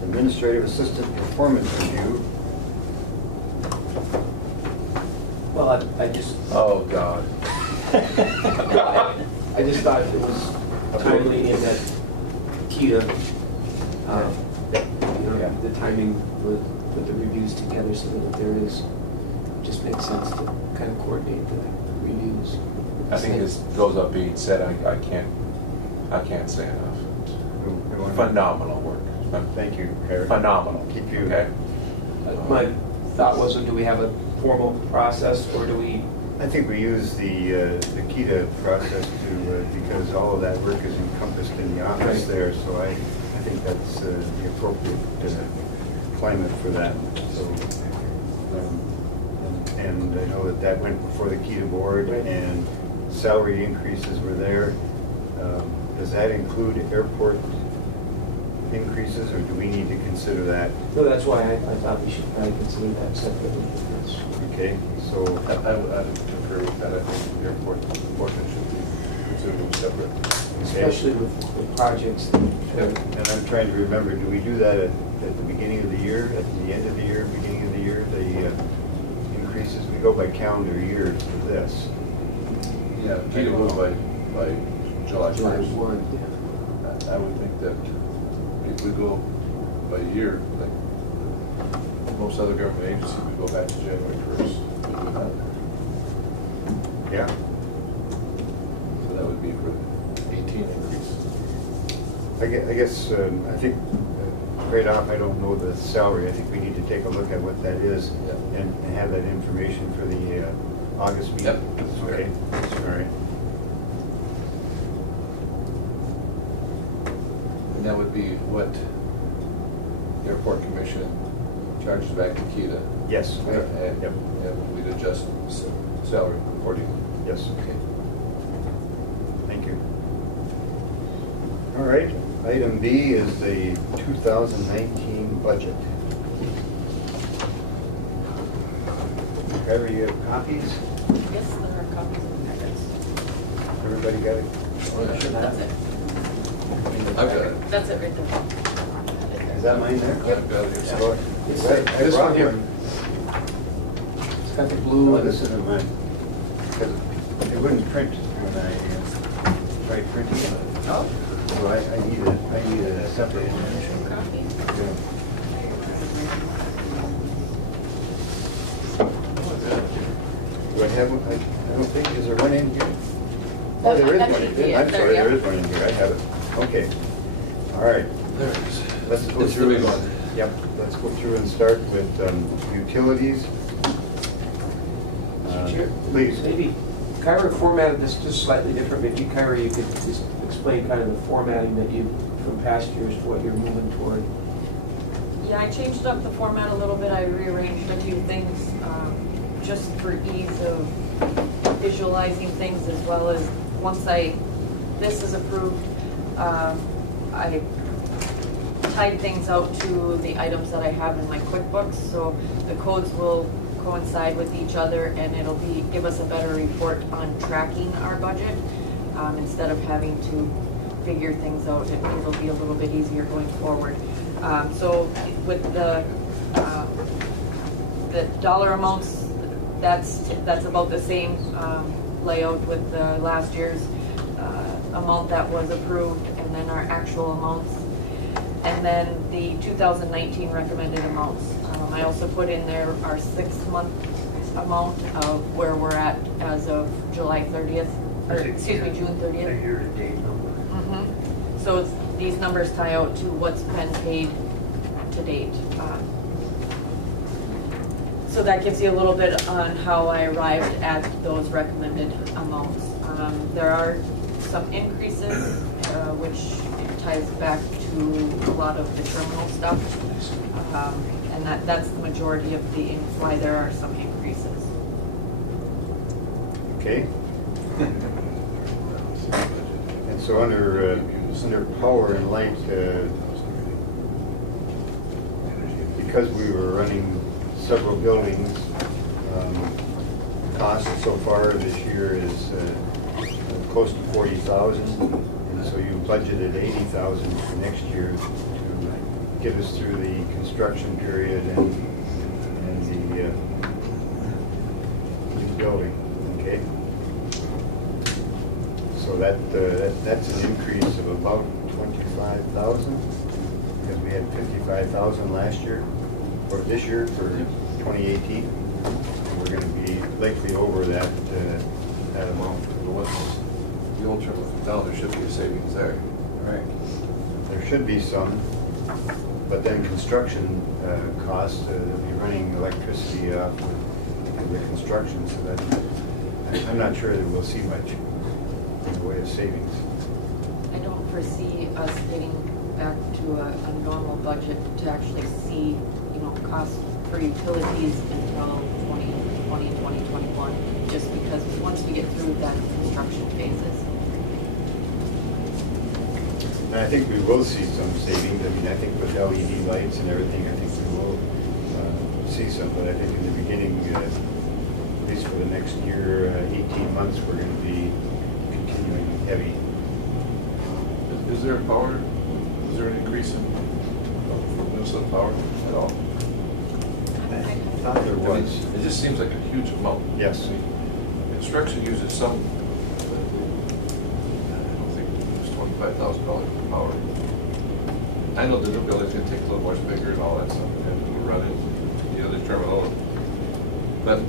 administrative assistant performance review. Well, I just, Oh, God. I just thought it was timely in that Kita, the timing with the reviews together so that there is, just makes sense to kind of coordinate the reviews. I think this goes up being said, I can't say enough. Phenomenal work. Thank you, Harry. Phenomenal. Keep you. Okay? My thought was, do we have a formal process or do we? I think we use the KETA process to, because all of that work is encompassed in the office Right. there, so I think that's the appropriate climate for that. So, and I know that went before the KETA board, and salary increases were there. Does that include airport increases, or do we need to consider that? No, that's why I thought we should probably consider that separately. Yes. Okay, so, I would concur with that. I think the airport portion should be considered separate. Especially with the projects. and I'm trying to remember, do we do that at the beginning of the year, at the end of the year, beginning of the year, the increases? We go by calendar years for this. Yeah, Kita goes by July July 1st. 1, yeah. I would think that if we go by year, like most other government agencies, we go back to January 1st. Yeah. So that would be for 18 increase. I guess, I think, right off, I don't know the salary. I think we need to take a look at what that is Yep. and have that information for the August meeting. Yep. Okay, all right. And that would be what the airport commission charges back to Kita. Yes. And, Yep. and we'd adjust salary accordingly. Yes. Okay. Thank you. All right, item B is the 2019 budget. Trevor, you have copies? Yes, there are copies of the packets. Everybody got it? That's it. I've got it. That's it right there. Is that mine there? I've got it. So, It's right, I this brought one here. one. It's got the blue. Oh, this isn't mine. Because it wouldn't print when I tried printing it. Oh. So I need a separate one. Copy? Yeah. Do I have one? I don't think, is there one in here? Oh, there is That one. should be it. I'm There sorry, you there go. is one in here. I have it. Okay. All right. There it is. Let's go It's the through. big one. Yep, let's go through and start with utilities. Chair? Please. Maybe Kyra formatted this just slightly different. Maybe Kyra, you could just explain kind of the formatting that you, from past years, to what you're moving toward. Yeah, I changed up the format a little bit. I rearranged a few things just for ease of visualizing things, as well as once this is approved, I tied things out to the items that I have in my QuickBooks, so the codes will coincide with each other, and it'll give us a better report on tracking our budget instead of having to figure things out. It'll be a little bit easier going forward. So with the dollar amounts, that's about the same layout with the last year's amount that was approved, and then our actual amounts, and then the 2019 recommended amounts. I also put in there our 6-month amount of where we're at as of July 30th, or excuse me, June 30th. A year-to-date number. So these numbers tie out to what's been paid to date. So that gives you a little bit on how I arrived at those recommended amounts. There are some increases, which ties back to a lot of the terminal stuff. And that's the majority of why there are some increases. Okay. And so under power and light, because we were running several buildings, cost so far this year is close to 40,000, and so you budgeted 80,000 for next year to get us through the construction period and the building. Okay. So that's an increase of about 25,000, because we had 55,000 last year, or this year for 2018. And we're going to be likely over that amount. The old term of $1,000, there should be a savings there. Right. There should be some, but then construction costs, they'll be running electricity off of the construction, so that I'm not sure that we'll see much in the way of savings. I don't foresee us getting back to a normal budget to actually see, costs for utilities until 2020, 2021, just because once we get through that construction phases. And I think we will see some savings. I mean, I think with LED lights and everything, I think we will see some, but I think in the beginning, at least for the next year, 18 months, we're going to be continuing heavy. Is there an increase in Minnesota Power at all? I thought there was. It just seems like a huge amount. Yes. Construction uses some, I don't think it's $25,000 for power. I know the new building's gonna take a little much bigger and all that stuff, and we're running the other terminal. But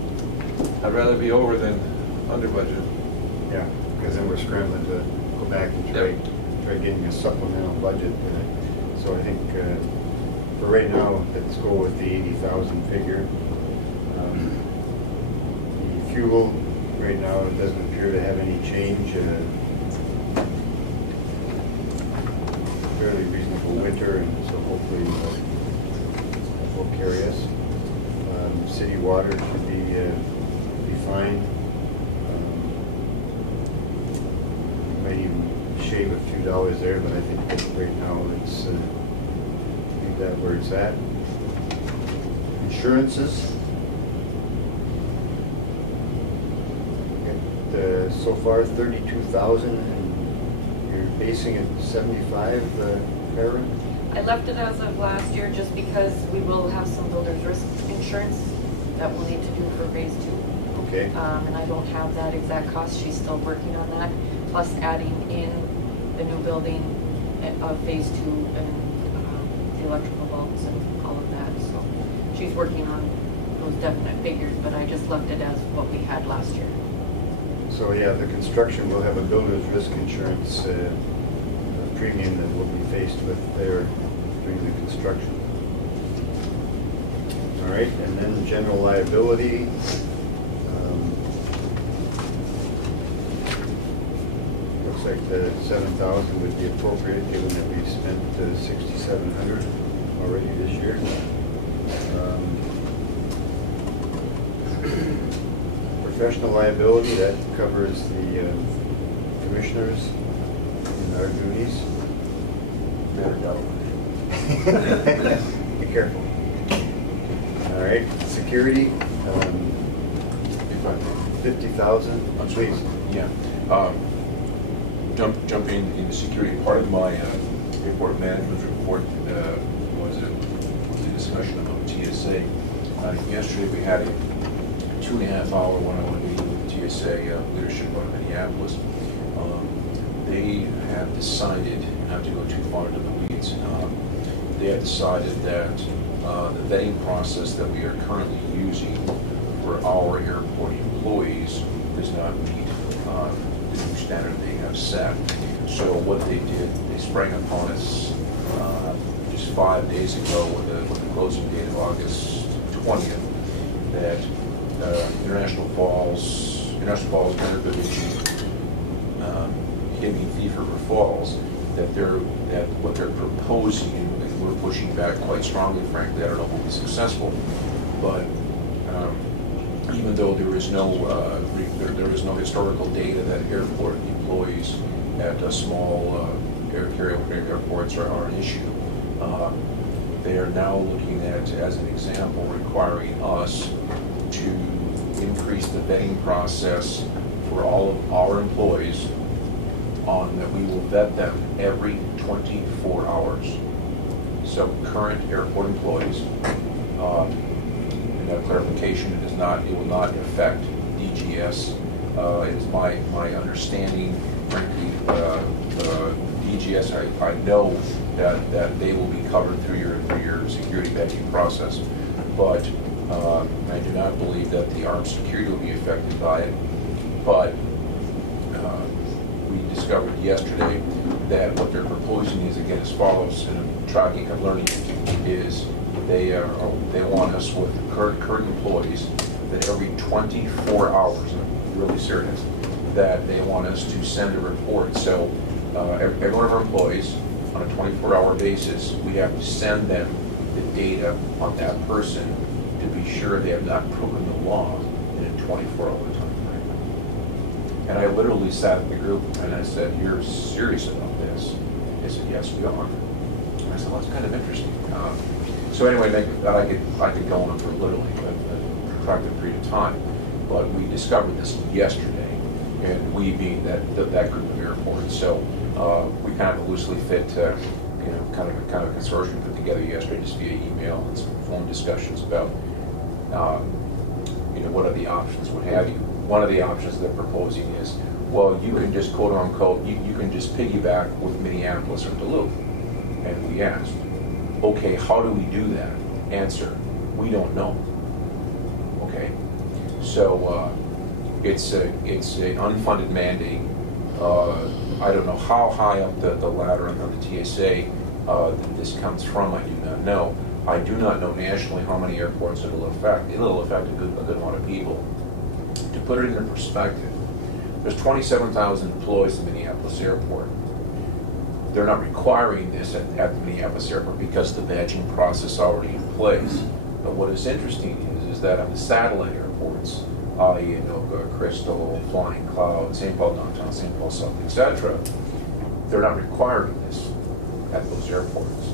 I'd rather be over than under budget. Yeah, because then we're scrambling to go back and try getting a supplemental budget. So I think for right now, let's go with the 80,000 figure. The fuel right now doesn't appear to have any change. Fairly reasonable winter, and so hopefully that will carry us. City water should be fine. Might even shave a few dollars there, but I think that right now it's leave that where it's at. Insurances. So far 32,000, and you're basing it 75, Karen? I left it as of last year just because we will have some builder's risk insurance that we'll need to do for phase 2. Okay. And I don't have that exact cost. She's still working on that. Plus adding in the new building of phase 2 and the electrical bulbs and all of that. So she's working on those definite figures, but I just left it as what we had last year. So yeah, the construction will have a builder's risk insurance premium that we'll be faced with there during the construction. All right, and then general liability. Looks like the 7,000 would be appropriate given that we spent 6,700 already this year. Professional liability, that covers the commissioners and our duties. Better go. Be careful. All right, security, 50,000, please. Yeah. Jumping into security, part of my report management report was a discussion about TSA. Yesterday we had a 2.5-hour one-on-one meeting with TSA leadership out of Minneapolis. They have decided, not to go too far into the weeds, they have decided that the vetting process that we are currently using for our airport employees does not meet the new standard they have set. So what they did, they sprang upon us just 5 days ago with the closing date of August 20th that International Falls, Benefit Beach, Hibbing, Thief River Falls, that what they're proposing, and we're pushing back quite strongly, frankly. I don't know if we'll be successful, but even though there is no historical data that airport employees at small air carrier airports are an issue, they are now looking at, as an example, requiring us to increase the vetting process for all of our employees on that we will vet them every 24 hours. So current airport employees, and that clarification, it will not affect DGS. It is my understanding, frankly, DGS, I know that they will be covered through your security vetting process, but I do not believe that the armed security will be affected by it. But we discovered yesterday that what they're proposing is, again, as follows, and I'm tracking, I'm learning, is they want us with current employees that every 24 hours, I'm really serious, that they want us to send a report. So every one of our employees, on a 24-hour basis, we have to send them the data on that person to be sure they have not broken the law in a 24-hour time frame. And I literally sat in the group and I said, "You're serious about this?" They said, "Yes, we are." And I said, "Well, that's kind of interesting." So anyway, I could go on for literally a protracted period of time, but we discovered this yesterday, and we being that group of airports. So we kind of loosely fit, kind of a consortium put together yesterday just via email and some phone discussions about, what are the options, what have you. One of the options they're proposing is, well, you can just quote unquote, you can just piggyback with Minneapolis or Duluth. And we asked, okay, how do we do that? Answer, we don't know. Okay, so it's an unfunded mandate. I don't know how high up the ladder on the TSA this comes from. I do not know. I do not know nationally how many airports it'll affect. It'll affect a good amount of people. To put it into perspective, there's 27,000 employees in Minneapolis Airport. They're not requiring this at the Minneapolis Airport because the badging process is already in place. But what is interesting is that on the satellite airports, i.e. Crystal, Flying Cloud, St. Paul Downtown, St. Paul South, etc., they're not requiring this at those airports,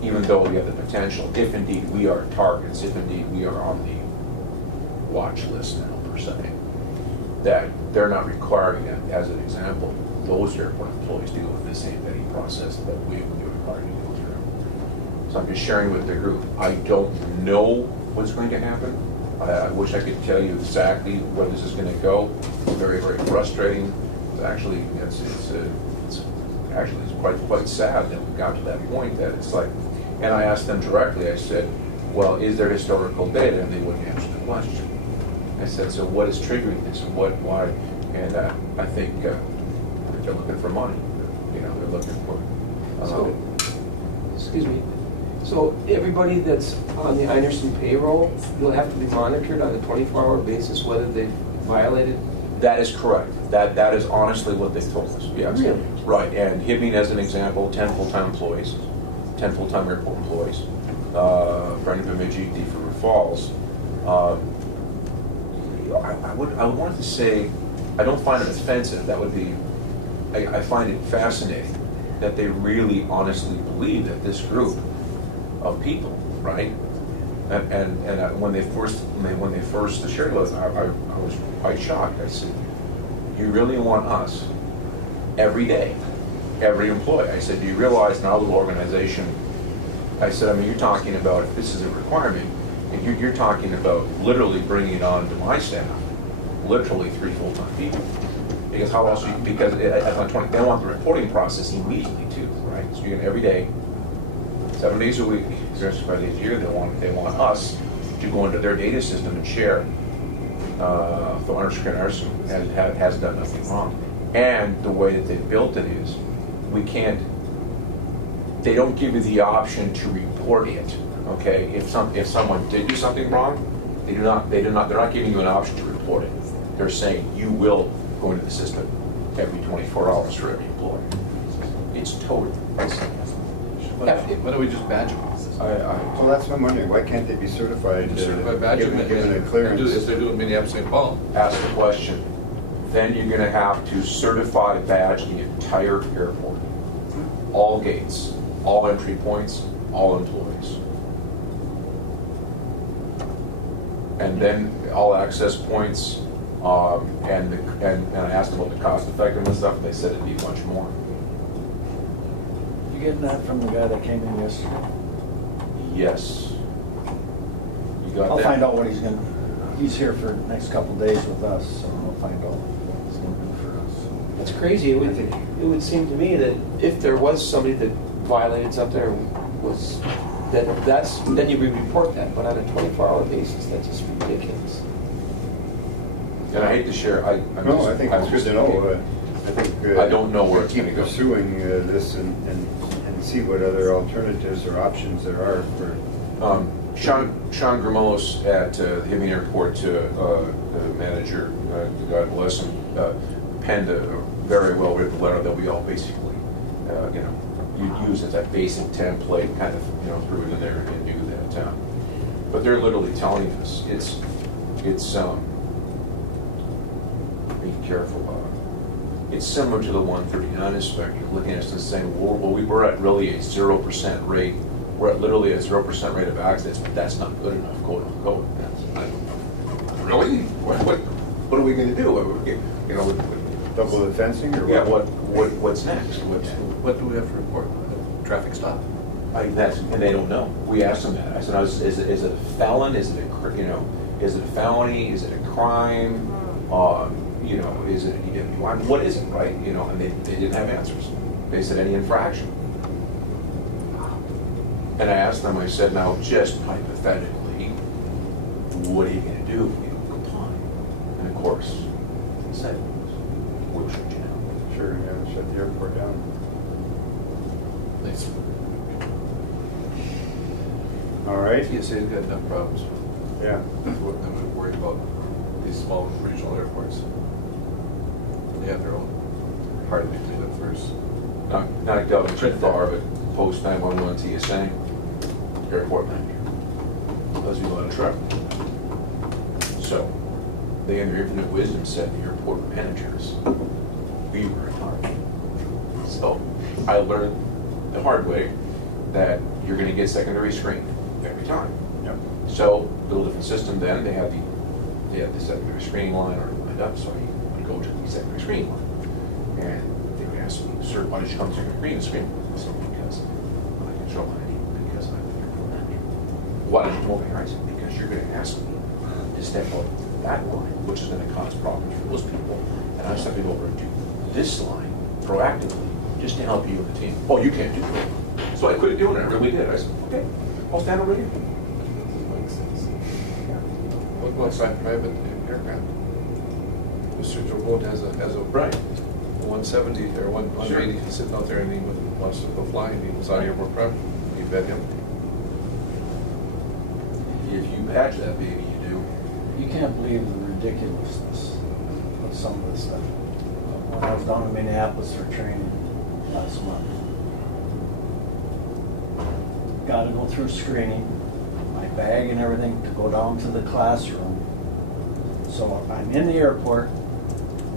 even though we have the potential, if indeed we are targets, if indeed we are on the watch list now, per se, that they're not requiring that. As an example, those airport employees to go through the same vetting process that we would be required to go through. So I'm just sharing with the group. I don't know what's going to happen. I wish I could tell you exactly where this is going to go. It's very, very frustrating. Actually, it's quite sad that we got to that point. That it's like, and I asked them directly. I said, "Well, is there historical data?" And they wouldn't answer the question. I said, "So what is triggering this, and why?" And I think they're looking for money. You know, they're looking for. Excuse me. So everybody that's on the Einerson payroll will have to be monitored on a 24-hour basis whether they violated? That is correct. That is honestly what they told us. Yes. Really? Right. And Hibbing, as an example, 10 full-time employees, 10 full-time airport employees. Brendan Bemidji, D for River Falls. I would want to say, I don't find it offensive. That would be, I find it fascinating that they really honestly believe that this group of people, right? And when they first shared with us, I was quite shocked. I said, "You really want us every day, every employee?" I said, "Do you realize in our little organization?" I said, "I mean, you're talking about if this is a requirement, and you're talking about literally bringing on to my staff, literally 3 full-time people, because how else? Because they want the reporting process immediately too, right? So you're gonna every day." 7 days a week, 365 days a year, they want us to go into their data system and share. The Undersecretary Arson has done nothing wrong. And the way that they've built it is, they don't give you the option to report it, okay? If someone did do something wrong, they're not giving you an option to report it. They're saying you will go into the system every 24 hours for every employee. It's totally. Why don't we just badge them? Well, that's what I'm wondering, why can't they be certified? Certified badge them given a and clearance? do as they do in Minneapolis, St. Paul. Ask the question. Then you're gonna have to certify badge the entire airport. All gates, all entry points, all employees. And then all access points, and I asked them about the cost effectiveness stuff, and they said it'd be much more. You getting that from the guy that came in yesterday? Yes. You got I'll that? find out what he's here for the next couple of days with us, so I'll find out what he's gonna do for us. That's crazy. It would seem to me that if there was somebody that violated something or was, then you would report that. But on a 24-hour basis, that's just ridiculous. And I hate to share, I think it's good to know. I think I don't know where it's keep gonna go. pursuing this and see what other alternatives or options there are for. Sean Gramelos at the Hibbing Airport, the manager, God bless him, penned a very well-written letter that we all basically, you'd use as that basic template, kind of, threw it in there and do that. But they're literally telling us it's be careful. It's similar to the 139 inspector looking at us and saying, well, we're at really a 0% rate. We're at literally a 0% rate of accidents, but that's not good enough, quote unquote. Really? What are we going to do? Double the fencing or what? Yeah. What's next? What do we have to report? A traffic stop? And they don't know. We asked them that. I said, is it a felon? Is it is it a felony? Is it a crime? Is it a DWI? What is it, right? And they didn't have answers. They said any infraction. And I asked them, I said, now, just hypothetically, what are you gonna do if we don't comply? And of course, they said, we'll shut you down. Sure, yeah, shut the airport down. Nice. All right, TSA's got enough problems. yeah. That's what I'm gonna worry about, these small regional airports. They have their own part of it cleaned up first. Not going too far, but post 911 TSA, airport manager. Does be a lot of trouble. So, they in their infinite wisdom said the airport managers, we were in charge. So, I learned the hard way that you're gonna get secondary screening every time. Yep. So, little different system then, they had the secondary screening line already lined up, so you would go to the secondary screening line. And they would ask me, sir, why did you come to secondary screening? I said, because I control my ID, because I'm the airport manager. Why did you come over here? I said, because you're gonna ask me to step out that line, which is gonna cause problems for those people, and I'm stepping over into this line proactively, just to help you and the team. Oh, you can't do it. So I quit doing it, I really did. I said, okay, I'll stand over here. What about private aircraft? Mr. Joe Boat has a Right. 170 or 180 sitting out there and he wants to go fly and he was on airport private. You bet him. If you badge that baby, you do. You can't believe the ridiculousness of some of this stuff. When I was down in Minneapolis for training last month, got to go through screening, my bag and everything to go down to the classroom. So I'm in the airport,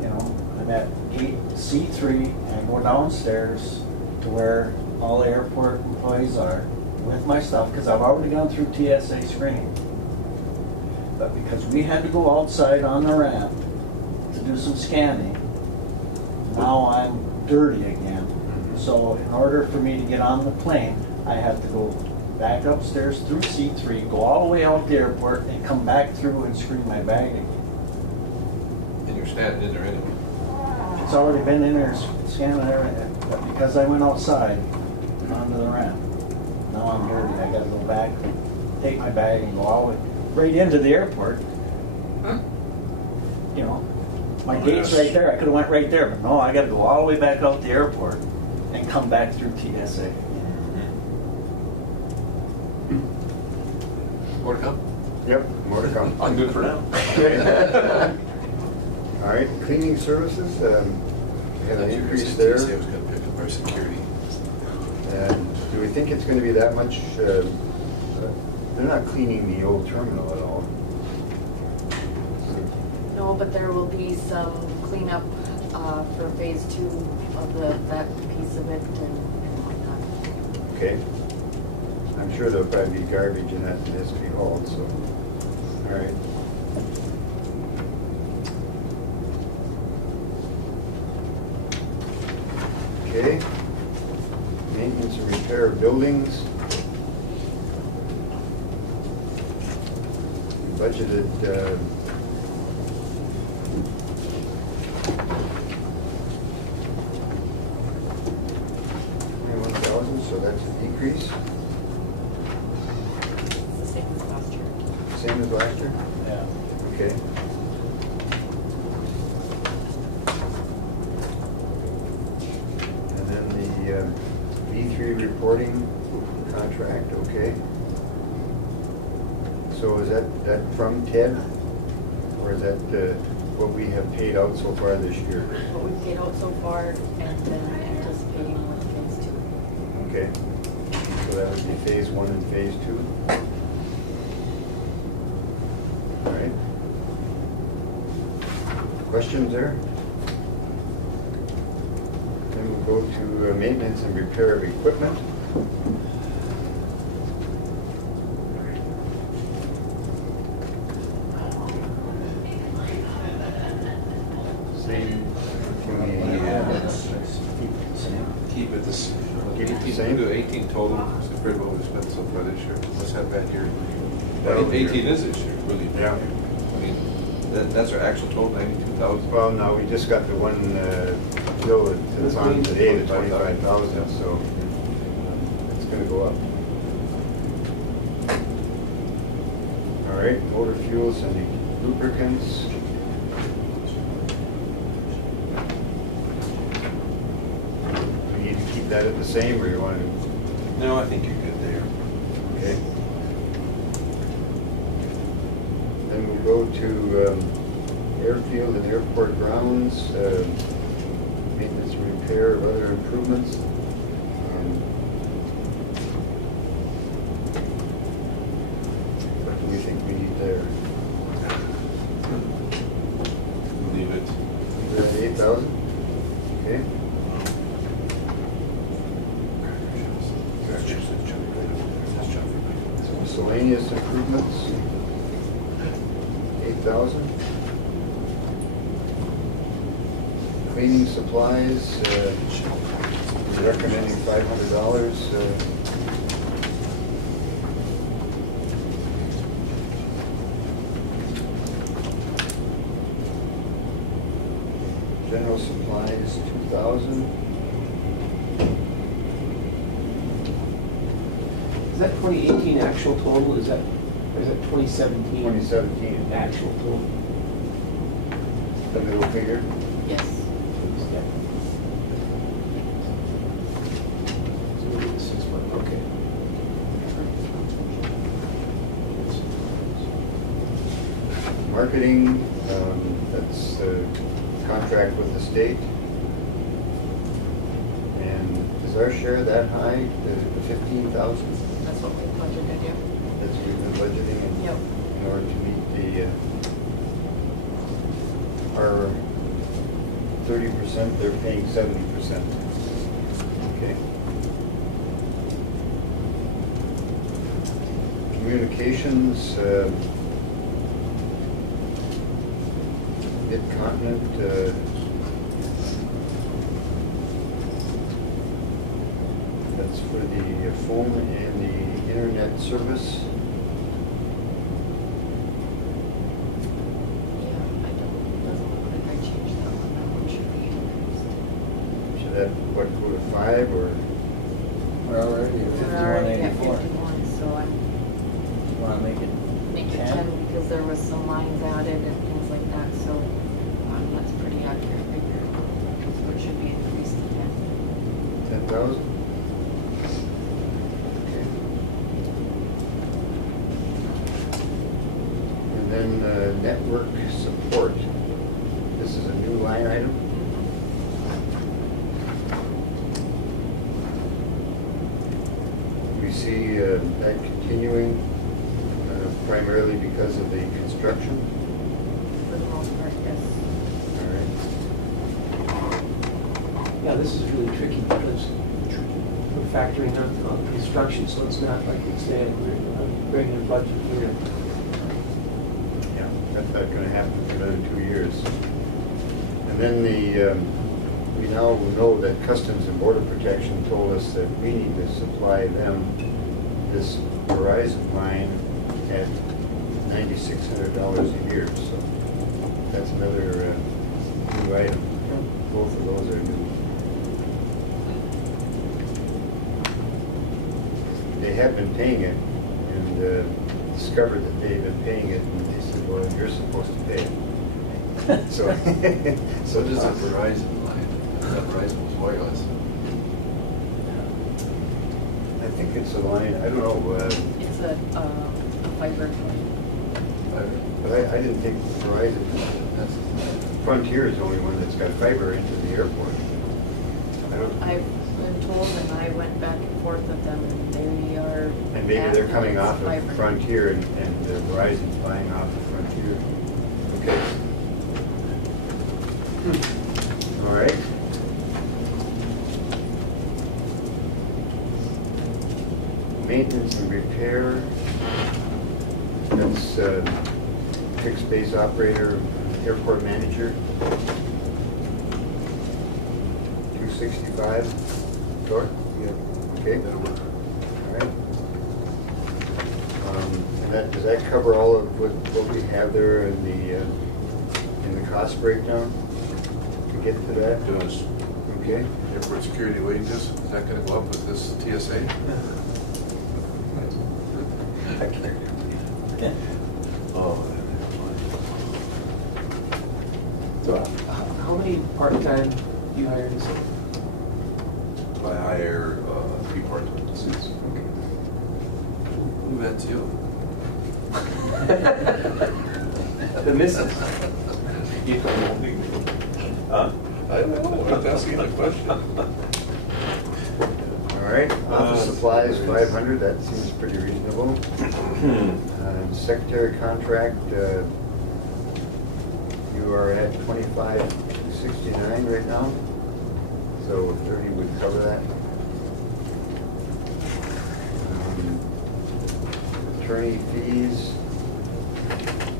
you know, I'm at gate C3, and I go downstairs to where all the airport employees are with my stuff, because I've already gone through TSA screening. But because we had to go outside on the ramp to do some scanning, now I'm dirty again. So in order for me to get on the plane, I have to go back upstairs through C3, go all the way out the airport, and come back through and screen my bag again. And you're standing in there anyway. It's already been in there scanning everything, but because I went outside onto the ramp, now I'm dirty. I gotta go back, take my bag and go all the way right into the airport. You know, my gate's right there. I could've went right there, but no, I gotta go all the way back out the airport and come back through TSA. More to come? Yep, more to come. I'm good for now. All right, cleaning services, we have an increase TSA there. was gonna pick up our security. And do we think it's going to be that much? They're not cleaning the old terminal at all. No, but there will be some cleanup for phase 2 of that piece of it and whatnot. Okay. I'm sure there'll probably be garbage in that that has to be hauled, so, all right. Okay. Maintenance and repair of buildings. We budgeted, $21,000, so that's a decrease. It's the same as last year. Same as last year? Yeah. Okay. And then the B3 reporting contract, okay. So is that from Ted? Or is that what we have paid out so far this year? What we've paid out so far and then anticipating with phase 2. Okay. So that would be phase 1 and phase 2? All right. Questions there? Then we'll go to maintenance and repair of equipment. Same. Can we, Keep it the same. Keep it the same? Do 18 total, compared to what we spent so far this year. Let's have that year. That'll be 18 is this year, really. Yeah. I mean, that's our actual total, 92,000. Well, no, we just got the one bill that's on today, the 25,000, so it's gonna go up. All right, motor fuels and lubricants. We need to keep that at the same, or you want to? No, I think you're good there. Okay. Then we'll go to airfield and airport grounds, maintenance and repair of other improvements. What do we think we need there? Leave it. Is that 8,000? Okay. So miscellaneous improvements, 8,000. Cleaning supplies, recommending $500. General supplies, 2,000. Is that 2018 actual total, or is that 2017? 2017. Actual total? The middle figure. Yes. Yeah. So we'll do the 6 month, okay. Marketing, that's the contract with the state. And is our share that high, the 15,000? That's what we budgeted, yeah. That's what we've been budgeting Yep. in order to meet our 30%, they're paying 70%. Okay. Communications, Mid-Continent, that's for the phone and the internet service. Yeah, I don't, it doesn't look like I changed that one. That one should be increased. Should that, what, go to 5 or? We're already at We're already at 51.84. 51, so I'm, You wanna make it make it 10 because there was some lines added and things like that, so that's pretty accurate figure. So it should be increased to 10. 10,000? Okay. And then network support. This is a new line item. We see that continuing primarily because of the construction. For the most part, yes. All right. Yeah, this is really tricky because we're factoring on construction, so it's not like it's saying we're bringing a budget here. Yeah, that's not going to happen for another 2 years. And then we now know that Customs and Border Protection told us that we need to supply them this Verizon line at $9,600 a year. So that's another new item. Both of those are new. They have been paying it and discovered that they've been paying it, and they said, well, you're supposed to pay it. So, So does that Verizon line, that Verizon was wireless. I think it's a line, I don't know, It's a fiber line. but I didn't think Verizon, Frontier is the only one that's got fiber into the airport. I don't, I've been told, and I went back and forth with them, and they are. and maybe they're coming adamant off of fiber. Frontier and Verizon's buying off of Frontier. Okay. All right. Maintenance and repair. That's fixed base operator, airport manager. 265. Sure? Yeah. Okay. That'll work. All right. And that, does that cover all of what we have there in the cost breakdown? To get to that? It does. Okay. Airport security wages, is that gonna go up with this TSA? Oh, So how many part-time do you hire this year? I hire 3 part-time assistants. Ooh, that's you. The missus. Huh? I don't know, I'm asking a question. All right, office supplies, 500, that seems pretty reasonable. Secretary contract, you are at 2569 right now, so 30 would cover that. Attorney fees,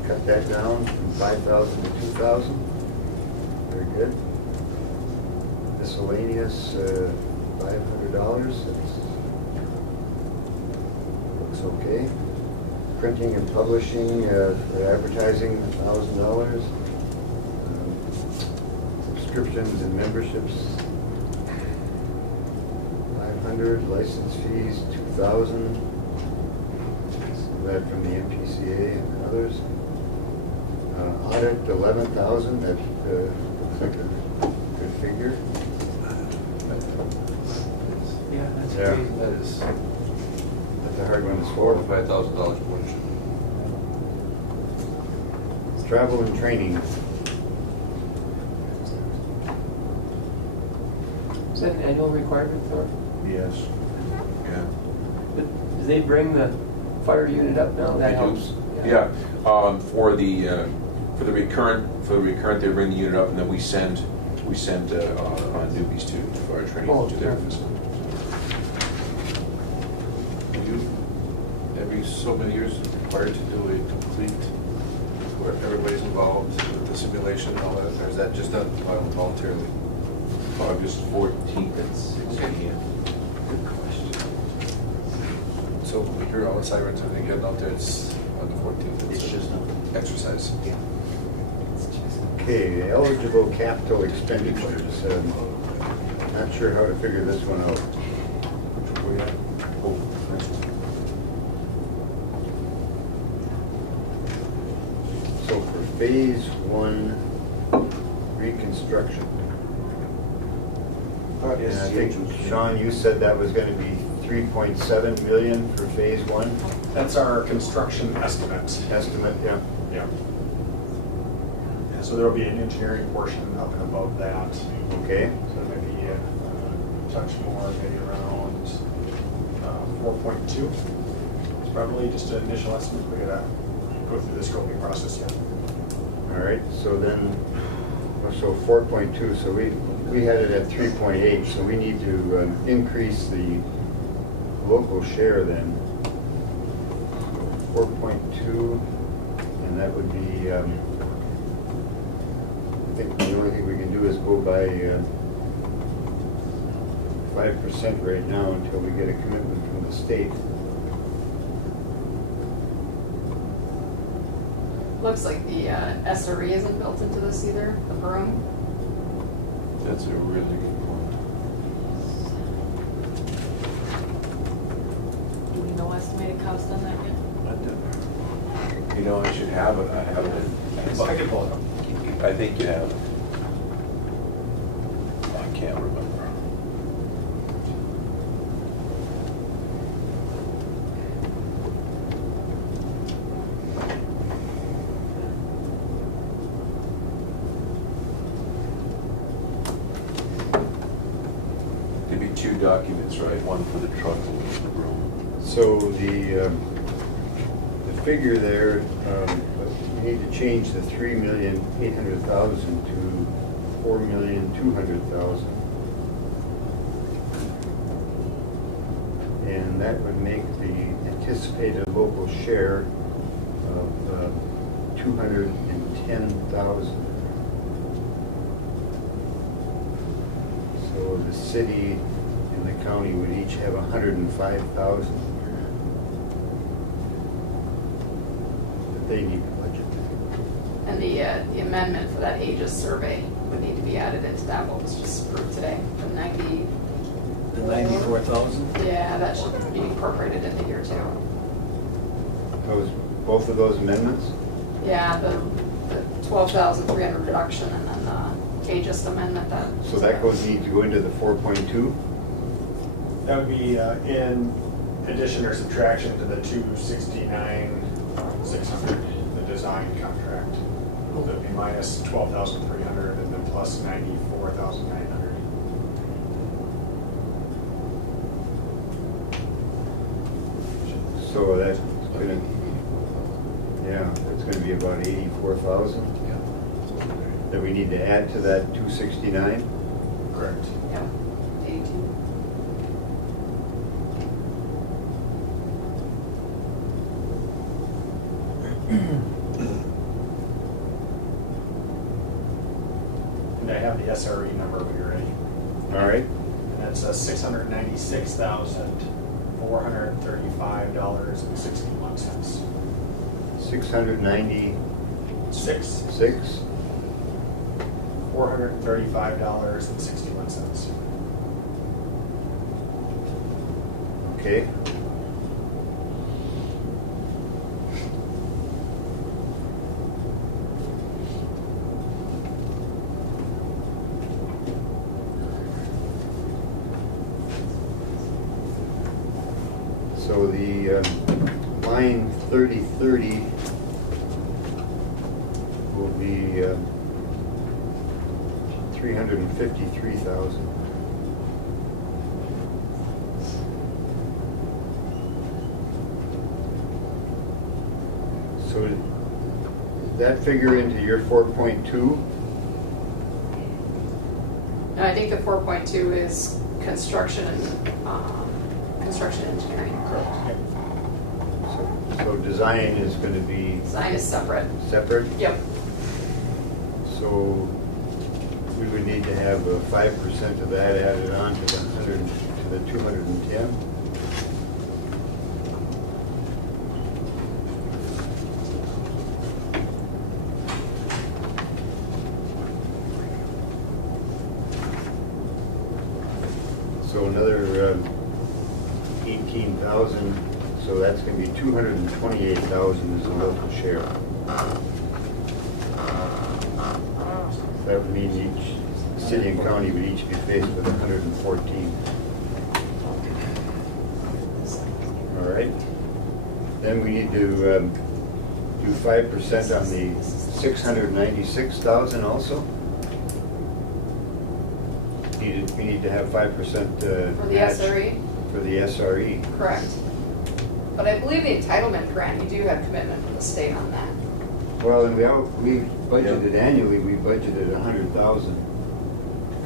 cut that down from 5,000 to 2,000. Very good. Miscellaneous, $500, that's, looks okay. Printing and publishing, for advertising, $1,000. Subscriptions and memberships, 500. License fees, 2,000. That from the MPCA and others. Audit, 11,000. That looks like a good figure. Yeah, that's Yeah. crazy. That is That's a hard one to $4,000 score. to $5,000 portion. Travel and training. Is that an annual requirement for? Yes. Yeah. But do they bring the fire unit up now? That They do. helps. Yeah, for the recurrent, they bring the unit up, and then we send newbies to our training to their sure. facility. Are you, every so many years, required to do a complete, where everybody's involved with the simulation and all that, or is that just done voluntarily? August 14th at 6 p.m. Good question. So we hear all the sirens and they get out there, it's on the 14th. It's just an exercise. Yeah. Okay, eligible capital expenditures. Not sure how to figure this one out. Which we have? Oh, next one. So for phase 1 reconstruction. And I think, Sean, you said that was going to be 3.7 million for phase 1 That's our construction estimate. estimate, yeah. Yeah. And so there'll be an engineering portion up and above that. Okay, So maybe a touch more, maybe around 4.2. It's probably just an initial estimate. We gotta go through the scoping process yet. all right, so then, so 4.2, so we had it at 3.8, so we need to increase the local share then. 4.2, and that would be, I think the only thing we can do is go by 5% right now until we get a commitment from the state. Looks like the SRE isn't built into this either, the broom. That's a really good point. Do we know estimated cost on that yet? You know, I should have it, I have it. I can pull it up. I think you have it. I can't remember. There'd be 2 documents, right? One for the truck and one for the room. So the figure there, we need to change the 3,800,000 to 4,200,000. And that would make the anticipated local share of 210,000. So the city and the county would each have 105,000 that they need to budget. And the amendment for that Aegis survey would need to be added into that, what was just approved today, the 90. The 94,000? Yeah, that should be incorporated into here too. Those, both of those amendments? Yeah, the 12,300 reduction and then the ageist amendment that. So that needs to go into the 4.2? That would be in addition or subtraction to the 269,600, the design contract. That would be minus 12,300 and then plus 94,900. So that's gonna, yeah, that's gonna be about 84,000 that we need to add to that 269? Correct. Yeah, 82. And I have the SRE number when you're ready. All right, And that's $696,435.61. 696, Six, $435.61. okay. So the line 3030 will be 353,000. So did that figure into your 4.2? And I think the 4.2 is construction and engineering. So design is going to be Design is separate. separate? Yep. So we would need to have 5% of that added on to the 100, to the 210. So another 18,000, so that's going to be 228,000 is the local share. That would mean each city and county would each be faced with 114. All right. Then we need to do 5% on the 696,000 also. We need to have 5% For the match SRE? for the SRE. Correct. But I believe the entitlement grant, you do have commitment from the state on that. Well, and we budgeted annually, we budgeted 100,000 to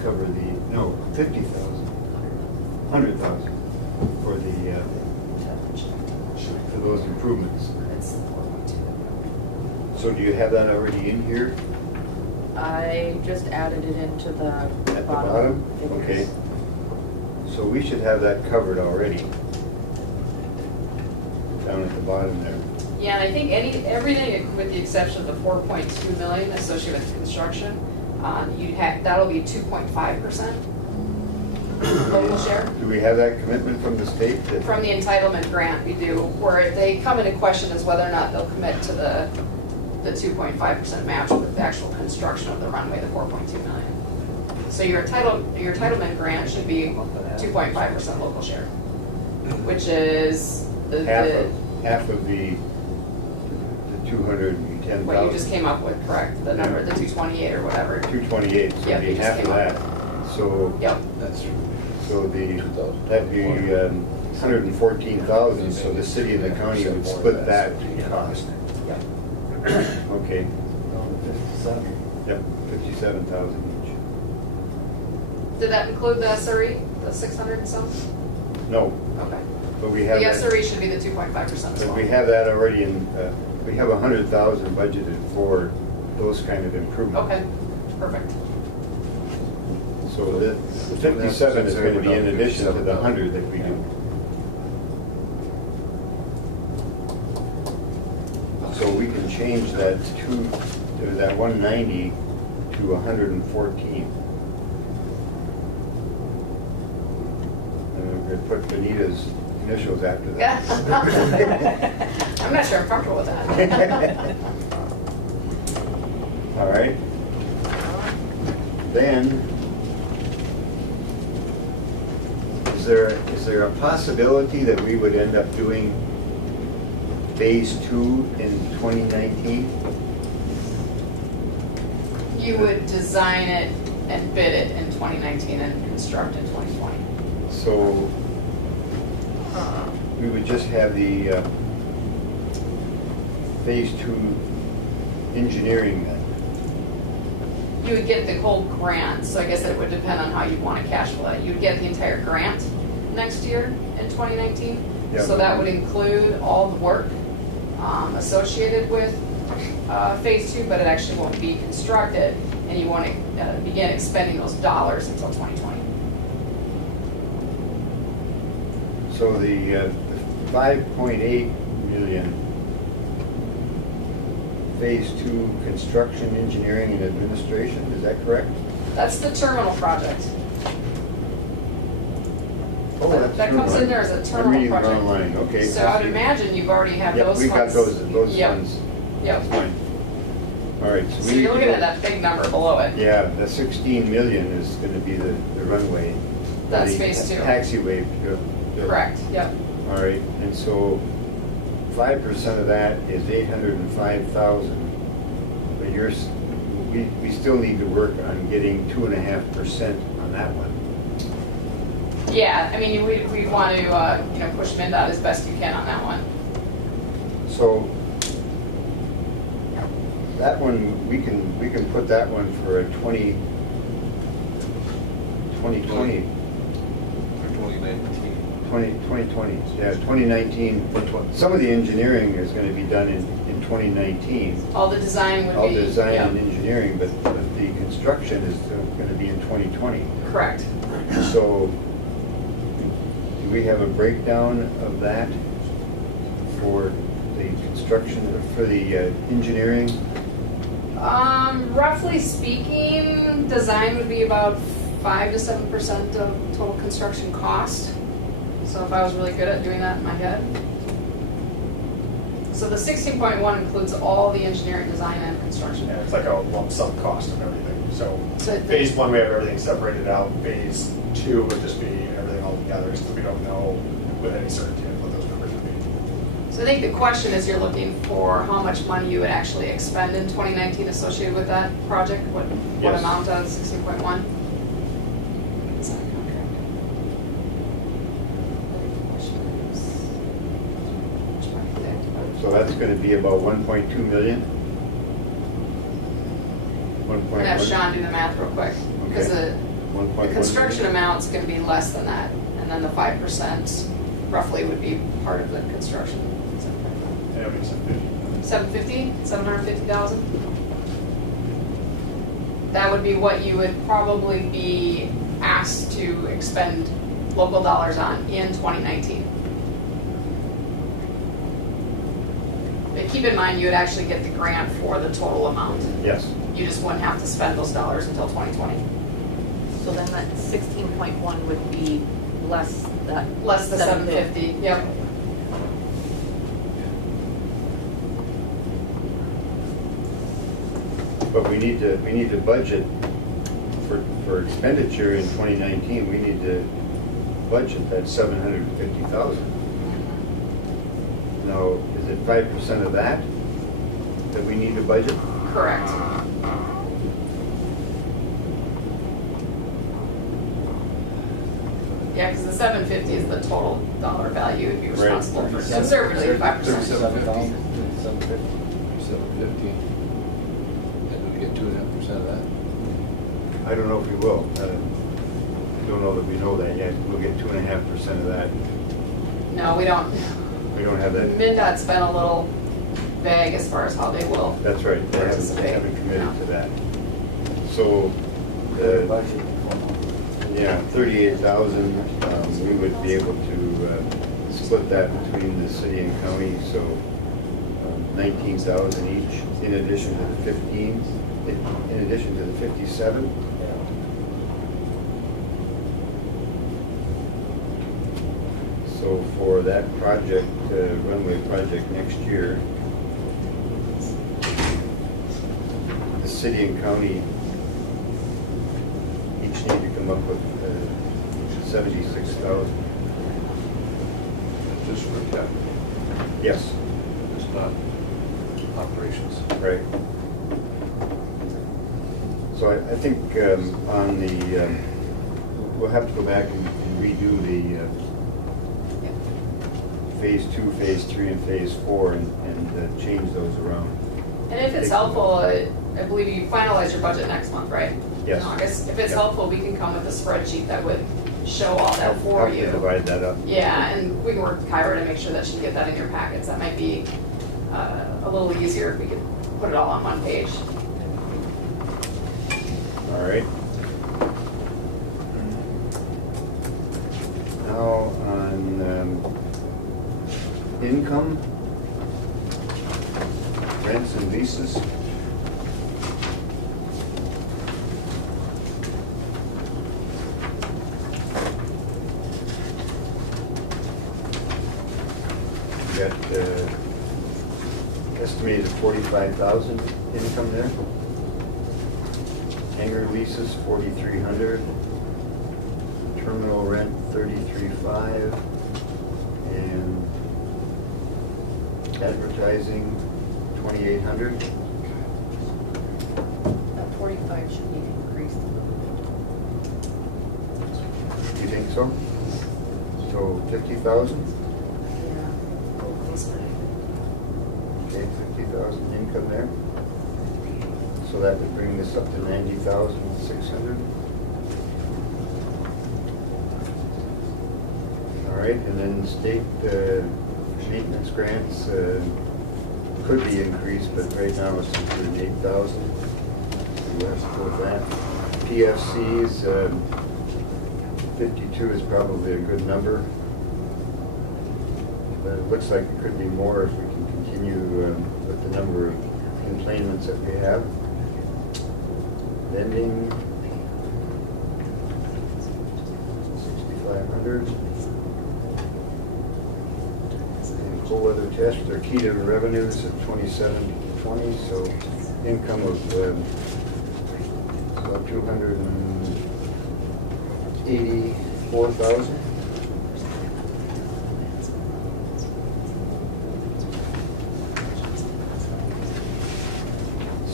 cover the, no, 50,000, 100,000 for the, for those improvements. It's 4.2. So do you have that already in here I just added it into the at the bottom bottom? figures. Okay. So we should have that covered already. Down at the bottom there. Yeah, and I think everything with the exception of the 4.2 million associated with construction, that'll be 2.5% local share. Do we have that commitment from the state? From the entitlement grant, we do, where if they come into question is whether or not they'll commit to the 2.5% match with the actual construction of the runway, the 4.2 million. So your entitlement grant should be 2.5% local share, which is Half of the 210,000. what you just came up with, correct? The number, the 228 or whatever. 228, so Yep, it'd you be just half of came up that. So, Yep. so that'd be 114,000, so the city and the county would split that cost. Yep. Okay. Yep, 57,000 each. Did that include the SRE, the 600 and some? No, Okay. but we The have that, SRE should be the 2.5% as but well. we have that already in, we have 100,000 budgeted for those kind of improvements. Okay, perfect. So the 57 is going to be in addition to the 100 that we do. So we can change that that 190 to 114. And we're going to put Benita's initials after that. I'm not sure I'm comfortable with that. All right. Then, is there a possibility that we would end up doing phase 2 in 2019? You would design it and bid it in 2019 and construct in 2020. So we would just have the phase 2 engineering then. You would get the whole grant, so I guess it would depend on how you want to cash flow it. You'd get the entire grant next year in 2019. Yeah. So that would include all the work associated with phase 2, but it actually won't be constructed, and you won't begin expending those dollars until 2020. So the 5.8 million phase 2 construction, engineering, and administration, is that correct? That's the terminal project. Oh, that's That comes in there as a I'm terminal reading the project. wrong line, okay. So I would imagine you've already have Yep, those we've got funds. those Yep. funds. Yep. That's fine. All right, so So we need you're to looking go- at that big number below it. Yeah, the 16 million is gonna be the runway. That's the phase 2. Taxiway. Correct, yep. All right, and so 5% of that is 805,000. But we still need to work on getting 2.5% on that one. Yeah, I mean, we want to, push MnDOT as best you can on that one. So that one, we can put that one for a 2020. For 2019. 2020, yeah, 2019. Some of the engineering is going to be done in 2019. All the design would be. All design yep, and engineering, but the construction is going to be in 2020. Correct. So do we have a breakdown of that for the construction, for the engineering? Roughly speaking, design would be about 5 to 7% of total construction cost. So if I was really good at doing that in my head. So the 16.1 includes all the engineering, design, and construction. Yeah, it's like a lump sum cost of everything. So So the- phase 1, we have everything separated out. Phase 2 would just be everything all together, so we don't know with any certainty what those numbers would be. So I think the question is you're looking for how much money you would actually expend in 2019 associated with that project? What Yes. amount out of 16.1? So that's going to be about 1.2 million? I'm gonna have 1.1? Sean do the math real quick, because Okay. the 1.1 construction million? amount's gonna be less than that, and then the 5% roughly would be part of the construction. Yeah, it makes sense. 750, 750,000? That would be what you would probably be asked to expend local dollars on in 2019. But keep in mind, you would actually get the grant for the total amount. Yes. You just wouldn't have to spend those dollars until 2020. So then that 16.1 would be less that. Less the 750, yep. But we need to budget for expenditure in 2019. We need to budget that 750,000. Now, is it 5% of that we need to budget? Correct. Yeah, because the 750 is the total dollar value you'd be Right. responsible for, conservatively 5%. 7,000, 750. 750. And do we get 2.5% of that? I don't know if we will. Don't know that we know that yet. We'll get 2.5% of that. No, we don't. We don't have that. MnDOT's been a little vague as far as how they will. That's right. They Participate. haven't committed No. to that. So, The budget. yeah, 38,000, we would be able to split that between the city and county, so 19,000 each, in addition to the 15, in addition to the 57. So for that project, runway project next year, the city and county each need to come up with 76,000. Just for capital, Yes, it's not operations. right. So I think on the, we'll have to go back and redo the phase 2, phase 3, and phase 4 and change those around. And if it's helpful, I believe you finalize your budget next month, right? Yes. In August. If it's Yep. helpful, we can come with a spreadsheet that would show all that for Help you. divide that up. Yeah, and we can work with Kyra to make sure that she can get that in your packets. That might be a little easier if we could put it all on one page. All right. Now on income, rents and leases. We got estimated 45,000 income there. Hangar leases, 4,300. Terminal rent, 33,500. And advertising, 2,800. That 45 should be increased. You think so? So 50,000? Okay, 50,000 income there. So that would bring this up to 90,600. All right, and then state maintenance grants could be increased, but right now it's 108,000. We'll have to go with that. PFCs, 52 is probably a good number. But it looks like it could be more if we can continue with the number of complainants that we have. Vending, 6,500. And cold weather test, their key to revenues of 2720, so income of about 284,000.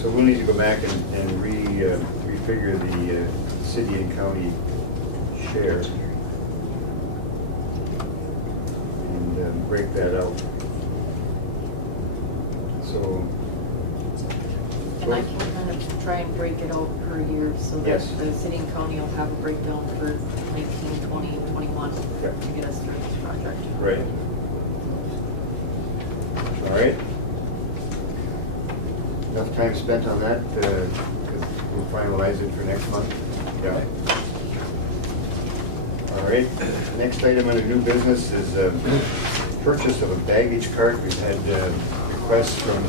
So we'll need to go back and refigure the city and county share and break that out. So. And I can kind of try and break it out per year so that Yes. the city and county will have a breakdown for 19, 20, and 21 Okay. to get us through this project. Right. All right. Enough time spent on that, because we'll finalize it for next month. Yeah. All right, next item under new business is purchase of a baggage cart. We've had requests from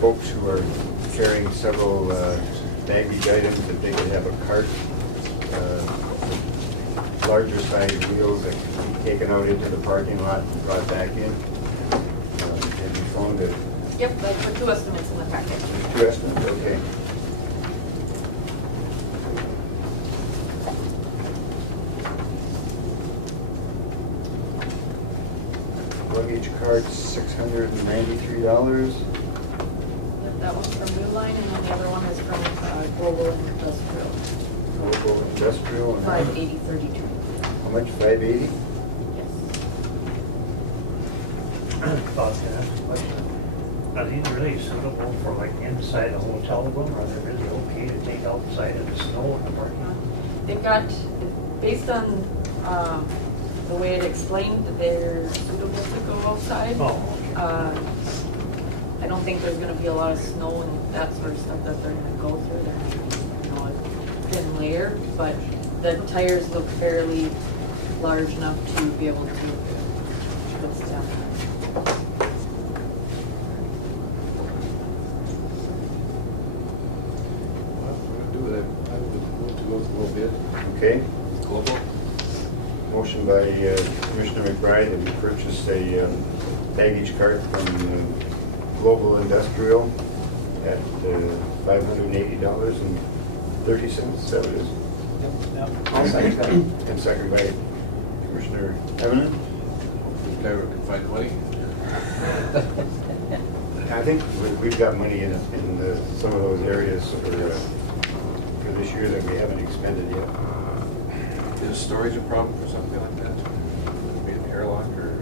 folks who are carrying several baggage items that they could have a cart, larger size wheels that can be taken out into the parking lot and brought back in. Have you found it? Yep, that's the 2 estimates in the packet. 2 estimates, okay. Luggage cart, $693. Yep, that one's from New Line, and then the other one is from Global Industrial. Global Industrial. and 580.32. How much, 580? Yes. Thought to ask a question. Are these really suitable for like inside a hotel room? Are they really okay to take outside of the snow in the parking lot? They've got, based on the way it explained, they're suitable to go outside. Oh, okay. I don't think there's gonna be a lot of snow and that sort of stuff that they're gonna go through. They're, a thin layer, but the tires look fairly large enough to be able to withstand that. Well, we're gonna do that. I would move to go with a little bit. Okay. Global. Motion by Commissioner McBride that we purchase a baggage cart from Global Industrial at $580.30, is that what it is? I'll second that. And second by Commissioner Evans. Never can find the money. I think we've got money in some of those areas for this year that we haven't expended yet. Is storage a problem for something like that? Maybe an airlock or?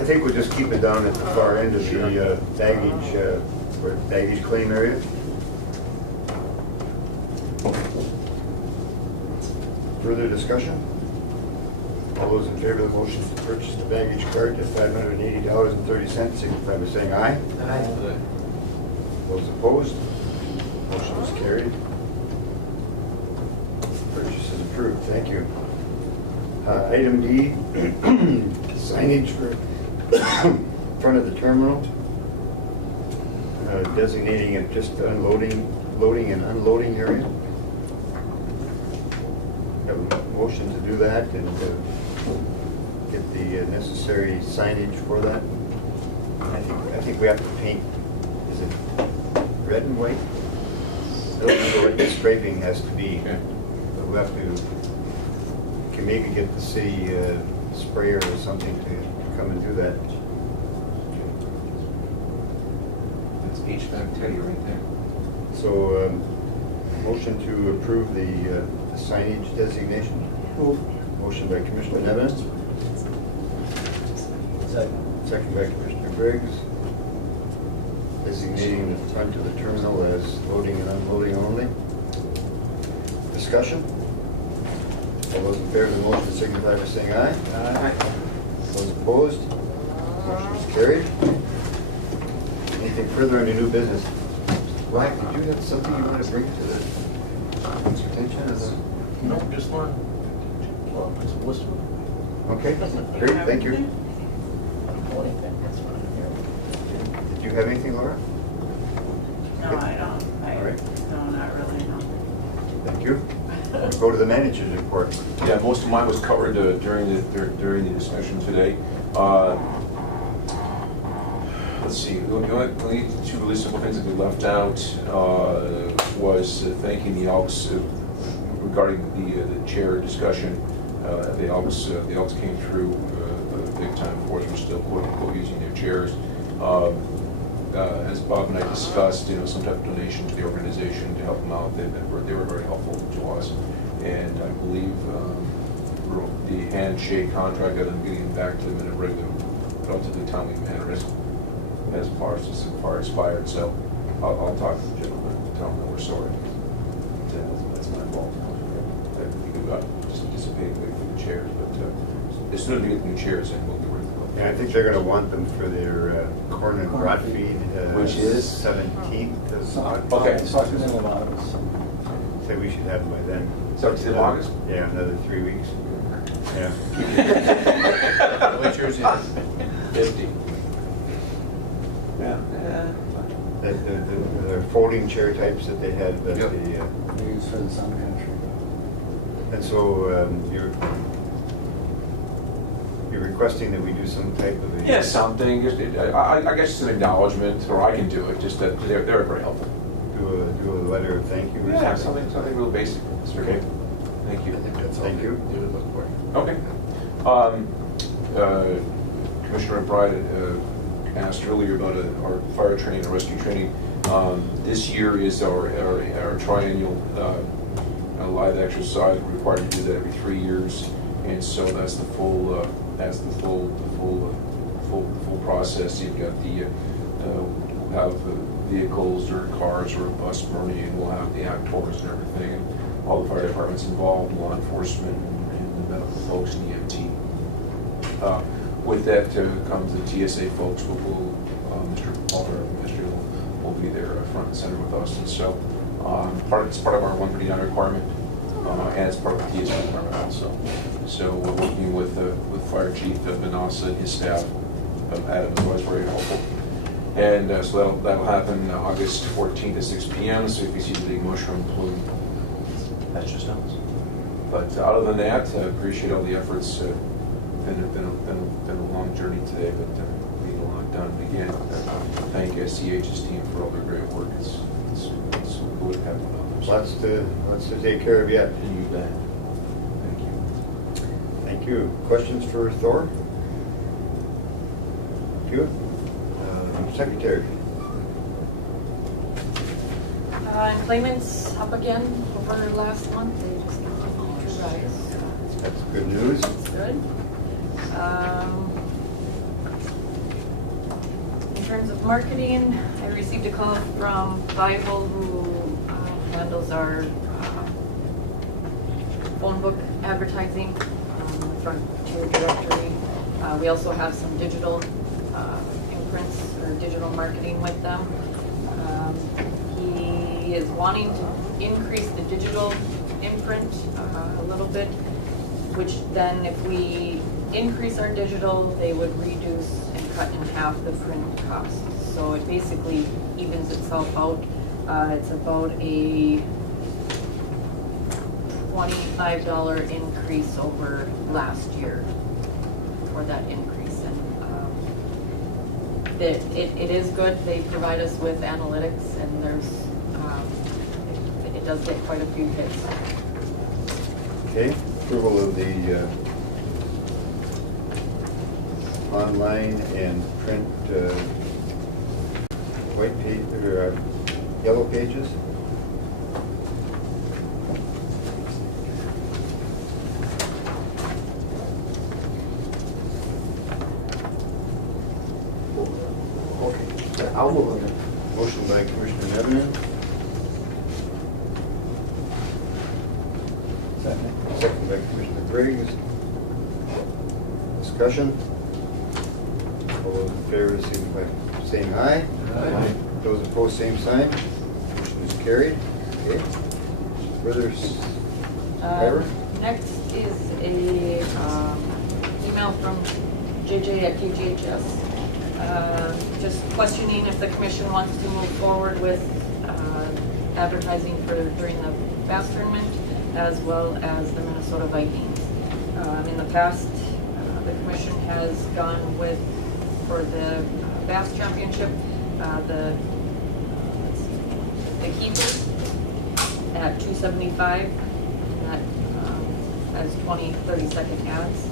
I think we'll just keep it down at the far end of the baggage claim area. Further discussion? All those in favor of the motion to purchase the baggage cart at $580.30, signify by saying aye. Aye. Those opposed? Motion is carried. Purchase is approved, thank you. Item D, signage for front of the terminal, designating it just loading and unloading area. Have a motion to do that and get the necessary signage for that. I think we have to paint, is it red and white? I don't remember what the striping has to be, but we have to, can maybe get the city sprayer or something to come and do that. That's HVAC Teddy right there. So, motion to approve the signage designation. Motion by Commissioner Evans, second by Commissioner Briggs. Designating the front of the terminal as loading and unloading only. Discussion? All those in favor of the motion signify by saying aye. Aye. Those opposed? Motion is carried. Anything further under new business? Black, did you have something you want to bring to the attention of the? No, just one. Well, it's a list of Okay, great, thank you. Did you have anything, Laura? No, I don't. All right. No, not really, no. Thank you. Go to the manager's report. Yeah, most of mine was covered during the discussion today. Let's see, the only two really simple things that we left out was thanking the Elks regarding the chair discussion. The Elks came through big time for us. We're still quote unquote using their chairs. As Bob and I discussed, some type of donation to the organization to help them out. They were very helpful to us, and I believe the handshake contract that I'm getting back to them in a regular, relatively timely manner as far expired. So I'll talk to the gentleman and tell him that we're sorry. That's my fault. I think we got just anticipated waiting for the chairs, but as soon as we get the new chairs in, we'll get rid of them. Yeah, I think they're going to want them for their corn and rot feed. Which is? 17th of August. Okay. Say we should have them by then. 17th of August? Yeah, another 3 weeks. Yeah. Which yours is 50. Yeah. The folding chair types that they had, but Yep. They use for the Sun Country. and so you're requesting that we do some type of a... Yeah, something, I guess it's an acknowledgement, or I can do it, just that they're very helpful. Do a letter of thank you or Yeah, something? something real basic. Okay. Thank you. I think that's all Thank you. they would look for. Okay. Commissioner McBride asked earlier about our fire training and rescue training. This year is our triennial live exercise. We're required to do that every 3 years, and so that's the full process. You've got we'll have vehicles or cars or a bus burning, and we'll have the actors and everything, and all the fire departments involved, law enforcement, and the medical folks and EMT. With that comes the TSA folks. Mr. Palmer, will be there front and center with us, and so it's part of our 139 requirement, and it's part of the TSA requirement also. So we're working with Fire Chief Manassa and his staff. Adam is always very helpful. And so that'll happen August 14th at 6 p.m. So if you see the big mushroom plume, that's just us. But other than that, I appreciate all the efforts. Been a long journey today, but moving along. done. Again, thank SCH's team for all their great work. It's cool to have one of them. Lots to take care of yet. You bet. Thank you. Thank you. Questions for Thor? Thank you. Secretary. Employment's up again over last month, they just continued to rise. That's good news. That's good. In terms of marketing, I received a call from Bible, who handles our phone book advertising, Frontier Directory. We also have some digital imprints or digital marketing with them. He is wanting to increase the digital imprint a little bit, which then if we increase our digital, they would reduce and cut in half the print costs. So it basically evens itself out. It's about a $25 increase over last year for that increase. And it is good. They provide us with analytics, and it does get quite a few hits. Okay, approval of the online and print white page, or yellow pages. Okay, I'll move on it. Motion by Commissioner Nevin. Second by Commissioner Briggs. Discussion. All those in favor, signify by saying aye. Aye. Those opposed, same sign. Motion is carried. Okay. Further, Ira? Next is a email from JJ at KGHS, just questioning if the commission wants to move forward with advertising during the bass tournament, as well as the Minnesota Vikings. In the past, the commission has gone with, for the bass championship, the keeper at $275, and that has 20, 30-second ads.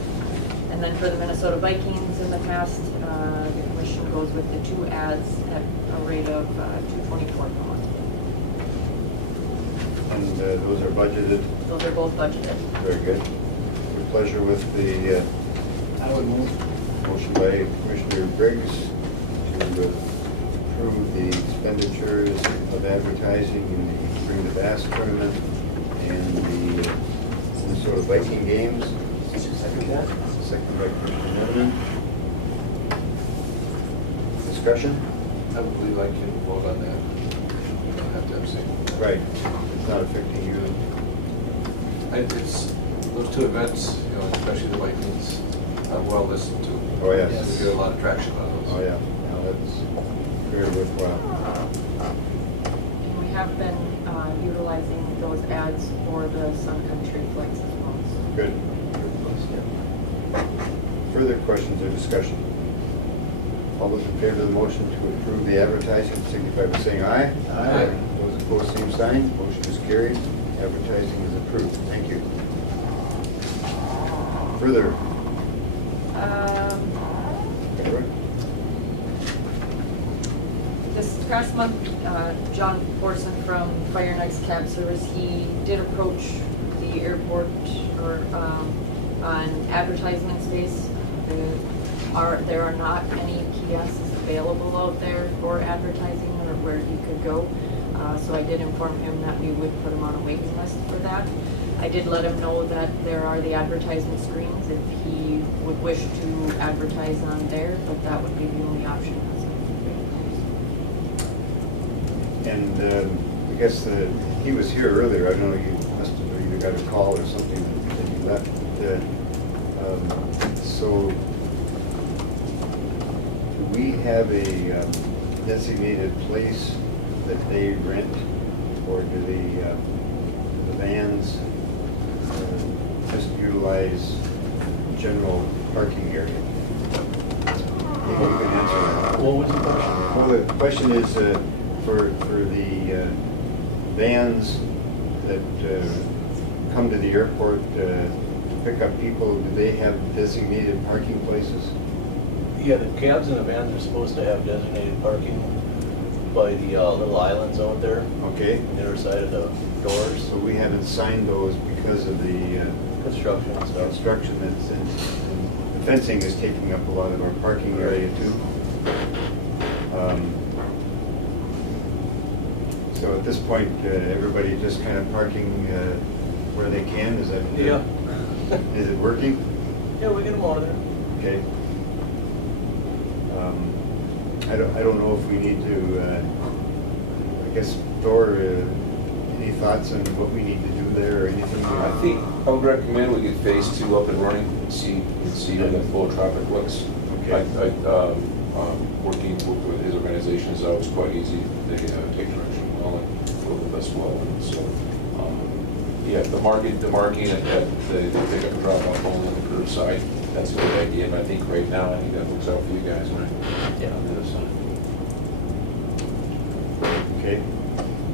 And then for the Minnesota Vikings in the past, the commission goes with the 2 ads at a rate of $224 per month. And those are budgeted. Those are both budgeted. Very good. Your pleasure with the I would move. motion by Commissioner Briggs to approve the expenditures of advertising in the Bring the Bass tournament and the Minnesota Viking games. Second by Commissioner Nevin. Discussion? I would really like you to vote on that. You don't have to abstain. Right. It's not affecting you. It's, those 2 events, you know, especially the Vikings, are well listened to. Oh, yes. We get a lot of traction on those. Oh, yeah. Now that's very worthwhile. And we have been utilizing those ads for the Sun Country flights as well. Good. Further questions or discussion? All those in favor of the motion to approve the advertising signify by saying aye. Aye. Those opposed, same sign. Motion is carried. Advertising is approved. Thank you. Further? This past month, John Borson from Fire and Ice Cab Service, he did approach the airport on advertisement space. There are not any kiosks available out there for advertising or where he could go. So I did inform him that we would put him on a waiting list for that. I did let him know that there are the advertisement screens if he would wish to advertise on there, but that would be the only option. And I guess he was here earlier. I don't know, you must have either got a call or something that you left. So do we have a designated place that they rent, or do the vans just utilize general parking area? maybe you can answer that. What was the question? Well, the question is, for the vans that come to the airport to pick up people, do they have designated parking places? Yeah, the cabs and the vans are supposed to have designated parking by the little islands out there, Okay, on the other side of the doors, so we haven't signed those because of the construction and stuff. construction that's in, the fencing is taking up a lot of our parking area too. So at this point, everybody just kind of parking where they can, is that? Yeah. Is it working? Yeah, we get them out of there. Okay. I don't know if we need to, I guess, Thor, any thoughts on what we need to do there or anything? I think I would recommend we get phase 2 up and running and see how the flow of traffic looks. Okay. Working with his organization is always quite easy. They take direction well and go the best well. And so, yeah, the marking at the pickup and drop off only on the curbside, that's a good idea. But I think right now, I think that looks out for you guys, right? Yeah. On the other side. Okay.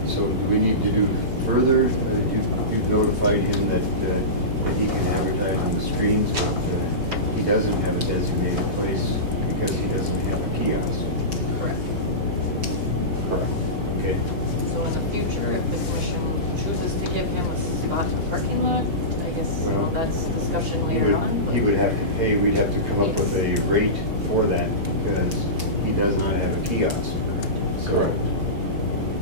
So do we need to do further? You've notified him that he can advertise on the screens, but he doesn't have a designated place because he doesn't have a kiosk. Correct. Correct. Okay. So in the future, if the commission chooses to give him a spot in the parking lot, I guess, you know, Well, that's discussion He later on. would, he would have to pay, we'd have to come up with a rate for that because he does not have a kiosk. So Correct.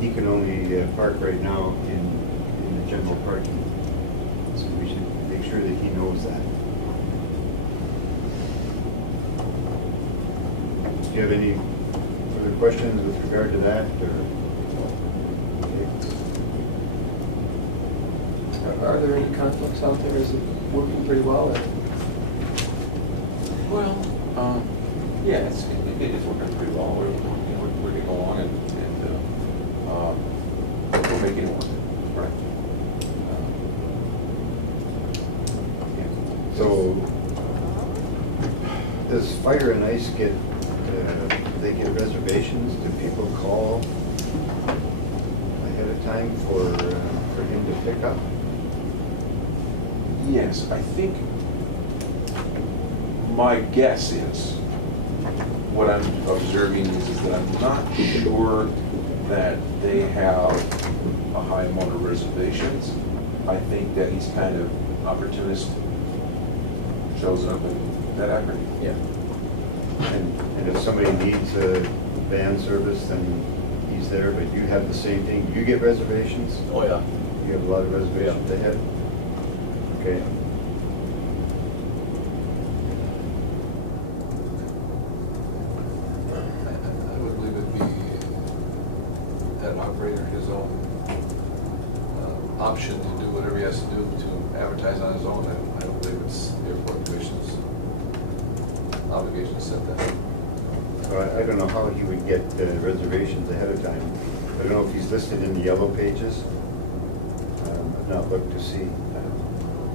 he can only park right now in the general parking. So we should make sure that he knows that. Do you have any further questions with regard to that, or? Are there any conflicts out there? Is it working pretty well? Or? Well, yeah, it's working pretty well. We're getting along and we're making it work. Right. So, does Fire and Ice get, do they get reservations? Do people call ahead of time for him to pick up? Yes, I think my guess is, what I'm observing is that I'm not sure that they have a high amount of reservations. I think that he's kind of opportunist, shows up and that accurate. Yeah. And if somebody needs a van service, then he's there, but you have the same thing. Do you get reservations? Oh, yeah. You have a lot of reservations ahead? Okay. I would believe it'd be that operator his own option to do whatever he has to do to advertise on his own. I don't believe it's the airport commission's obligation to set that. So I don't know how he would get reservations ahead of time. I don't know if he's listed in the yellow pages. I've not looked to see.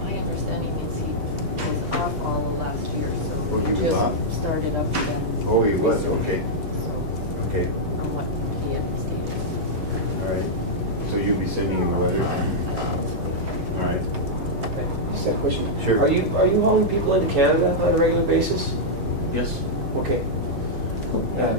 My understanding is he was off all of last year, Oh, so he he was off? just started up again. Oh, he was, recently. okay. So, Okay, from what he had stated. all right. So you'll be sending him a letter? All right. Just that question. Sure. Are you hauling people into Canada on a regular basis? Yes. Okay.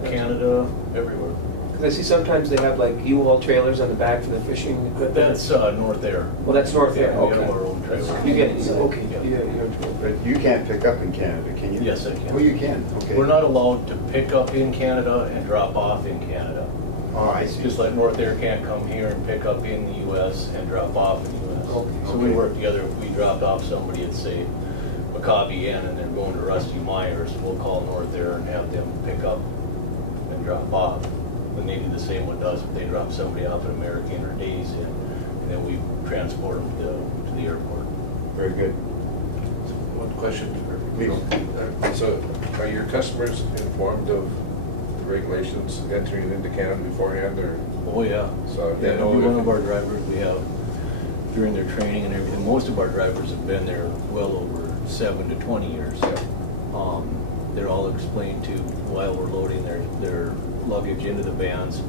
Canada, everywhere. Because I see sometimes they have like U-Haul trailers on the back for the fishing equipment. That's North Air. Well, that's North Air, Yeah, we have okay. our own trailer. You get, okay, Yeah. you're. But you can't pick up in Canada, can you? Yes, I can. Oh, you can, okay. We're not allowed to pick up in Canada and drop off in Canada. Oh, I see. Just like North Air can't come here and pick up in the US and drop off in the US. Okay. So we work together. If we dropped off somebody at, say, Maccabi Inn and they're going to Rusty Myers, we'll call North Air and have them pick up and drop off. And they do the same with us if they drop somebody off at American or Days Inn, and then we transport them to the airport. Very good. One question. Please. So are your customers informed of the regulations entering into Canada beforehand, or? Oh, yeah. So they Yeah, know every that- one of our drivers we have during their training and everything, most of our drivers have been there well over 7 to 20 years. Yeah. they're all explained to while we're loading their luggage into the vans.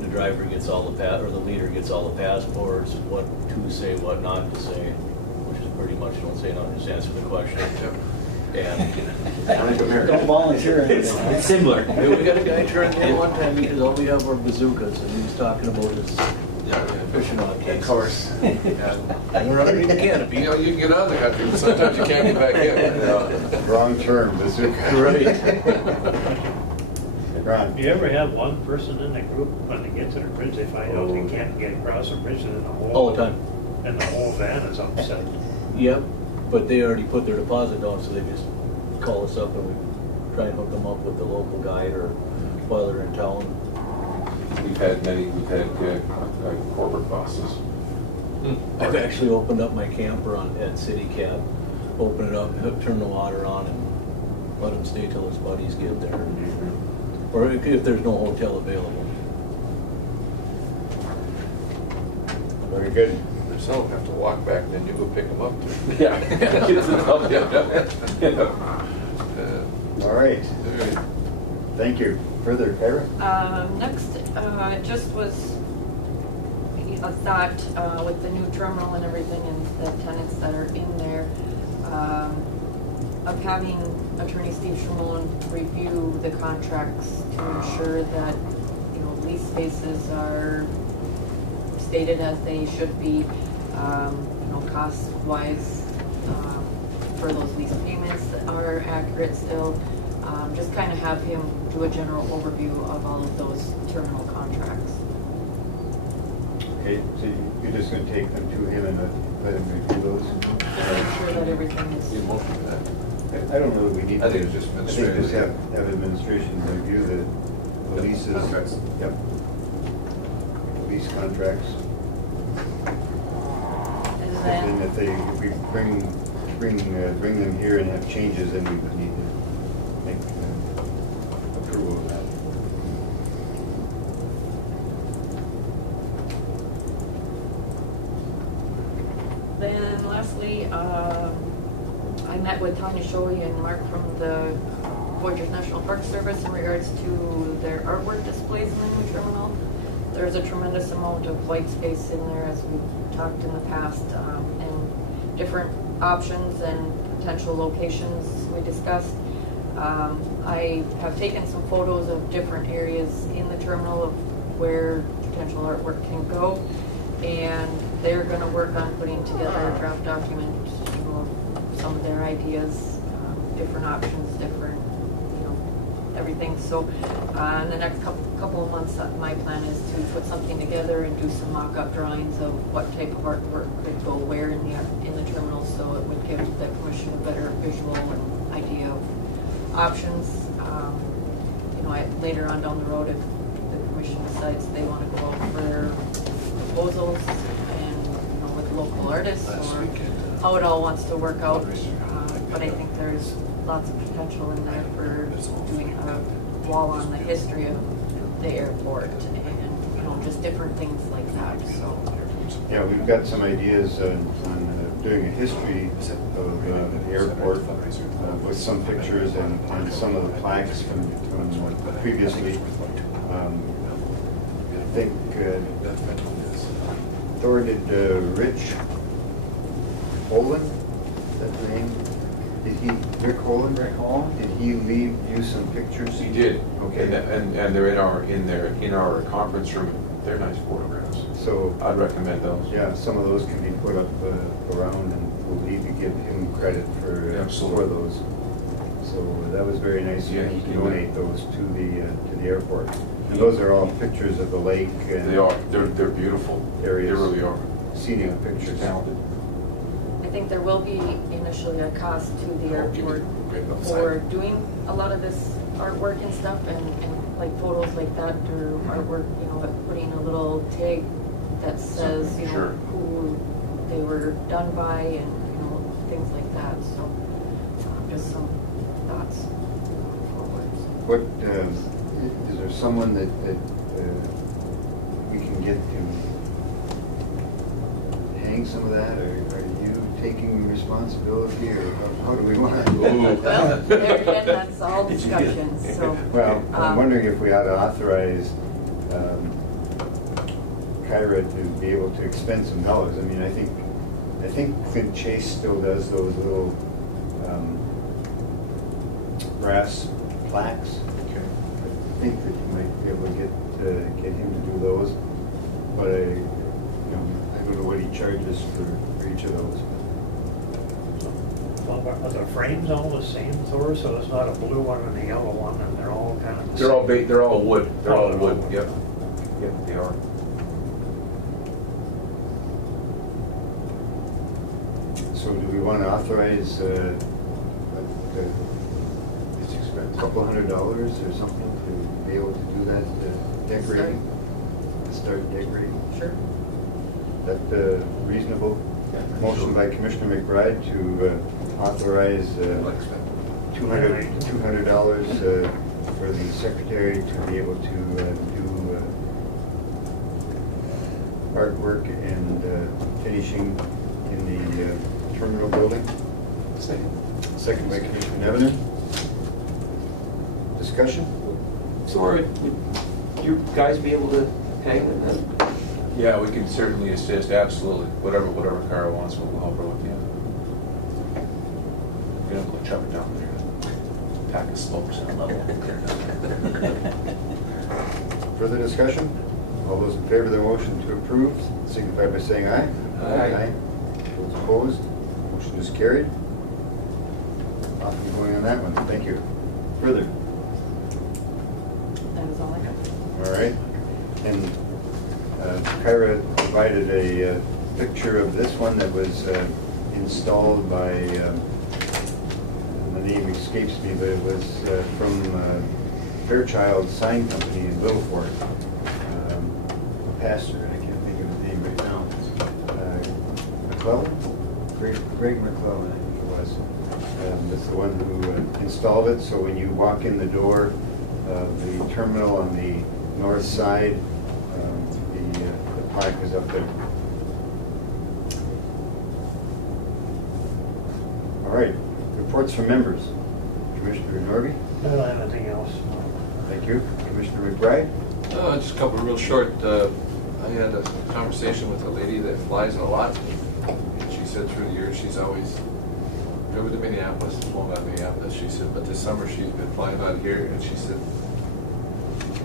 The driver gets all the or the leader gets all the passports, what to say, what not to say, which is pretty much don't say nothing, just answer the question. And Don't volunteer anything. It's similar. yeah, we got a guy turned in one time because all we have are bazookas, and he was talking about his fishing on cases. Of course. And we're underneath the canopy. You know, you can get out of the country, but sometimes you can't get back in. Wrong term, bazooka. Right. Ron? Do you ever have one person in the group, when they get to the bridge, they find out they can't get across the bridge and then the whole... All the time. And the whole van is upset? Yep, but they already put their deposit down, so they just call us up and we try and hook them up with the local guide or while they're in town. We've had corporate buses. I've actually opened up my camper at City Cab, open it up, turn the water on, and let him stay till his buddies get there. Or if there's no hotel available. Very good. Some have to walk back, and then you go pick them up. Yeah. All right. Thank you. Further, Kyra? Next, just was a thought with the new terminal and everything and the tenants that are in there, of having Attorney Steve Schramon review the contracts to ensure that, you know, lease spaces are stated as they should be, you know, cost-wise, for those lease payments that are accurate still. Just kind of have him do a general overview of all of those terminal contracts. Okay, so you're just going to take them to him and let him review those? Make sure that everything is... You motion for that. I don't know that we need to. I think it's just administrative. I think just have administration review the leases. Contracts. Yep. Lease contracts. And And then, if we bring them here and have changes, then we would need to make approval of that. then lastly, I met with Tanya Shoei and Mark from the Voyageurs National Park Service in regards to their artwork displays in the new terminal. There's a tremendous amount of white space in there, as we've talked in the past, and different options and potential locations we discussed. I have taken some photos of different areas in the terminal of where potential artwork can go, and they're going to work on putting together a draft document, you know, some of their ideas, different options, different, you know, everything. So in the next couple of months, my plan is to put something together and do some mock-up drawings of what type of artwork could go where in the terminal, so it would give the commission a better visual and idea of options. You know, later on down the road, if the commission decides they want to go out for their proposals and, you know, with local artists or how it all wants to work out. But I think there's lots of potential in there for doing a wall on the history of the airport and, you know, just different things like that, so. Yeah, we've got some ideas on doing a history of the airport with some pictures and some of the plaques from previously. I think Thor did Rich Holland, is that the name? Did he, Rick Holland? Rick Holland? Did he leave you some pictures? He did. Okay. And they're in our conference room. They're nice photographs. So I'd recommend those. yeah, some of those can be put up around, and we'll need to give him credit for those. So that was very nice of him to donate those to the airport. And those are all pictures of the lake. And They are. They're beautiful. Areas. They really are. Scenic pictures. Talented. I think there will be initially a cost to the airport for doing a lot of this artwork and stuff, and like photos like that, or artwork, you know, putting a little tag that says, you know, who they were done by, and, you know, things like that. So just some thoughts forwards. What, is there someone that we can get to hang some of that, or are you taking responsibility, or how do we want to? Well, there again, that's all discussion, so. Well, I'm wondering if we ought to authorize Kyra to be able to expend some dollars. I mean, I think Clint Chase still does those little brass plaques. I think that you might be able to get him to do those, but I don't know what he charges for each of those. Well, are the frames all the same, Thor? So it's not a blue one and a yellow one, and they're all kind of the They're all same? they're all wood. They're all Oh, wood. wood. Yep. Yep, they are. So do we want to authorize it's a couple $100 or something to be able to do that decorating? Start decorating? Sure. That reasonable? Motion by Commissioner McBride to authorize $200 for the secretary to be able to do artwork and finishing in the terminal building. Second by Commissioner Nevenen. Discussion? So would you guys be able to hang with them? Yeah, we can certainly assist, absolutely. Whatever Kara wants, we'll help her with you. We're gonna go chop it down there. Pack of smokes and level. Further discussion? All those in favor of the motion to approve, signify by saying aye. Aye. Those opposed, motion is carried. Off and going on that one, thank you. Further? That was all I got. All right. And Kyra provided a picture of this one that was installed by, the name escapes me, but it was from Fairchild Sign Company in Littleford. Pastor, I can't think of his name right now. McClellan? Greg McClellan, I think it was. That's the one who installed it, so when you walk in the door of the terminal on the north side, the plaque is up there. All right, reports from members. Commissioner Norby? I don't have anything else. Thank you. Commissioner McBride? Just a couple real short. I had a conversation with a lady that flies a lot. And she said through the years she's always driven to Minneapolis, flown out of Minneapolis. She said, but this summer she's been flying out of here, and she said,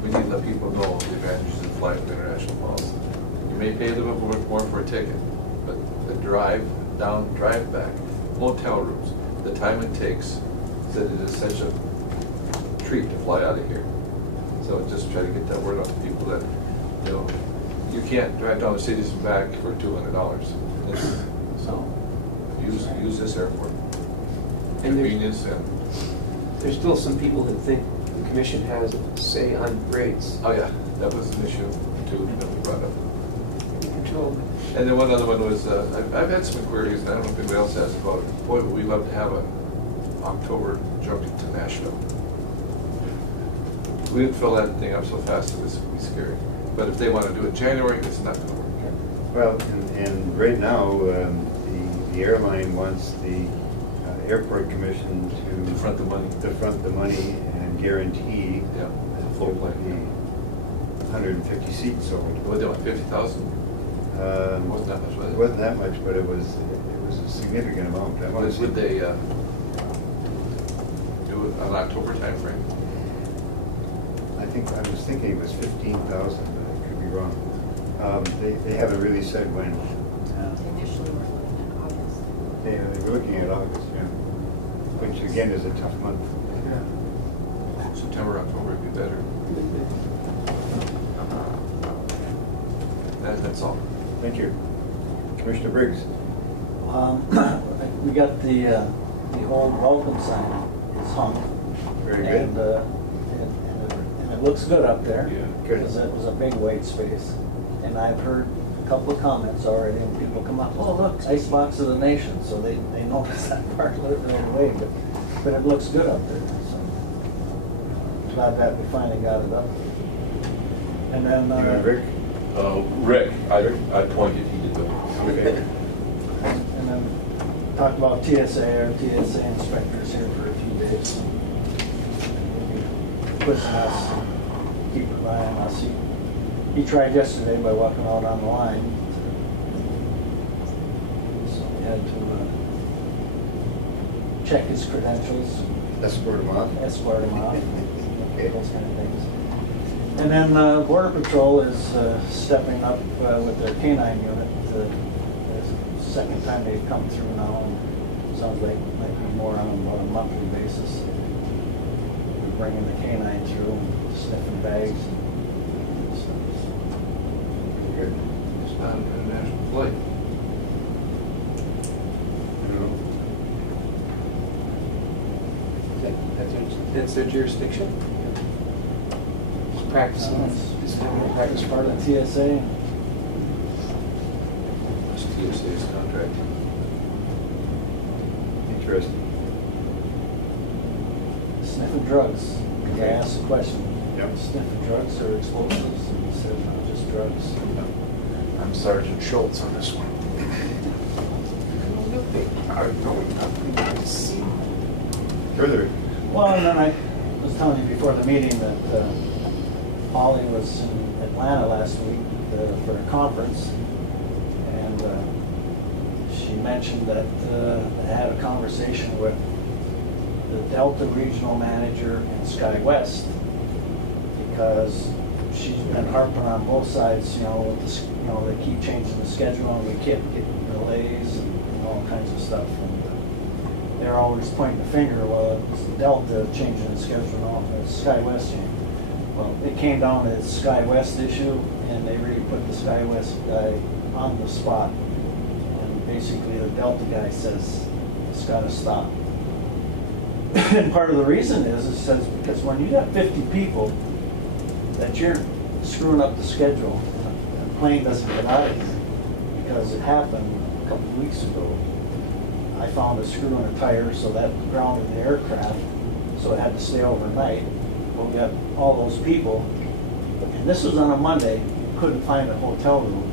we need to let people know the advantages of flying with international miles. You may pay a little bit more for a ticket, but the drive down, drive back, hotel rooms, the time it takes, said it is such a treat to fly out of here. So just try to get that word out to people that, you can't drive down the cities and back for $200. So use this airport. And Convenience and. There's still some people that think the commission has a say on rates. Oh yeah, that was an issue too that we brought up. Control. And then one other one was, I've had some inquiries, and I don't know if anybody else has about it. Boy, would we love to have an October junket to Nashville. We didn't fill that thing up so fast, it was scary. But if they want to do it in January, it's not going to work. Well, and right now, the airline wants the airport commission to front the money. Defront the money and guarantee Yeah, full plane. the 150 seats sold. What, they want 50,000? Wasn't that much, was it? It wasn't that much, but it was a significant amount. I want to Would see. they do it on October timeframe? I was thinking it was 15,000, but I could be wrong. They haven't really said when. Initially, we're looking at August. They were looking at August, yeah. Which again is a tough month. September, October would be better. That's all. Thank you. Commissioner Briggs? We got the old welcome sign is hung. Very good. And it looks good up there. Yeah, good. Because it was a big white space. And I've heard a couple of comments already, and people come up, oh, look, icebox of the nation, so they notice that part right away, but it looks good up there, so. Glad that we finally got it up. And then, You and Rick? Rick, I pointed, he did the. Okay. and then talked about TSA, our TSA inspectors here for a few days. Quizzing us, keep an eye on us. He tried yesterday by walking out on the line. So we had to check his credentials, Escort them off. escort him off, Okay. those kind of things. And then Border Patrol is stepping up with their canine unit. The second time they've come through now, and sounds like it might be more on about a monthly basis. We're bringing the canine through and sniffing bags and stuff. Good. It's not an international flight. That's their jurisdiction? Just practicing, It's practice part of the TSA. It's TSA's contract. Interesting. Sniffing drugs. Because I asked the question, Yep. sniffing drugs or explosives? And he said, no, just drugs. I'm Sergeant Schultz on this one. Further. Well, and then I was telling you before the meeting that Holly was in Atlanta last week for a conference, and she mentioned that they had a conversation with the Delta Regional Manager and SkyWest, because she's been harping on both sides, with this, they keep changing the schedule and we keep getting delays and all kinds of stuff. And they're always pointing the finger, well, it's Delta changing the schedule and all, it's SkyWest changing. Well, it came down to the SkyWest issue, and they really put the SkyWest guy on the spot. And basically, the Delta guy says, it's gotta stop. And part of the reason is, it says, because when you got 50 people, that you're screwing up the schedule, and a plane doesn't get out of here, because it happened a couple of weeks ago. I found a screw in a tire, so that grounded the aircraft, so it had to stay overnight. But we got all those people, and this was on a Monday, couldn't find a hotel room.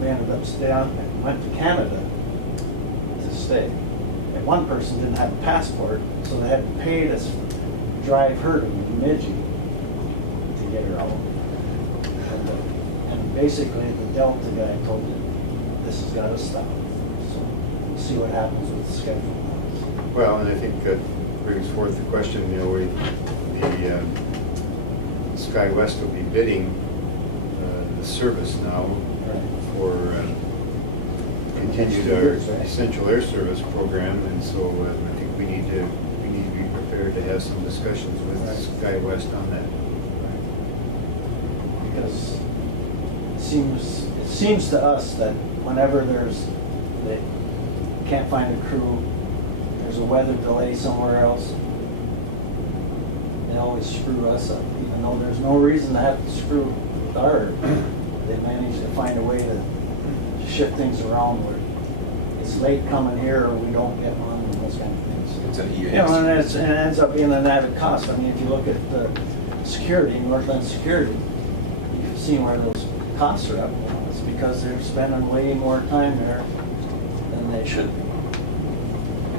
We ended up staying, and went to Canada to stay. And one person didn't have a passport, so they had to pay to drive her to Bemidji to get her out. And basically, the Delta guy told me, this has got to stop. So we'll see what happens with the schedule. Well, and I think that brings forth the question, the SkyWest will be bidding the service now for continued our essential air service program, and so I think we need to be prepared to have some discussions with SkyWest on that. Because it seems to us that whenever they can't find a crew, there's a weather delay somewhere else, they always screw us up, even though there's no reason to have to screw our. They manage to find a way to shift things around where it's late coming here or we don't get one, and those kind of things. It's an And it ends up being an added cost. I mean, if you look at the security, Northland Security, you've seen where those costs are up. It's because they're spending way more time there than they should be.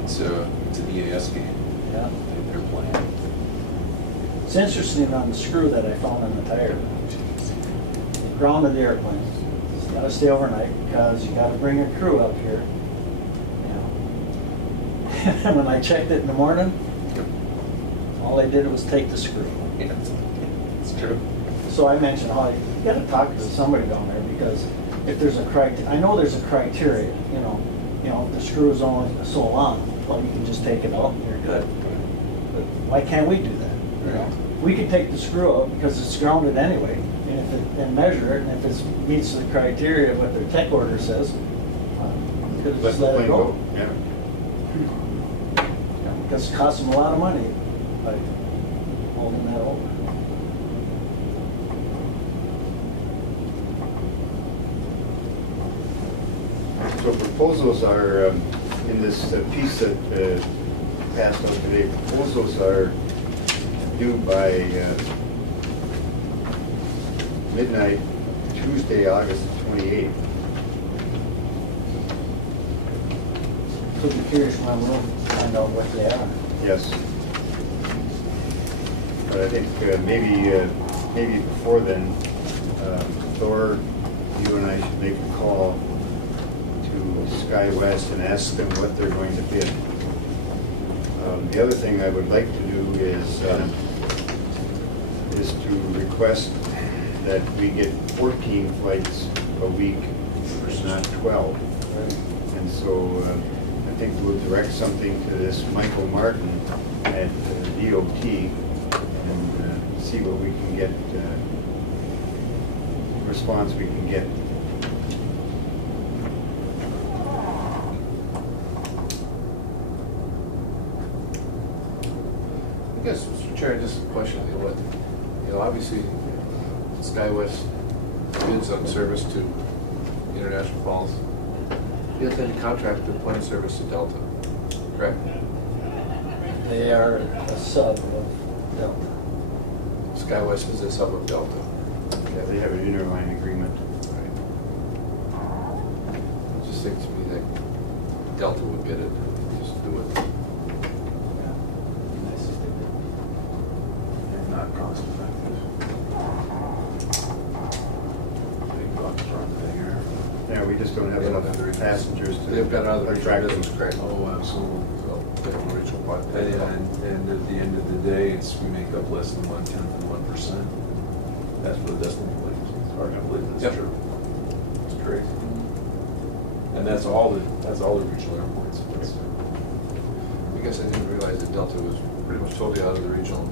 It's an EAS game. Yeah. They're playing. It's interesting on the screw that I found on the tire. They grounded the airplane. It's got to stay overnight because you got to bring a crew up here. And when I checked it in the morning, all they did was take the screw. Yeah, it's true. So I mentioned, you got to talk to somebody down there, because if there's a I know there's a criteria. If the screw is only so long, well, you can just take it out and you're good. But why can't we do that? We can take the screw out because it's grounded anyway, and measure it, and if it meets the criteria of what their tech order says, we could just let it go. Yeah. Because it costs them a lot of money by holding that over. So proposals are, in this piece that passed out today, proposals are due by midnight, Tuesday, August 28th. could be curious when we'll find out what they are. Yes. But I think maybe before then, Thor, you and I should make a call to SkyWest and ask them what they're going to bid. The other thing I would like to do is to request that we get 14 flights a week, not 12. And so I think we'll direct something to this Michael Martin at DOT and see what we can get, response we can get. I guess, Mr. Chair, just a question, obviously, SkyWest bids on service to International Falls. You have any contract with point of service to Delta, correct? They are a sub of Delta. SkyWest is a sub of Delta. Yeah, they have an interline agreement. Right. It just seems to me that Delta would get it, just do it. And not cost effective. Big bucks run there. Yeah, we just don't have They don't enough have the passengers to They've got other attract business, them. correct? Oh, absolutely. So, different regional part. And at the end of the day, we make up less than 1/10 of 1%. That's what the decimal point is. It's hard to believe Yep. that's true. It's crazy. And that's all the regional airports. I guess I didn't realize that Delta was pretty much totally out of the regional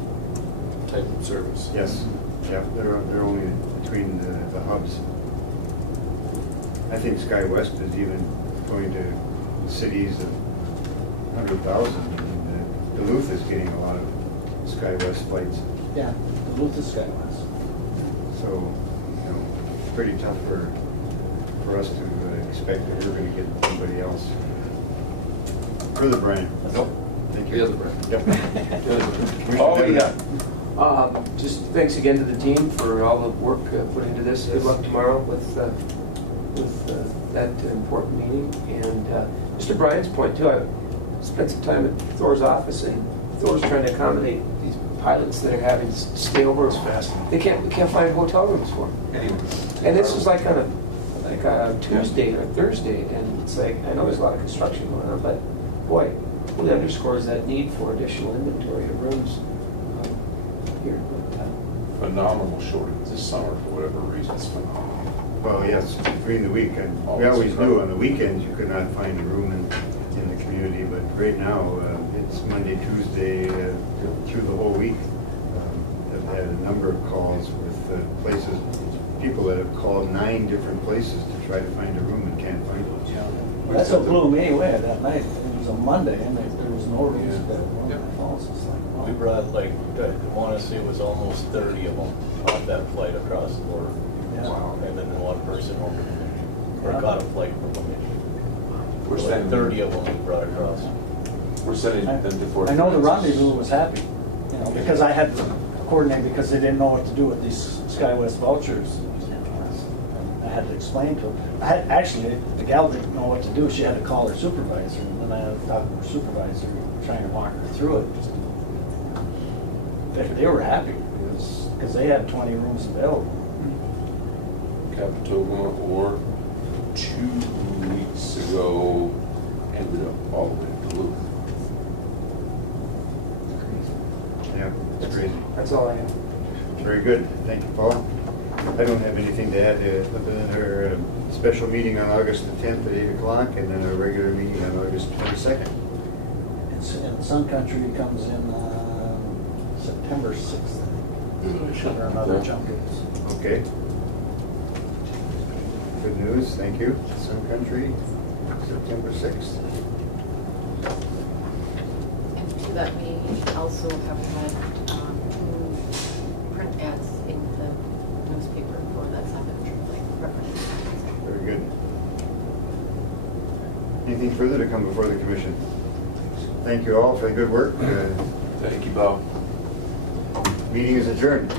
type of service. Yes, yeah, they're only between the hubs. I think SkyWest is even going to cities of 100,000. Duluth is getting a lot of SkyWest flights. Yeah, Duluth is SkyWest. So, pretty tough for us to expect that we're going to get somebody else. Further, Brian? Nope. Thank you. The other Brian. Yep. Oh, yeah. Just thanks again to the team for all the work put into this. Good luck tomorrow with that important meeting. And Mr. Bryan's point too, I spent some time at Thor's office, and Thor's trying to accommodate these pilots that are having to stay over as fast. We can't find hotel rooms for them. Anyway. And this was like on a Tuesday or Thursday, and it's like, I know there's a lot of construction going on, but boy, really underscores that need for additional inventory of rooms here. Phenomenal shortage this summer for whatever reason. It's phenomenal. Well, yes, during the week. We always knew on the weekends you could not find a room in the community, but right now it's Monday, Tuesday, through the whole week. I've had a number of calls with places, people that have called 9 different places to try to find a room and can't find one. That's what blew me away that night. It was a Monday and there was no rooms at Wilmington Falls. It's like, wow. We brought I want to say it was almost 30 of them on that flight across the border. Yeah. Wow. And then one person over to Michigan, or got a flight from Michigan. We're Like sending 30 of them we brought across. We're sending them to Fort I know the Francis. rendezvous was happy, because I had to coordinate because they didn't know what to do with these SkyWest vouchers. I had to explain to them. Actually, the gal didn't know what to do. She had to call her supervisor, and then I had to talk to her supervisor, trying to walk her through it. They were happy because they had 20 rooms available. Capitola or 2 weeks ago ended up all the way to Duluth. Yeah, it's crazy. That's all I have. Very good. Thank you, Paul. I don't have anything to add other than our special meeting on August the 10th at 8 o'clock and then our regular meeting on August 22nd. And Sun Country comes in September 6th. Or another chunk of this. Okay. Good news. Thank you. Sun Country, September 6th. And to that meeting, you also have had print ads in the newspaper for that second like reference. Very good. Anything further to come before the commission? Thank you all for the good work. Thank you, Bob. Meeting is adjourned.